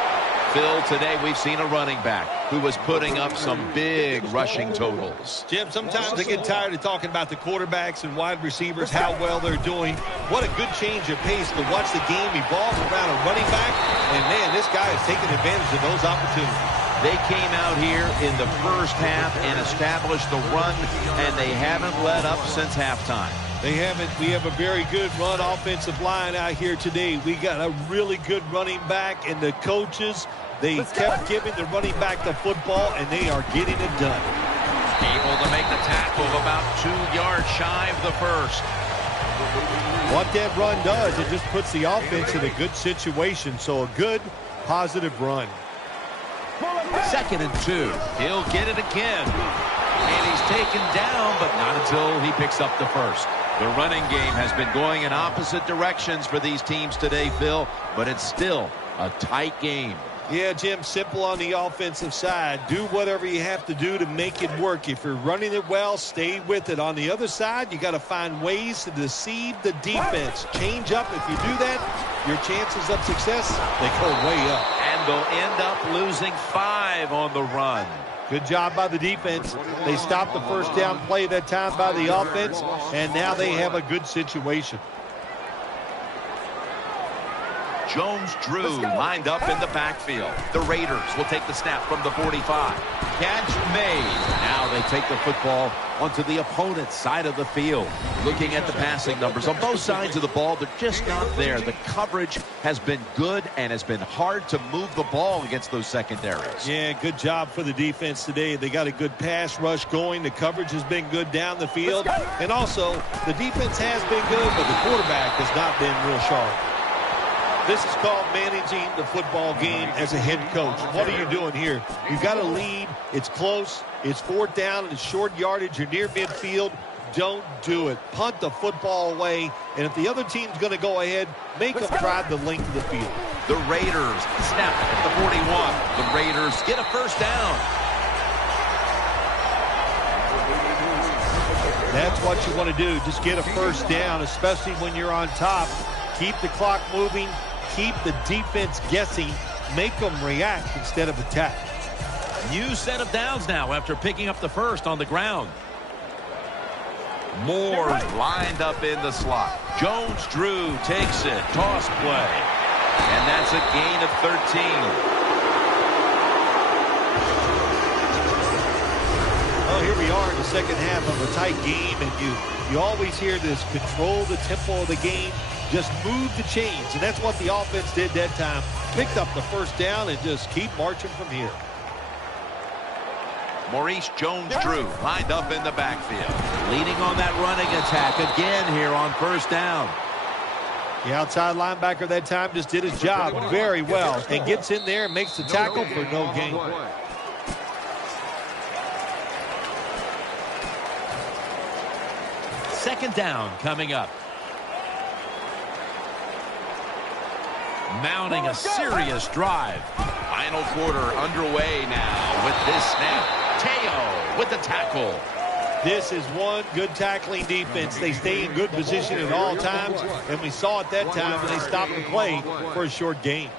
Phil, today we've seen a running back who was putting up some big rushing totals. Jim, sometimes I get tired of talking about the quarterbacks and wide receivers, how well they're doing. What a good change of pace to watch the game evolve around a running back. And, man, this guy is taking advantage of those opportunities. They came out here in the 1st half and established the run, and they haven't let up since halftime. They haven't. We have a very good run offensive line out here today. We got a really good running back, and the coaches, they kept giving the running back the football, and they are getting it done. Able to make the tackle about 2 yards shy of the 1st. What that run does, it just puts the offense in a good situation. So a good, positive run. 2nd and 2. He'll get it again. And he's taken down, but not until he picks up the 1st. The running game has been going in opposite directions for these teams today, Phil, but it's still a tight game. Yeah, Jim, simple on the offensive side. Do whatever you have to do to make it work. If you're running it well, stay with it. On the other side, you got to find ways to deceive the defense. Change up. If you do that, your chances of success, they go way up. And they'll end up losing 5 on the run. Good job by the defense. They stopped the 1st down play that time by the offense, and now they have a good situation. Jones-Drew lined up in the backfield. The Raiders will take the snap from the 45. Catch made. Now they take the football onto the opponent's side of the field. Looking at the passing numbers on both sides of the ball, they're just not there. The coverage has been good and has been hard to move the ball against those secondaries. Yeah, good job for the defense today. They got a good pass rush going. The coverage has been good down the field. And also, the defense has been good, but the quarterback has not been real sharp. This is called managing the football game as a head coach. What are you doing here? You've got a lead. It's close. It's 4th down. It's short yardage. You're near midfield. Don't do it. Punt the football away. And if the other team's going to go ahead, make them drive the length of the field. The Raiders snap at the 41. The Raiders get a 1st down. That's what you want to do. Just get a 1st down, especially when you're on top. Keep the clock moving. Keep the defense guessing. Make them react instead of attack. New set of downs now after picking up the 1st on the ground. Moore lined up in the slot. Jones-Drew takes it. Toss play. And that's a gain of 13. Well, here we are in the second half of a tight game, and you always hear this: control the tempo of the game, just move the chains, and that's what the offense did that time. Picked up the first down and just keep marching from here. Maurice Jones-Drew lined up in the backfield, leading on that running attack again here on first down. The outside linebacker that time just did his job very well and gets in there and makes the tackle for no gain. Second down coming up. Mounting a serious drive. Final quarter underway now with this snap. Teo with the tackle. This is one good tackling defense. They stay in good position at all times, and we saw it that time when they stopped the play for a short gain.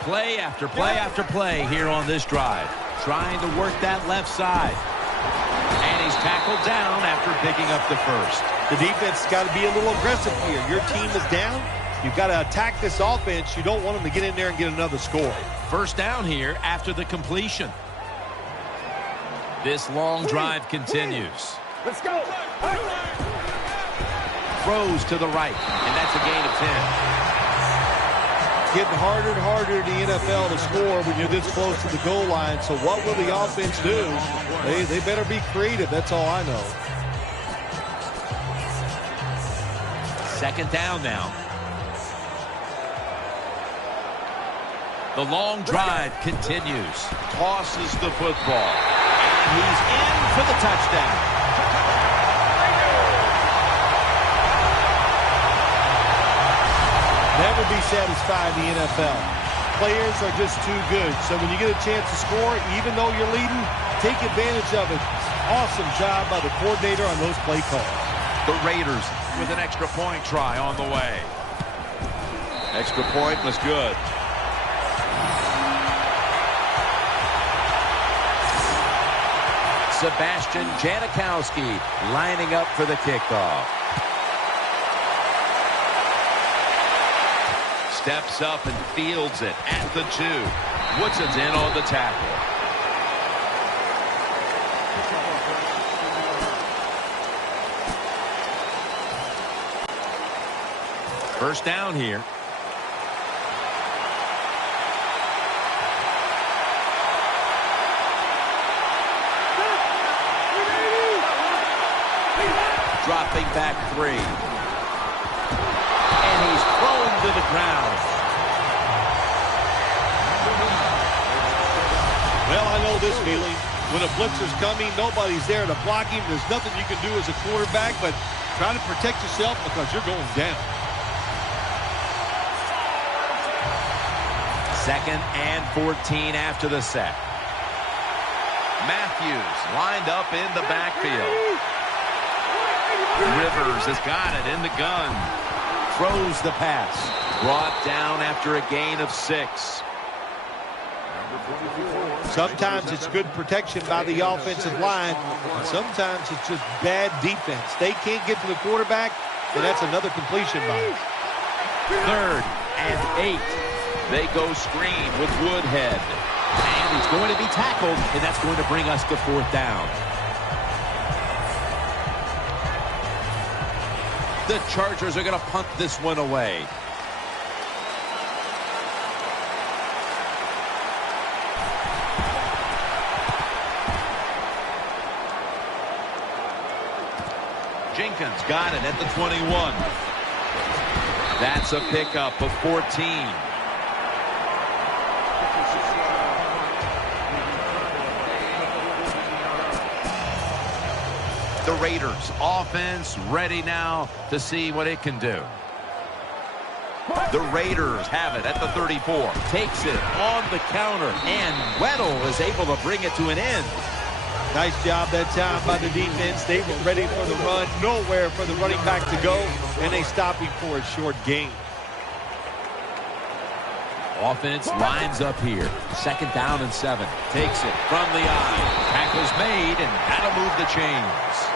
Play after play after play here on this drive. Trying to work that left side. And he's tackled down after picking up the first. The defense has got to be a little aggressive here. Your team is down. You've got to attack this offense. You don't want them to get in there and get another score. First down here after the completion. This long drive continues. Let's go. Throws to the right, and that's a gain of 10. Getting harder and harder in the NFL to score when you're this close to the goal line. So what will the offense do? They better be creative. That's all I know. Second down now. The long drive continues. Tosses the football. And he's in for the touchdown. Never be satisfied in the NFL. Players are just too good. So when you get a chance to score, even though you're leading, take advantage of it. Awesome job by the coordinator on those play calls. The Raiders with an extra point try on the way. Extra point was good. Sebastian Janikowski lining up for the kickoff. Steps up and fields it at the 2. Woodson's in on the tackle. First down here. Dropping back 3. And he's thrown to the ground. Well, I know this feeling. When a blitzer's coming, nobody's there to block him. There's nothing you can do as a quarterback, but try to protect yourself because you're going down. Second and 14 after the set. Matthews lined up in the backfield. Rivers has got it in the gun. Throws the pass. Brought down after a gain of 6. Sometimes it's good protection by the offensive line. And sometimes it's just bad defense. They can't get to the quarterback, and that's another completion by him. Third and 8. They go screen with Woodhead. And he's going to be tackled, and that's going to bring us to fourth down. The Chargers are going to punt this one away. Jenkins got it at the 21. That's a pickup of 14. The Raiders offense ready now to see what it can do. The Raiders have it at the 34. Takes it on the counter, and Weddle is able to bring it to an end. Nice job that time by the defense. They were ready for the run. Nowhere for the running back to go, and they stop him for a short gain. Offense lines up here. Second down and 7. Takes it from the eye. Tackle's made, and that'll move the chains.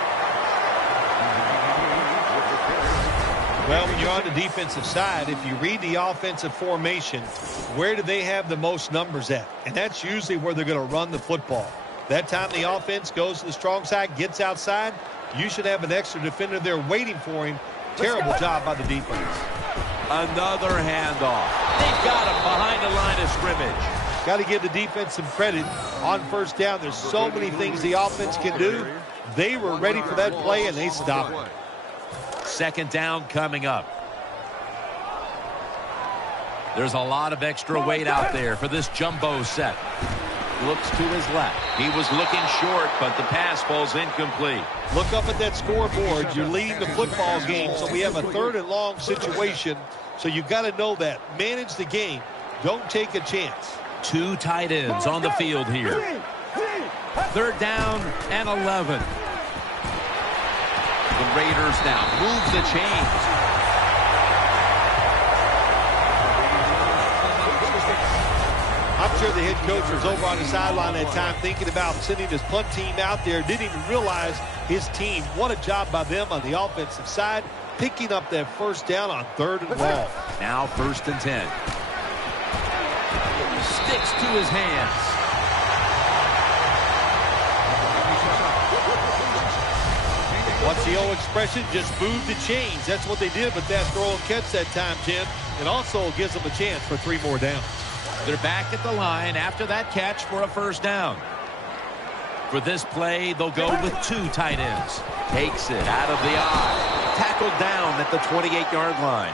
Well, when you're on the defensive side, if you read the offensive formation, where do they have the most numbers at? And that's usually where they're going to run the football. That time the offense goes to the strong side, gets outside, you should have an extra defender there waiting for him. Terrible job by the defense. Another handoff. They've got him behind the line of scrimmage. Got to give the defense some credit on first down. There's so many things the offense can do. They were ready for that play, and they stopped it. Second down coming up. There's a lot of extra weight out there for this jumbo set. Looks to his left. He was looking short, but the pass falls incomplete. Look up at that scoreboard. You're leading the football game, so we have a 3rd and long situation. So you've got to know that. Manage the game. Don't take a chance. 2 tight ends on the field here. 3rd down and 11. The Raiders now move the chains. I'm sure the head coach was over on the sideline that time thinking about sending his punt team out there. Didn't even realize his team. What a job by them on the offensive side, picking up that first down on 3rd and long. Now 1st and 10. Sticks to his hands. What's the old expression? Just move the chains. That's what they did with that throw and catch that time, Jim. It also gives them a chance for 3 more downs. They're back at the line after that catch for a first down. For this play, they'll go with 2 tight ends. Takes it out of the eye. Tackled down at the 28-yard line.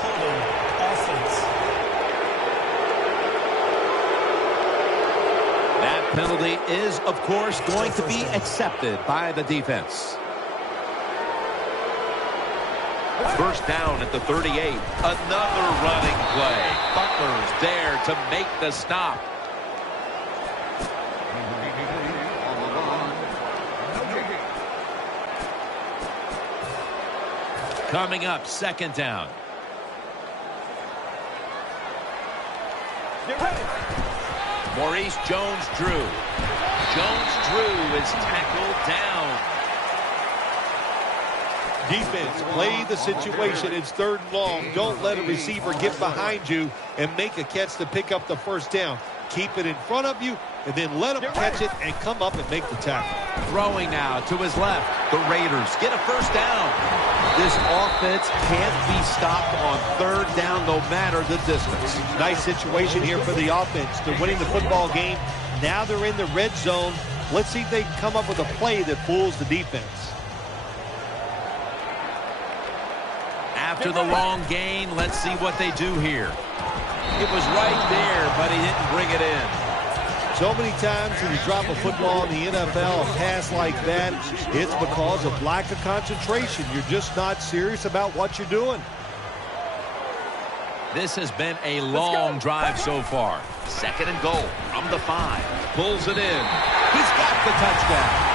Holding offense. That penalty is, of course, going to be accepted by the defense. First down at the 38. Another running play. Butler's there to make the stop. Coming up, 2nd down. Maurice Jones-Drew. Jones-Drew is tackled down. Defense, play the situation. It's 3rd and long. Don't let a receiver get behind you and make a catch to pick up the first down. Keep it in front of you, and then let them catch it and come up and make the tackle. Throwing now to his left. The Raiders get a first down. This offense can't be stopped on 3rd down no matter the distance. Nice situation here for the offense. They're winning the football game. Now they're in the red zone. Let's see if they can come up with a play that fools the defense. After the long gain, let's see what they do here. It was right there, but he didn't bring it in. So many times when you drop a football in the NFL, a pass like that, it's because of lack of concentration. You're just not serious about what you're doing. This has been a long drive so far. 2nd and goal from the 5. Pulls it in. He's got the touchdown.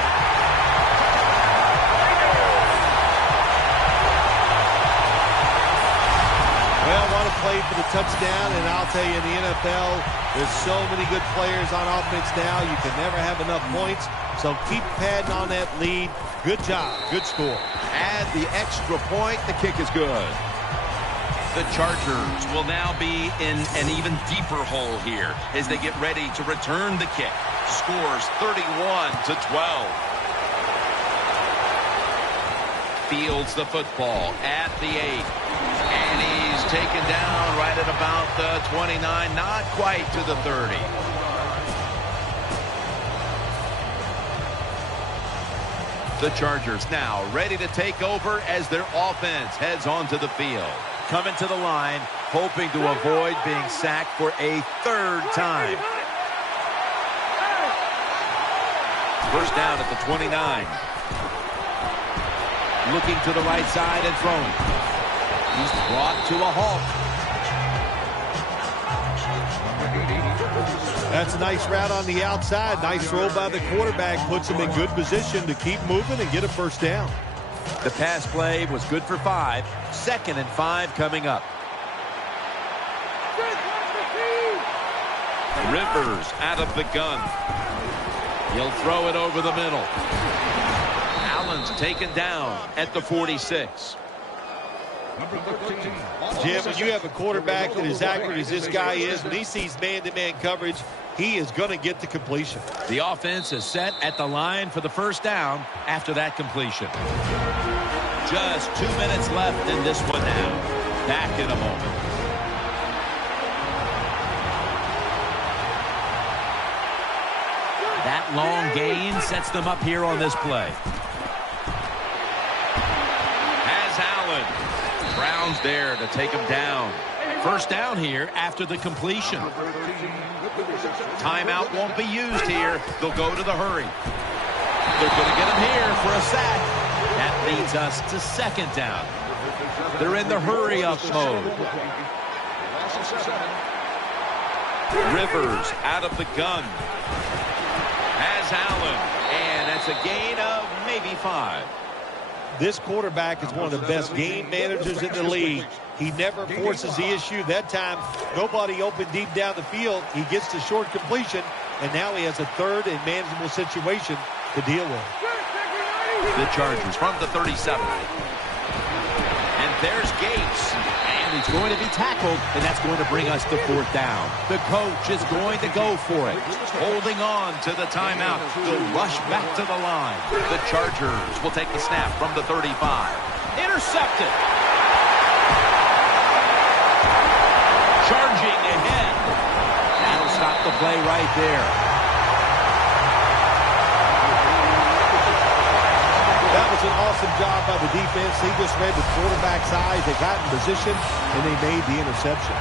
Well, what a play for the touchdown, and I'll tell you, in the NFL, there's so many good players on offense now, you can never have enough points, so keep padding on that lead. Good job, good score. Add the extra point, the kick is good. The Chargers will now be in an even deeper hole here as they get ready to return the kick. Scores 31-12. Fields the football at the 8. And he's taken down right at about the 29, not quite to the 30. The Chargers now ready to take over as their offense heads onto the field. Coming to the line, hoping to avoid being sacked for a 3rd time. First down at the 29. Looking to the right side and throwing. He's brought to a halt. That's a nice route on the outside. Nice throw by the quarterback. Puts him in good position to keep moving and get a first down. The pass play was good for 5. 2nd and 5 coming up. Rivers out of the gun. He'll throw it over the middle. Allen's taken down at the 46. Jim, when you have a quarterback that is accurate as this guy is, when he sees man-to-man coverage, he is going to get the completion. The offense is set at the line for the first down after that completion. Just 2 minutes left in this one now. Back in a moment. That long gain sets them up here on this play. Has Allen. Brown's there to take him down. First down here after the completion. Timeout won't be used here. They'll go to the hurry. They're going to get him here for a sack. That leads us to second down. They're in the hurry-up mode. Rivers out of the gun. Has Allen. And that's a gain of maybe 5. This quarterback is one of the best game managers in the league. He never forces the issue. That time, nobody open deep down the field. He gets the short completion, and now he has a third and manageable situation to deal with. The Chargers from the 37. And there's Gates. And he's going to be tackled, and that's going to bring us to fourth down. The coach is going to go for it. Holding on to the timeout. They'll rush back to the line. The Chargers will take the snap from the 35. Intercepted. Charging ahead. That'll stop the play right there. That was an awesome job by the defense. They just read the quarterback's eyes. They got in position, and they made the interception.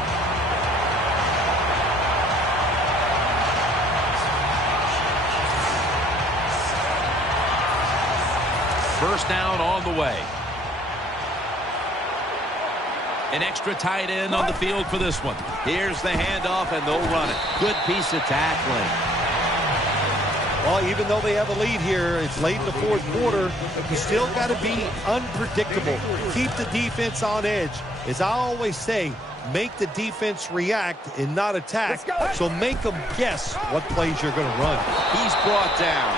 First down on the way. An extra tight end on the field for this one. Here's the handoff, and they'll run it. Good piece of tackling. Well, even though they have a lead here, it's late in the fourth quarter, you still got to be unpredictable. Keep the defense on edge. As I always say, make the defense react and not attack. So make them guess what plays you're going to run. He's brought down.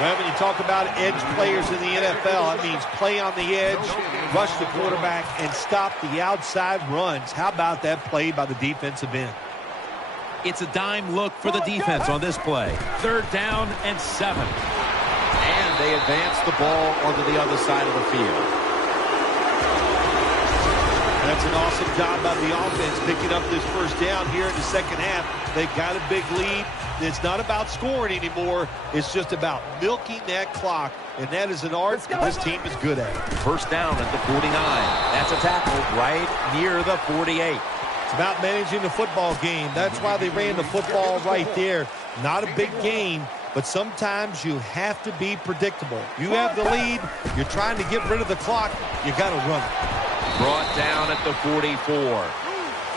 Well, when you talk about edge players in the NFL, that means play on the edge, rush the quarterback, and stop the outside runs. How about that play by the defensive end? It's a dime look for the defense on this play. Third down and 7. And they advance the ball onto the other side of the field. That's an awesome job by the offense picking up this first down here in the second half. They've got a big lead. It's not about scoring anymore. It's just about milking that clock. And that is an art that this team is good at. First down at the 49. That's a tackle right near the 48. It's about managing the football game. That's why they ran the football right there. Not a big gain, but sometimes you have to be predictable. You have the lead. You're trying to get rid of the clock. You got to run it. Brought down at the 44.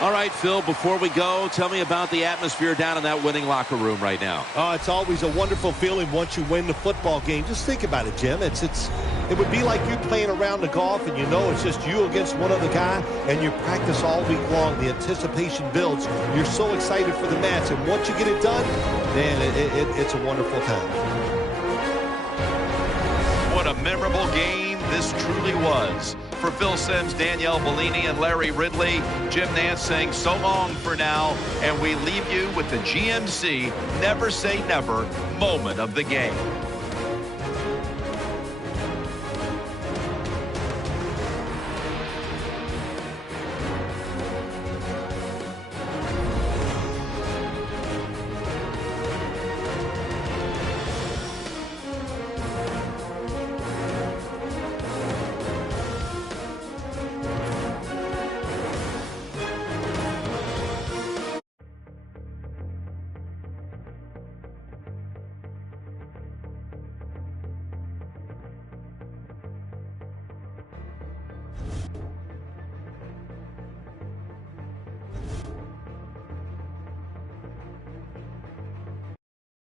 All right, Phil, before we go, tell me about the atmosphere down in that winning locker room right now. It's always a wonderful feeling once you win the football game. Just think about it, Jim. It would be like you playing around the golf and you know it's just you against one other guy and you practice all week long. The anticipation builds. You're so excited for the match, and once you get it done, then it's a wonderful time. What a memorable game this truly was. For Phil Simms, Danielle Bellini, and Larry Ridley, Jim Nance saying so long for now, and we leave you with the GMC Never Say Never moment of the game.